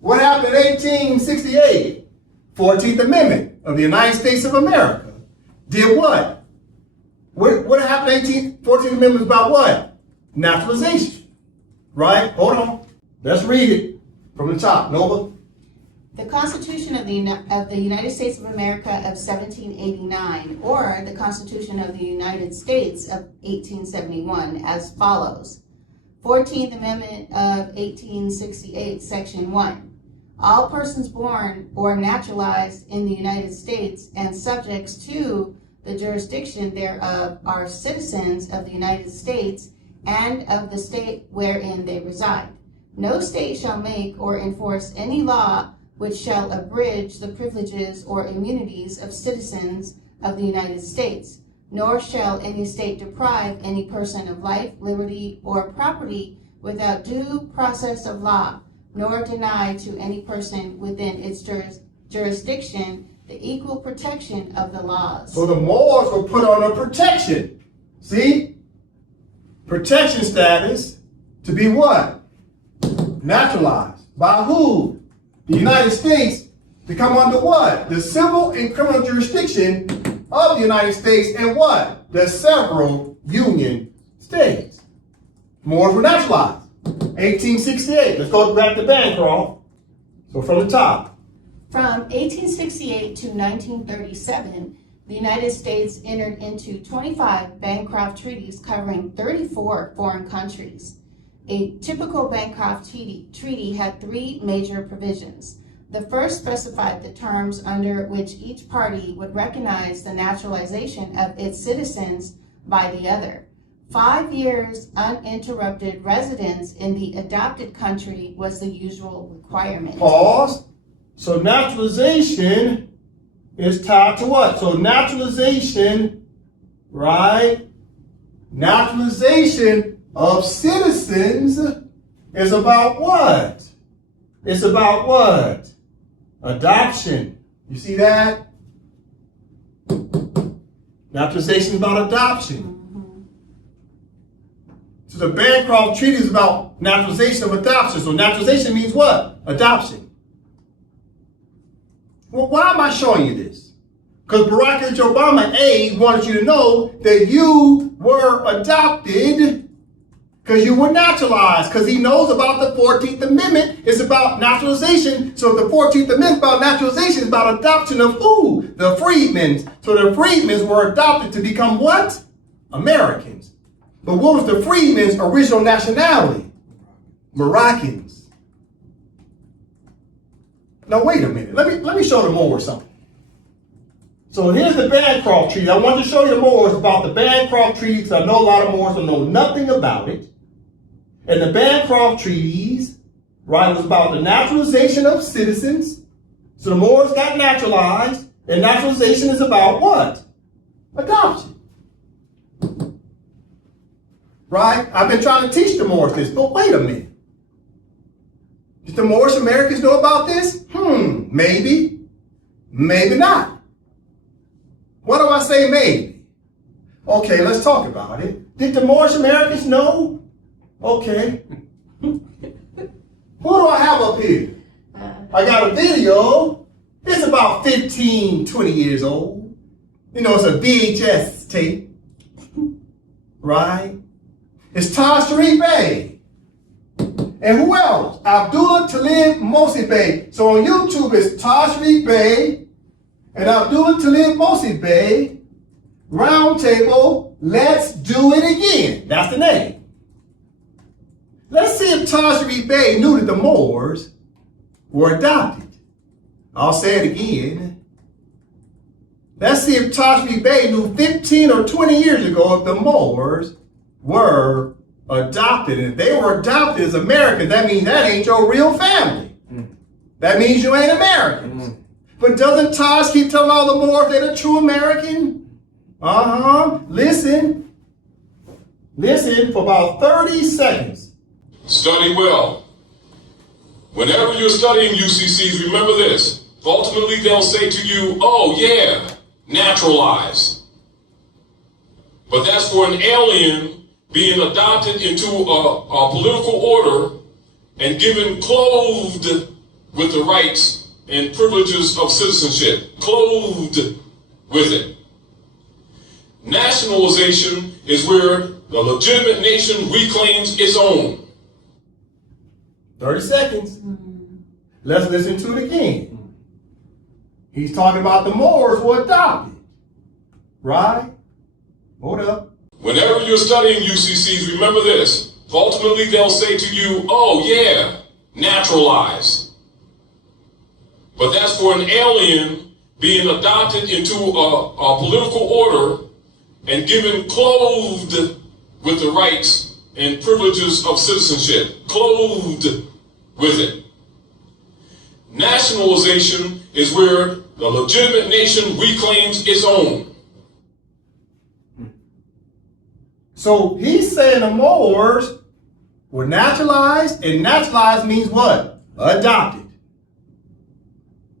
What happened in 1868? 14th Amendment of the United States of America. Did what? What happened in 14th Amendment was about what? Naturalization. Right? Hold on. Let's read it from the top. Nova. The Constitution of the United States of America of 1789, or the Constitution of the United States of 1871, as follows. 14th Amendment of 1868, Section 1. All persons born or naturalized in the United States and subjects to the jurisdiction thereof are citizens of the United States and of the state wherein they reside. No state shall make or enforce any law which shall abridge the privileges or immunities of citizens of the United States, nor shall any state deprive any person of life, liberty, or property without due process of law, nor deny to any person within its jurisdiction the equal protection of the laws. So the Moors were put on a protection. See? Protection status to be what? Naturalized. By who? The United States to come under what? The civil and criminal jurisdiction of the United States and what? The several Union states. Moors were naturalized. 1868. Let's go back to Bancroft. So from the top. From 1868 to 1937, the United States entered into 25 Bancroft treaties covering 34 foreign countries. A typical Bancroft treaty had three major provisions. The first specified the terms under which each party would recognize the naturalization of its citizens by the other. 5 years uninterrupted residence in the adopted country was the usual requirement. Pause. So naturalization is tied to what? So naturalization, right? Naturalization of citizens is about what? It's about what? Adoption. You see that? Naturalization is about adoption. So the Bancroft Treaty is about naturalization of adoption. So naturalization means what? Adoption. Well, why am I showing you this? Because Barack Obama, A, wanted you to know that you were adopted because you were naturalized, because he knows about the 14th Amendment. It's about naturalization. So the 14th Amendment is about naturalization. It's about adoption of who? The freedmen. So the freedmen were adopted to become what? Americans. But what was the freedmen's original nationality? Moroccans. Now wait a minute. Let me show the Moors something. So here's the Bancroft Treaty. I want to show you the Moors about the Bancroft Treaty because I know a lot of Moors don't know nothing about it. And the Bancroft Treaties, right, was about the naturalization of citizens. So the Moors got naturalized, and naturalization is about what? Adoption. Right? I've been trying to teach the Moors this, but wait a minute. Did the Moorish Americans know about this? Maybe. Maybe not. What do I say maybe? Okay, let's talk about it. Did the Moorish Americans know? Okay. Who do I have up here? I got a video. It's about 15, 20 years old. You know, it's a VHS tape. Right? It's Taj Sharif Bey. And who else? Abdullah Talib Mosi Bey. So on YouTube, it's Taj Sharif Bey and Abdullah Talib Mosi Bey. Roundtable, let's do it again. That's the name. Let's see if Taj Sharif Bey knew that the Moors were adopted. I'll say it again. Let's see if Taj Sharif Bey knew 15 or 20 years ago if the Moors were adopted. And if they were adopted as Americans, that means that ain't your real family. That means you ain't Americans. But doesn't Taj keep telling all the Moors they're the true American? Listen. Listen for about 30 seconds. Study well. Whenever you're studying UCCs, remember this. Ultimately, they'll say to you, oh yeah, naturalize. But that's for an alien being adopted into a political order and given clothed with the rights and privileges of citizenship. Clothed with it. Nationalization is where the legitimate nation reclaims its own. 30 seconds. Let's listen to it again. He's talking about the Moors who were adopted. Right? Hold up. Whenever you're studying UCCs, remember this. Ultimately, they'll say to you, oh yeah, naturalize. But that's for an alien being adopted into a political order and given clothed with the rights and privileges of citizenship. Clothed with it. Nationalization is where the legitimate nation reclaims its own. So he's saying the Moors were naturalized, and naturalized means what? Adopted.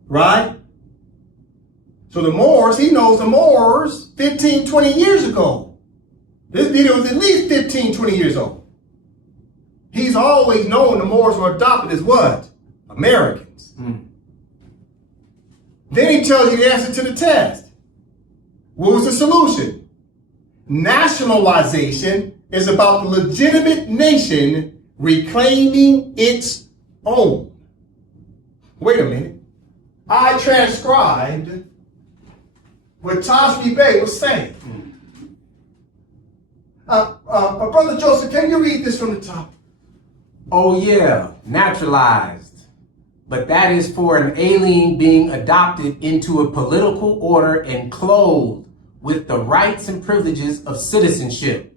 Right? So the Moors, he knows the Moors 15, 20 years ago. This video is at least 15, 20 years old. He's always known the Moors were adopted as what? Americans. Then he tells you the answer to the test. What was the solution? Nationalization is about the legitimate nation reclaiming its own. Wait a minute. I transcribed what Tashmi Bey was saying. Brother Joseph, can you read this from the top? Oh yeah, naturalized. But that is for an alien being adopted into a political order and clothed with the rights and privileges of citizenship.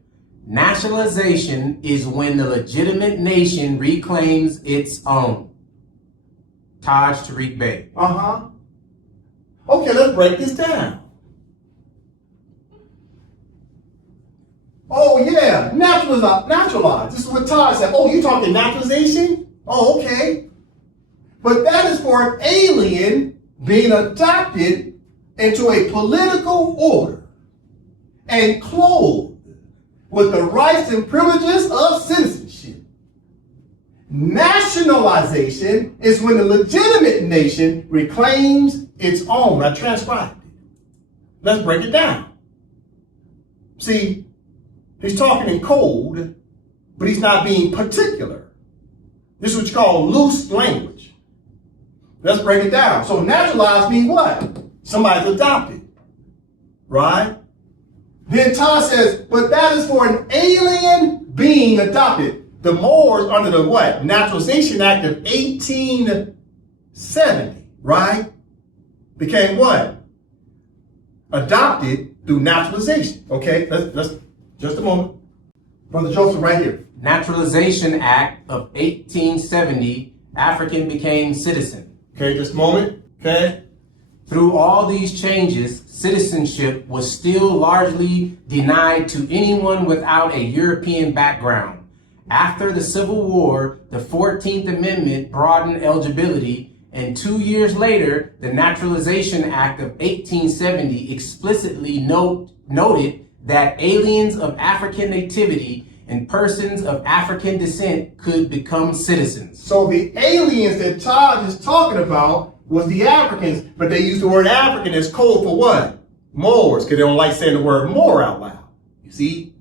Nationalization is when the legitimate nation reclaims its own. Taj Tariq Bey. Okay, let's break this down. Oh yeah, naturalized. This is what Taj said. Oh, you talking naturalization? Oh, okay. But that is for an alien being adopted into a political order and clothed with the rights and privileges of citizenship. Nationalization is when the legitimate nation reclaims its own. I transcribed it. Let's break it down. See, he's talking in code, but he's not being particular. This is what you call loose language. Let's break it down. So naturalized means what? Somebody's adopted, right? Then Todd says, but that is for an alien being adopted. The Moors under the what? Naturalization Act of 1870, right? Became what? Adopted through naturalization. Okay, let's just a moment. Brother Joseph right here. Naturalization Act of 1870, African became citizen. Okay, just a moment. Okay. Through all these changes, citizenship was still largely denied to anyone without a European background. After the Civil War, the 14th Amendment broadened eligibility, and 2 years later, the Naturalization Act of 1870 explicitly noted that aliens of African nativity and persons of African descent could become citizens. So the aliens that Todd is talking about was the Africans, but they use the word African as code for what? Moors, because they don't like saying the word Moor out loud. You see?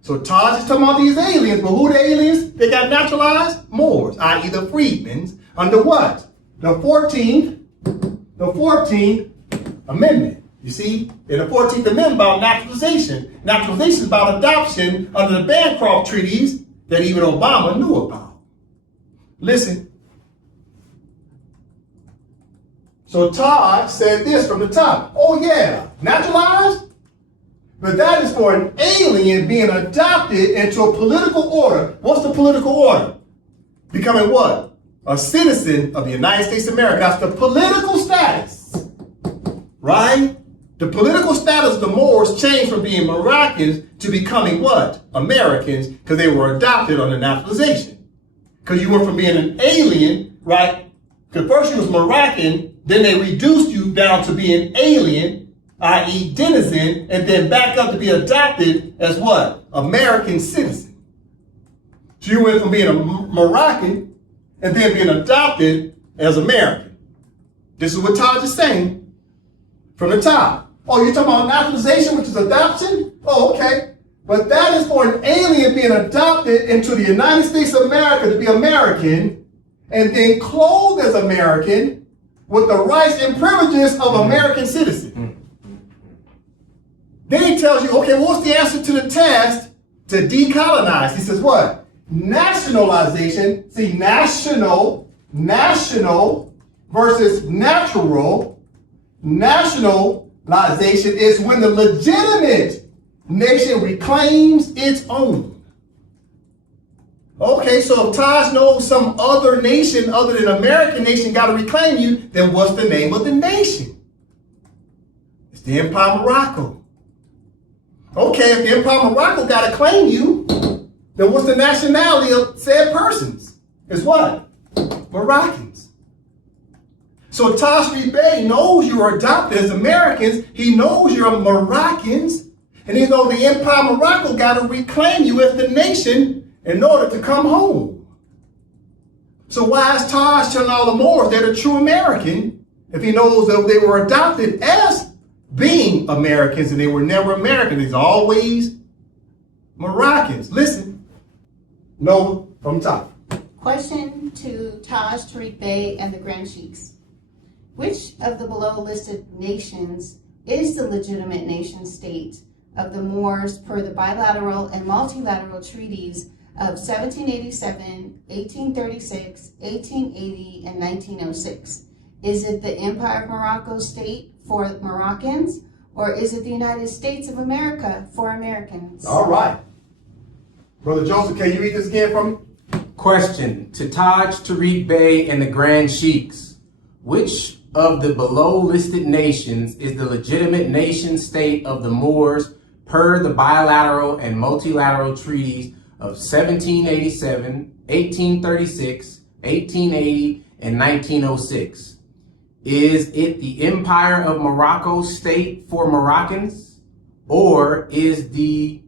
So Todd is talking about these aliens, but who are the aliens? They got naturalized? Moors, i.e. the freedmen's, under what? The 14th Amendment. You see? In the 14th Amendment about naturalization. Naturalization is about adoption under the Bancroft Treaties that even Obama knew about. Listen. So Todd said this from the top. Oh yeah, naturalized? But that is for an alien being adopted into a political order. What's the political order? Becoming what? A citizen of the United States of America. That's the political status. Right? The political status of the Moors changed from being Moroccans to becoming what? Americans, because they were adopted under naturalization. Because you went from being an alien, right? Because first you was Moroccan, then they reduced you down to being alien, i.e. denizen, and then back up to be adopted as what? American citizen. So you went from being a Moroccan and then being adopted as American. This is what Taj is saying from the top. Oh, you're talking about naturalization, which is adoption? Oh, okay. But that is for an alien being adopted into the United States of America to be American and then clothed as American with the rights and privileges of American citizen. Then he tells you, okay, what's the answer to the test to decolonize? He says what? Nationalization. See, national versus natural. Nationalization is when the legitimate nation reclaims its own. Okay, so if Taj knows some other nation other than American nation got to reclaim you, then what's the name of the nation? It's the Empire of Morocco. Okay, if the Empire of Morocco got to claim you, then what's the nationality of said persons? It's what? Moroccans. So Taj Bey knows you are adopted as Americans. He knows you're Moroccans. And he knows the Empire of Morocco got to reclaim you as the nation in order to come home. So why is Taj telling all the Moors they're the true American if he knows that they were adopted as being Americans and they were never Americans? They're always Moroccans. Listen. No, from top. Question to Taj Tariq Bey and the Grand Sheikhs. Which of the below listed nations is the legitimate nation state of the Moors per the bilateral and multilateral treaties of 1787, 1836, 1880, and 1906? Is it the Empire of Morocco state for Moroccans, or is it the United States of America for Americans? All right. Brother Joseph, can you read this again for me? Question to Taj Tariq Bey and the Grand Sheikhs. Which of the below listed nations is the legitimate nation state of the Moors per the bilateral and multilateral treaties of 1787, 1836, 1880, and 1906? Is it the Empire of Morocco state for Moroccans? Or is it the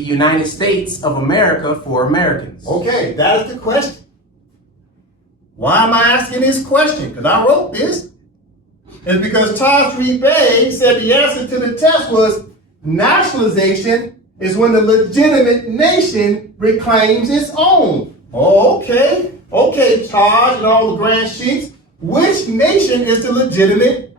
United States of America for Americans? Okay, that is the question. Why am I asking this question? Because I wrote this. It's because Taj Bey said the answer to the test was nationalization is when the legitimate nation reclaims its own. Okay, Taj and all the Grand Sheikhs, which nation is the legitimate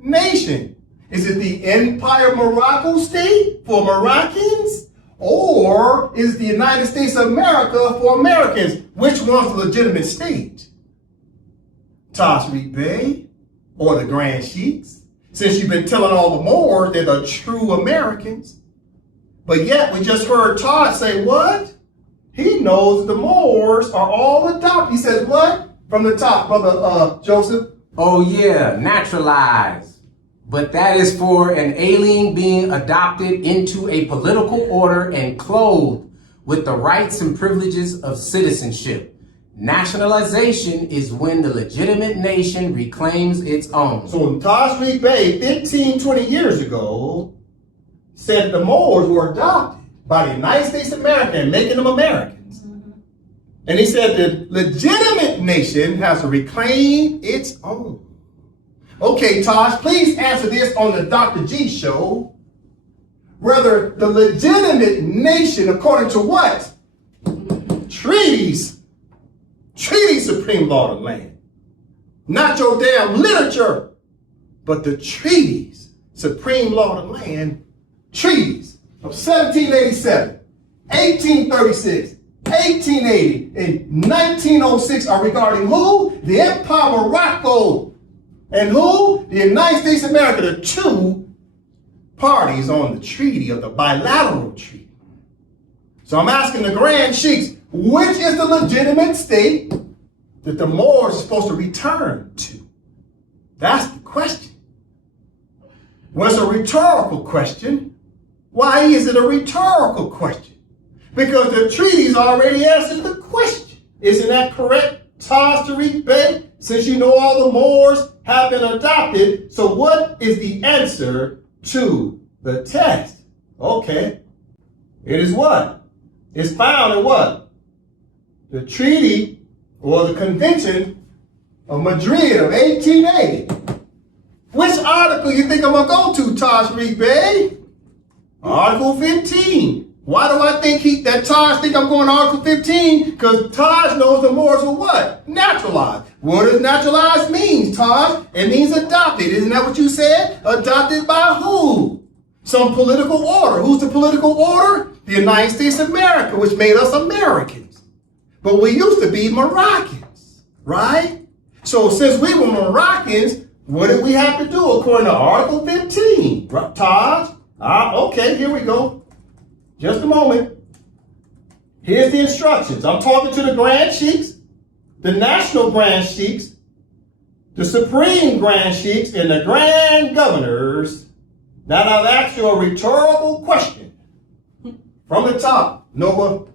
nation? Is it the Empire of Morocco state for Moroccans? Or is it the United States of America for Americans? Which one's the legitimate state? Taj Bey or the Grand Sheikhs? Since you've been telling all the Moors they're the true Americans. But yet we just heard Taj say what? He knows the Moors are all adopted. He says what? From the top, Brother Joseph. Oh yeah, naturalized. But that is for an alien being adopted into a political order and clothed with the rights and privileges of citizenship. Nationalization is when the legitimate nation reclaims its own. So Taj Bey, 15, 20 years ago, said the Moors were adopted by the United States of America and making them Americans. And he said the legitimate nation has to reclaim its own. Okay, Taj, please answer this on the Dr. G show. Whether the legitimate nation, according to what? Treaties supreme law of the land. Not your damn literature, but the treaties, supreme law of the land, treaties of 1787, 1836, 1880, and 1906 are regarding who? The Empire of Morocco. And who? The United States of America, the two parties on the treaty of the bilateral treaty. So I'm asking the Grand Sheikhs, which is the legitimate state that the Moors are supposed to return to? That's the question. Well, it's a rhetorical question. Why is it a rhetorical question? Because the treaties already answered the question. Isn't that correct, Taj Bey? Since you know all the Moors have been adopted, so what is the answer to the test? Okay. It is what? It's found in what? The treaty or the convention of Madrid of 1880. Which article you think I'm going to go to, Taj Bey? Article 15. Why do I think that Taj think I'm going to Article 15? Because Taj knows the Moors were what? Naturalized. What does naturalized mean, Taj? It means adopted. Isn't that what you said? Adopted by who? Some political order. Who's the political order? The United States of America, which made us Americans. But we used to be Moroccans, right? So since we were Moroccans, what did we have to do according to Article 15? Taj? Okay, here we go. Just a moment. Here's the instructions. I'm talking to the Grand Sheiks, the National Grand Sheiks, the Supreme Grand Sheiks, and the Grand Governors. Now I've asked you a rhetorical question. From the top, Nova.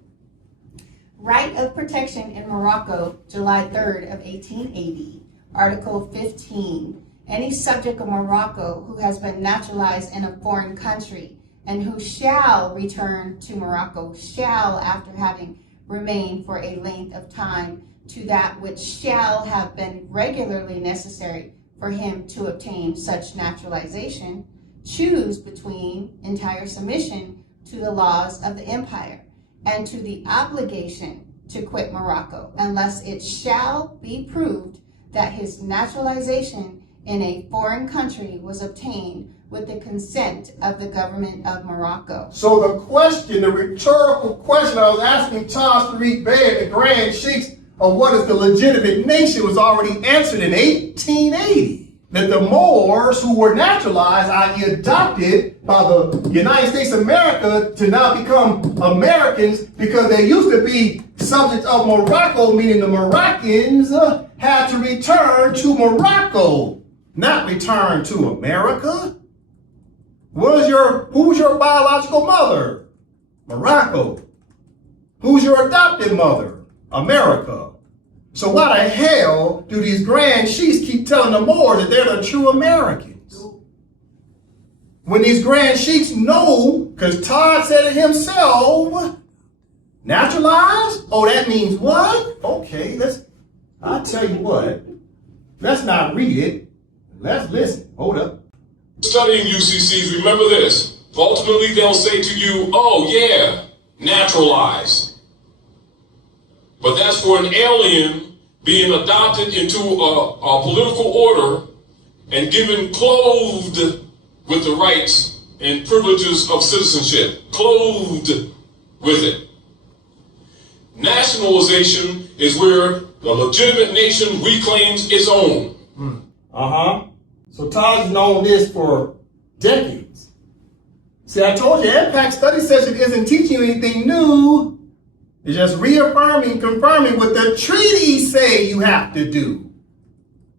Right of protection in Morocco, July 3rd of 1880, Article 15. Any subject of Morocco who has been naturalized in a foreign country and who shall return to Morocco shall, after having remained for a length of time, to that which shall have been regularly necessary for him to obtain such naturalization, choose between entire submission to the laws of the empire and to the obligation to quit Morocco, unless it shall be proved that his naturalization in a foreign country was obtained with the consent of the government of Morocco. So the question, the rhetorical question I was asking Charles Tariq Bey and the Grand Sheiks of what is the legitimate nation was already answered in 1880. That the Moors who were naturalized, i.e. adopted by the United States of America to now become Americans because they used to be subjects of Morocco, meaning the Moroccans had to return to Morocco, not return to America. Who was your biological mother? Morocco. Who's your adopted mother? America. So why the hell do these Grand Sheiks keep telling the Moors that they're the true Americans? When these Grand Sheiks know, because Todd said it himself, naturalized? Oh, that means what? Okay, I'll tell you what. Let's not read it. Let's listen. Hold up. Studying UCCs, remember this. Ultimately, they'll say to you, oh yeah, naturalized. But that's for an alien being adopted into a political order and given clothed with the rights and privileges of citizenship. Clothed with it. Nationalization is where the legitimate nation reclaims its own. So Todd's known this for decades. See, I told you, AMPAC study session isn't teaching you anything new. It's just reaffirming, confirming what the treaties say you have to do.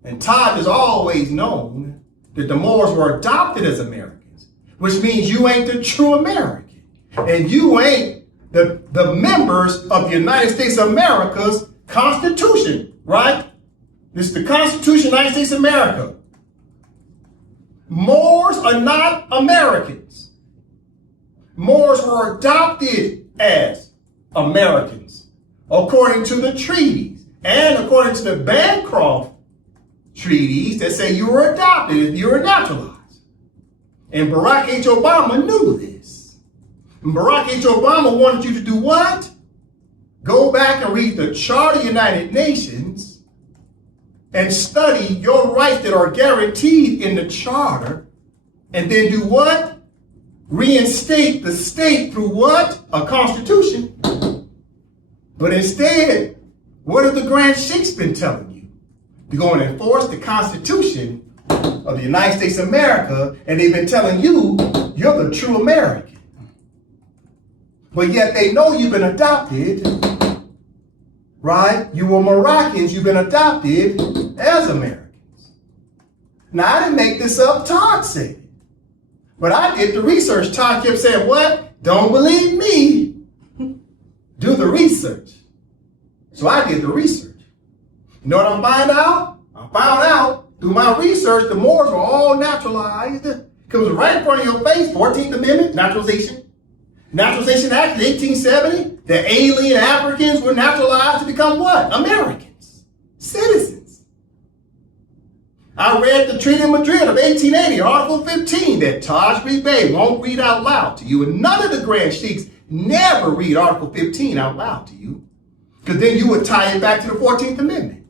And Todd has always known that the Moors were adopted as Americans, which means you ain't the true American. And you ain't the members of the United States of America's Constitution, right? This is the Constitution of the United States of America. Moors are not Americans. Moors were adopted as Americans, according to the treaties and according to the Bancroft treaties that say you were adopted if you were naturalized. And Barack H. Obama knew this. And Barack H. Obama wanted you to do what? Go back and read the Charter of the United Nations and study your rights that are guaranteed in the Charter, and then do what? Reinstate the state through what? A constitution. But instead, what have the Grand Sheiks been telling you? They're going to enforce the Constitution of the United States of America, and they've been telling you you're the true American. But yet they know you've been adopted, right? You were Moroccans, you've been adopted as Americans. Now, I didn't make this up, Todd said it. But I did the research. Todd kept saying, what? Don't believe me. Do the research. So I did the research. You know what I found out? I found out through my research, the Moors were all naturalized. Because it was right in front of your face, 14th Amendment, naturalization. Naturalization Act of 1870, the alien Africans were naturalized to become what? Americans, citizens. I read the Treaty of Madrid of 1880, Article 15, that Taj Bey won't read out loud to you. And none of the Grand Sheiks never read Article 15 out loud to you, because then you would tie it back to the 14th Amendment.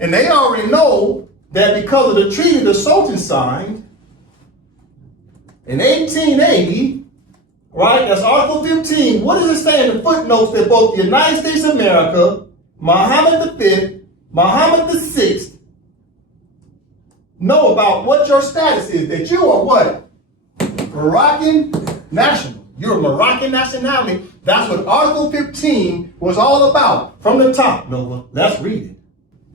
And they already know that because of the treaty the Sultan signed in 1880, right, that's Article 15. What does it say in the footnotes that both the United States of America, Muhammad V, Muhammad VI, know about what your status is, that you are what? Moroccan national. You're a Moroccan nationality. That's what Article 15 was all about. From the top, Nova, let's read it.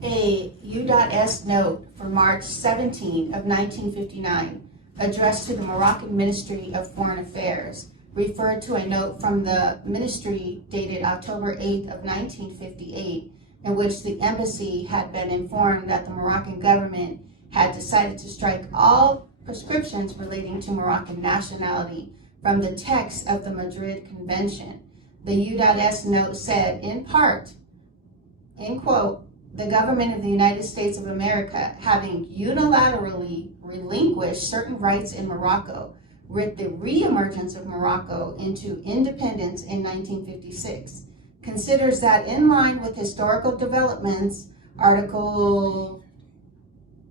A U.S. note for March 17 of 1959, addressed to the Moroccan Ministry of Foreign Affairs, referred to a note from the ministry dated October 8 of 1958, in which the embassy had been informed that the Moroccan government had decided to strike all prescriptions relating to Moroccan nationality from the text of the Madrid Convention. The U.S. note said, in part, in quote, the government of the United States of America, having unilaterally relinquished certain rights in Morocco, with the re-emergence of Morocco into independence in 1956, considers that in line with historical developments, Article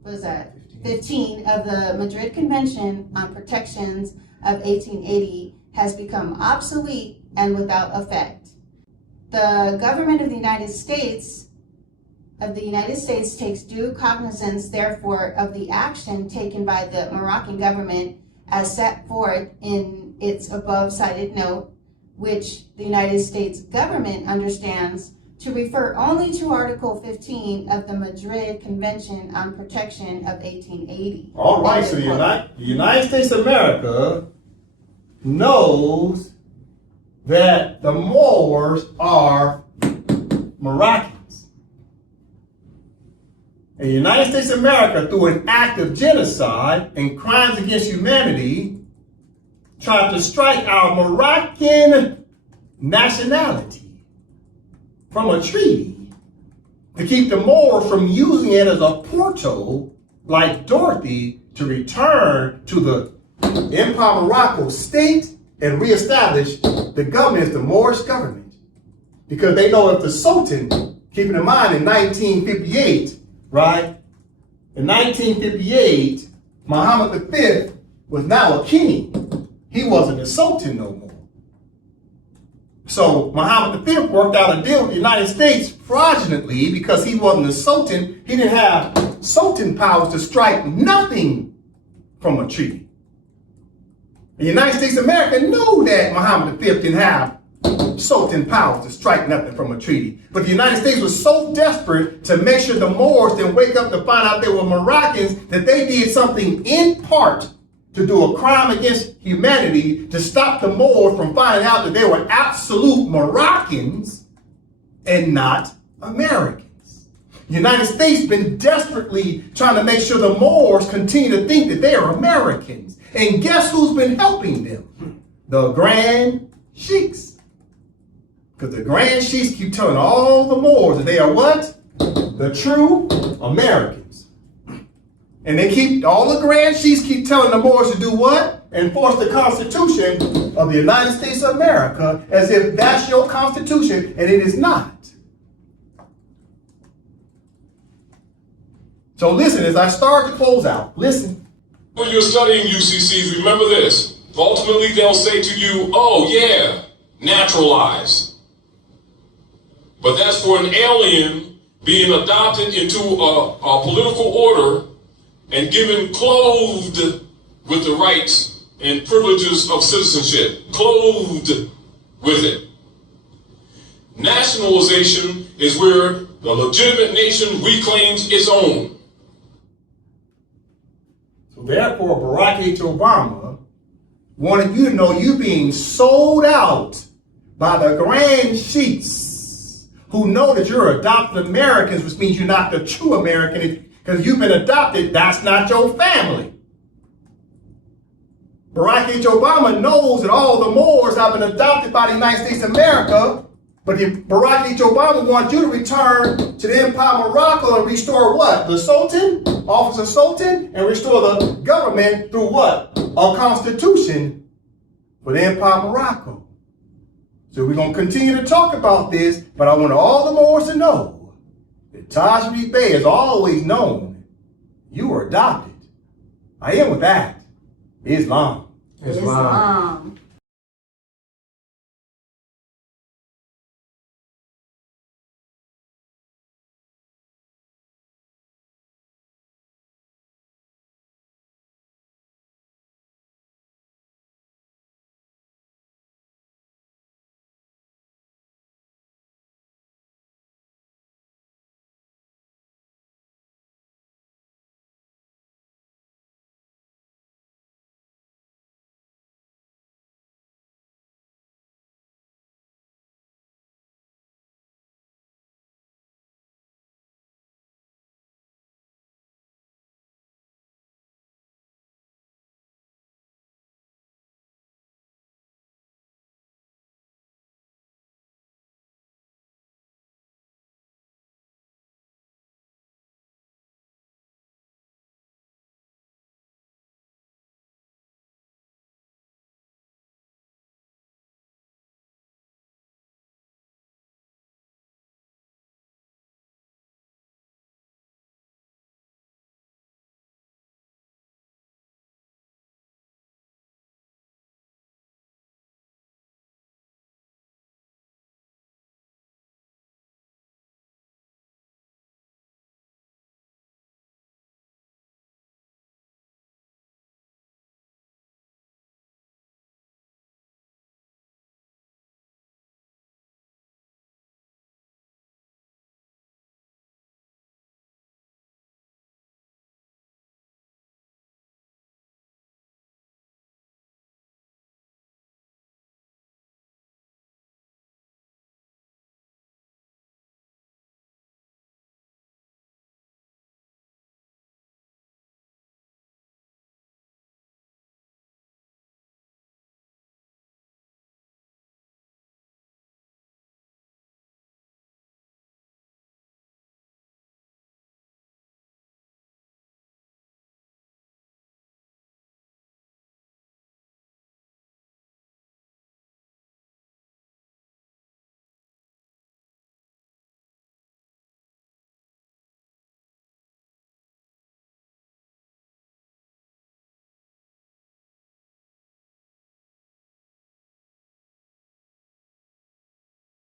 15 of the Madrid Convention on Protections of 1880 has become obsolete and without effect. The government of the United States takes due cognizance, therefore, of the action taken by the Moroccan government as set forth in its above cited note, which the United States government understands to refer only to Article 15 of the Madrid Convention on Protection of 1880. All right, so the United States of America knows that the Moors are Moroccans. And the United States of America, through an act of genocide and crimes against humanity, tried to strike our Moroccan nationality from a treaty to keep the Moors from using it as a portal, like Dorothy, to return to the Empire Morocco state and reestablish the government as the Moorish government. Because they know if the Sultan, keeping in mind in 1958, right? In 1958, Muhammad V was now a king. He wasn't a sultan no more. So Muhammad V worked out a deal with the United States fraudulently because he wasn't a sultan. He didn't have sultan powers to strike nothing from a treaty. The United States of America knew that Muhammad V didn't have sultan powers to strike nothing from a treaty. But the United States was so desperate to make sure the Moors didn't wake up to find out they were Moroccans that they did something in part to do a crime against humanity to stop the Moors from finding out that they were absolute Moroccans and not Americans. The United States been desperately trying to make sure the Moors continue to think that they are Americans. And guess who's been helping them? The Grand Sheiks. Because the Grand Sheiks keep telling all the Moors that they are what? The true Americans. And they keep, all the Grand Sheiks keep telling the Moors to do what? Enforce the Constitution of the United States of America as if that's your Constitution, and it is not. So listen, as I start to close out, listen. When you're studying UCCs, remember this. Ultimately, they'll say to you, oh yeah, naturalize. But that's for an alien being adopted into a political order and given clothed with the rights and privileges of citizenship. Clothed with it. Nationalization is where the legitimate nation reclaims its own. So therefore, Barack H. Obama wanted you to know you're being sold out by the Grand Sheiks, who know that you're adopted Americans, which means you're not the true American. Because you've been adopted, that's not your family. Barack H. Obama knows that all the Moors have been adopted by the United States of America, but if Barack H. Obama wants you to return to the Empire Morocco and restore what? The Sultan, office of Sultan, and restore the government through what? A constitution for the Empire Morocco. So we're going to continue to talk about this, but I want all the Moors to know that Taj Bey has always known you were adopted. I am with that. Islam. Islam.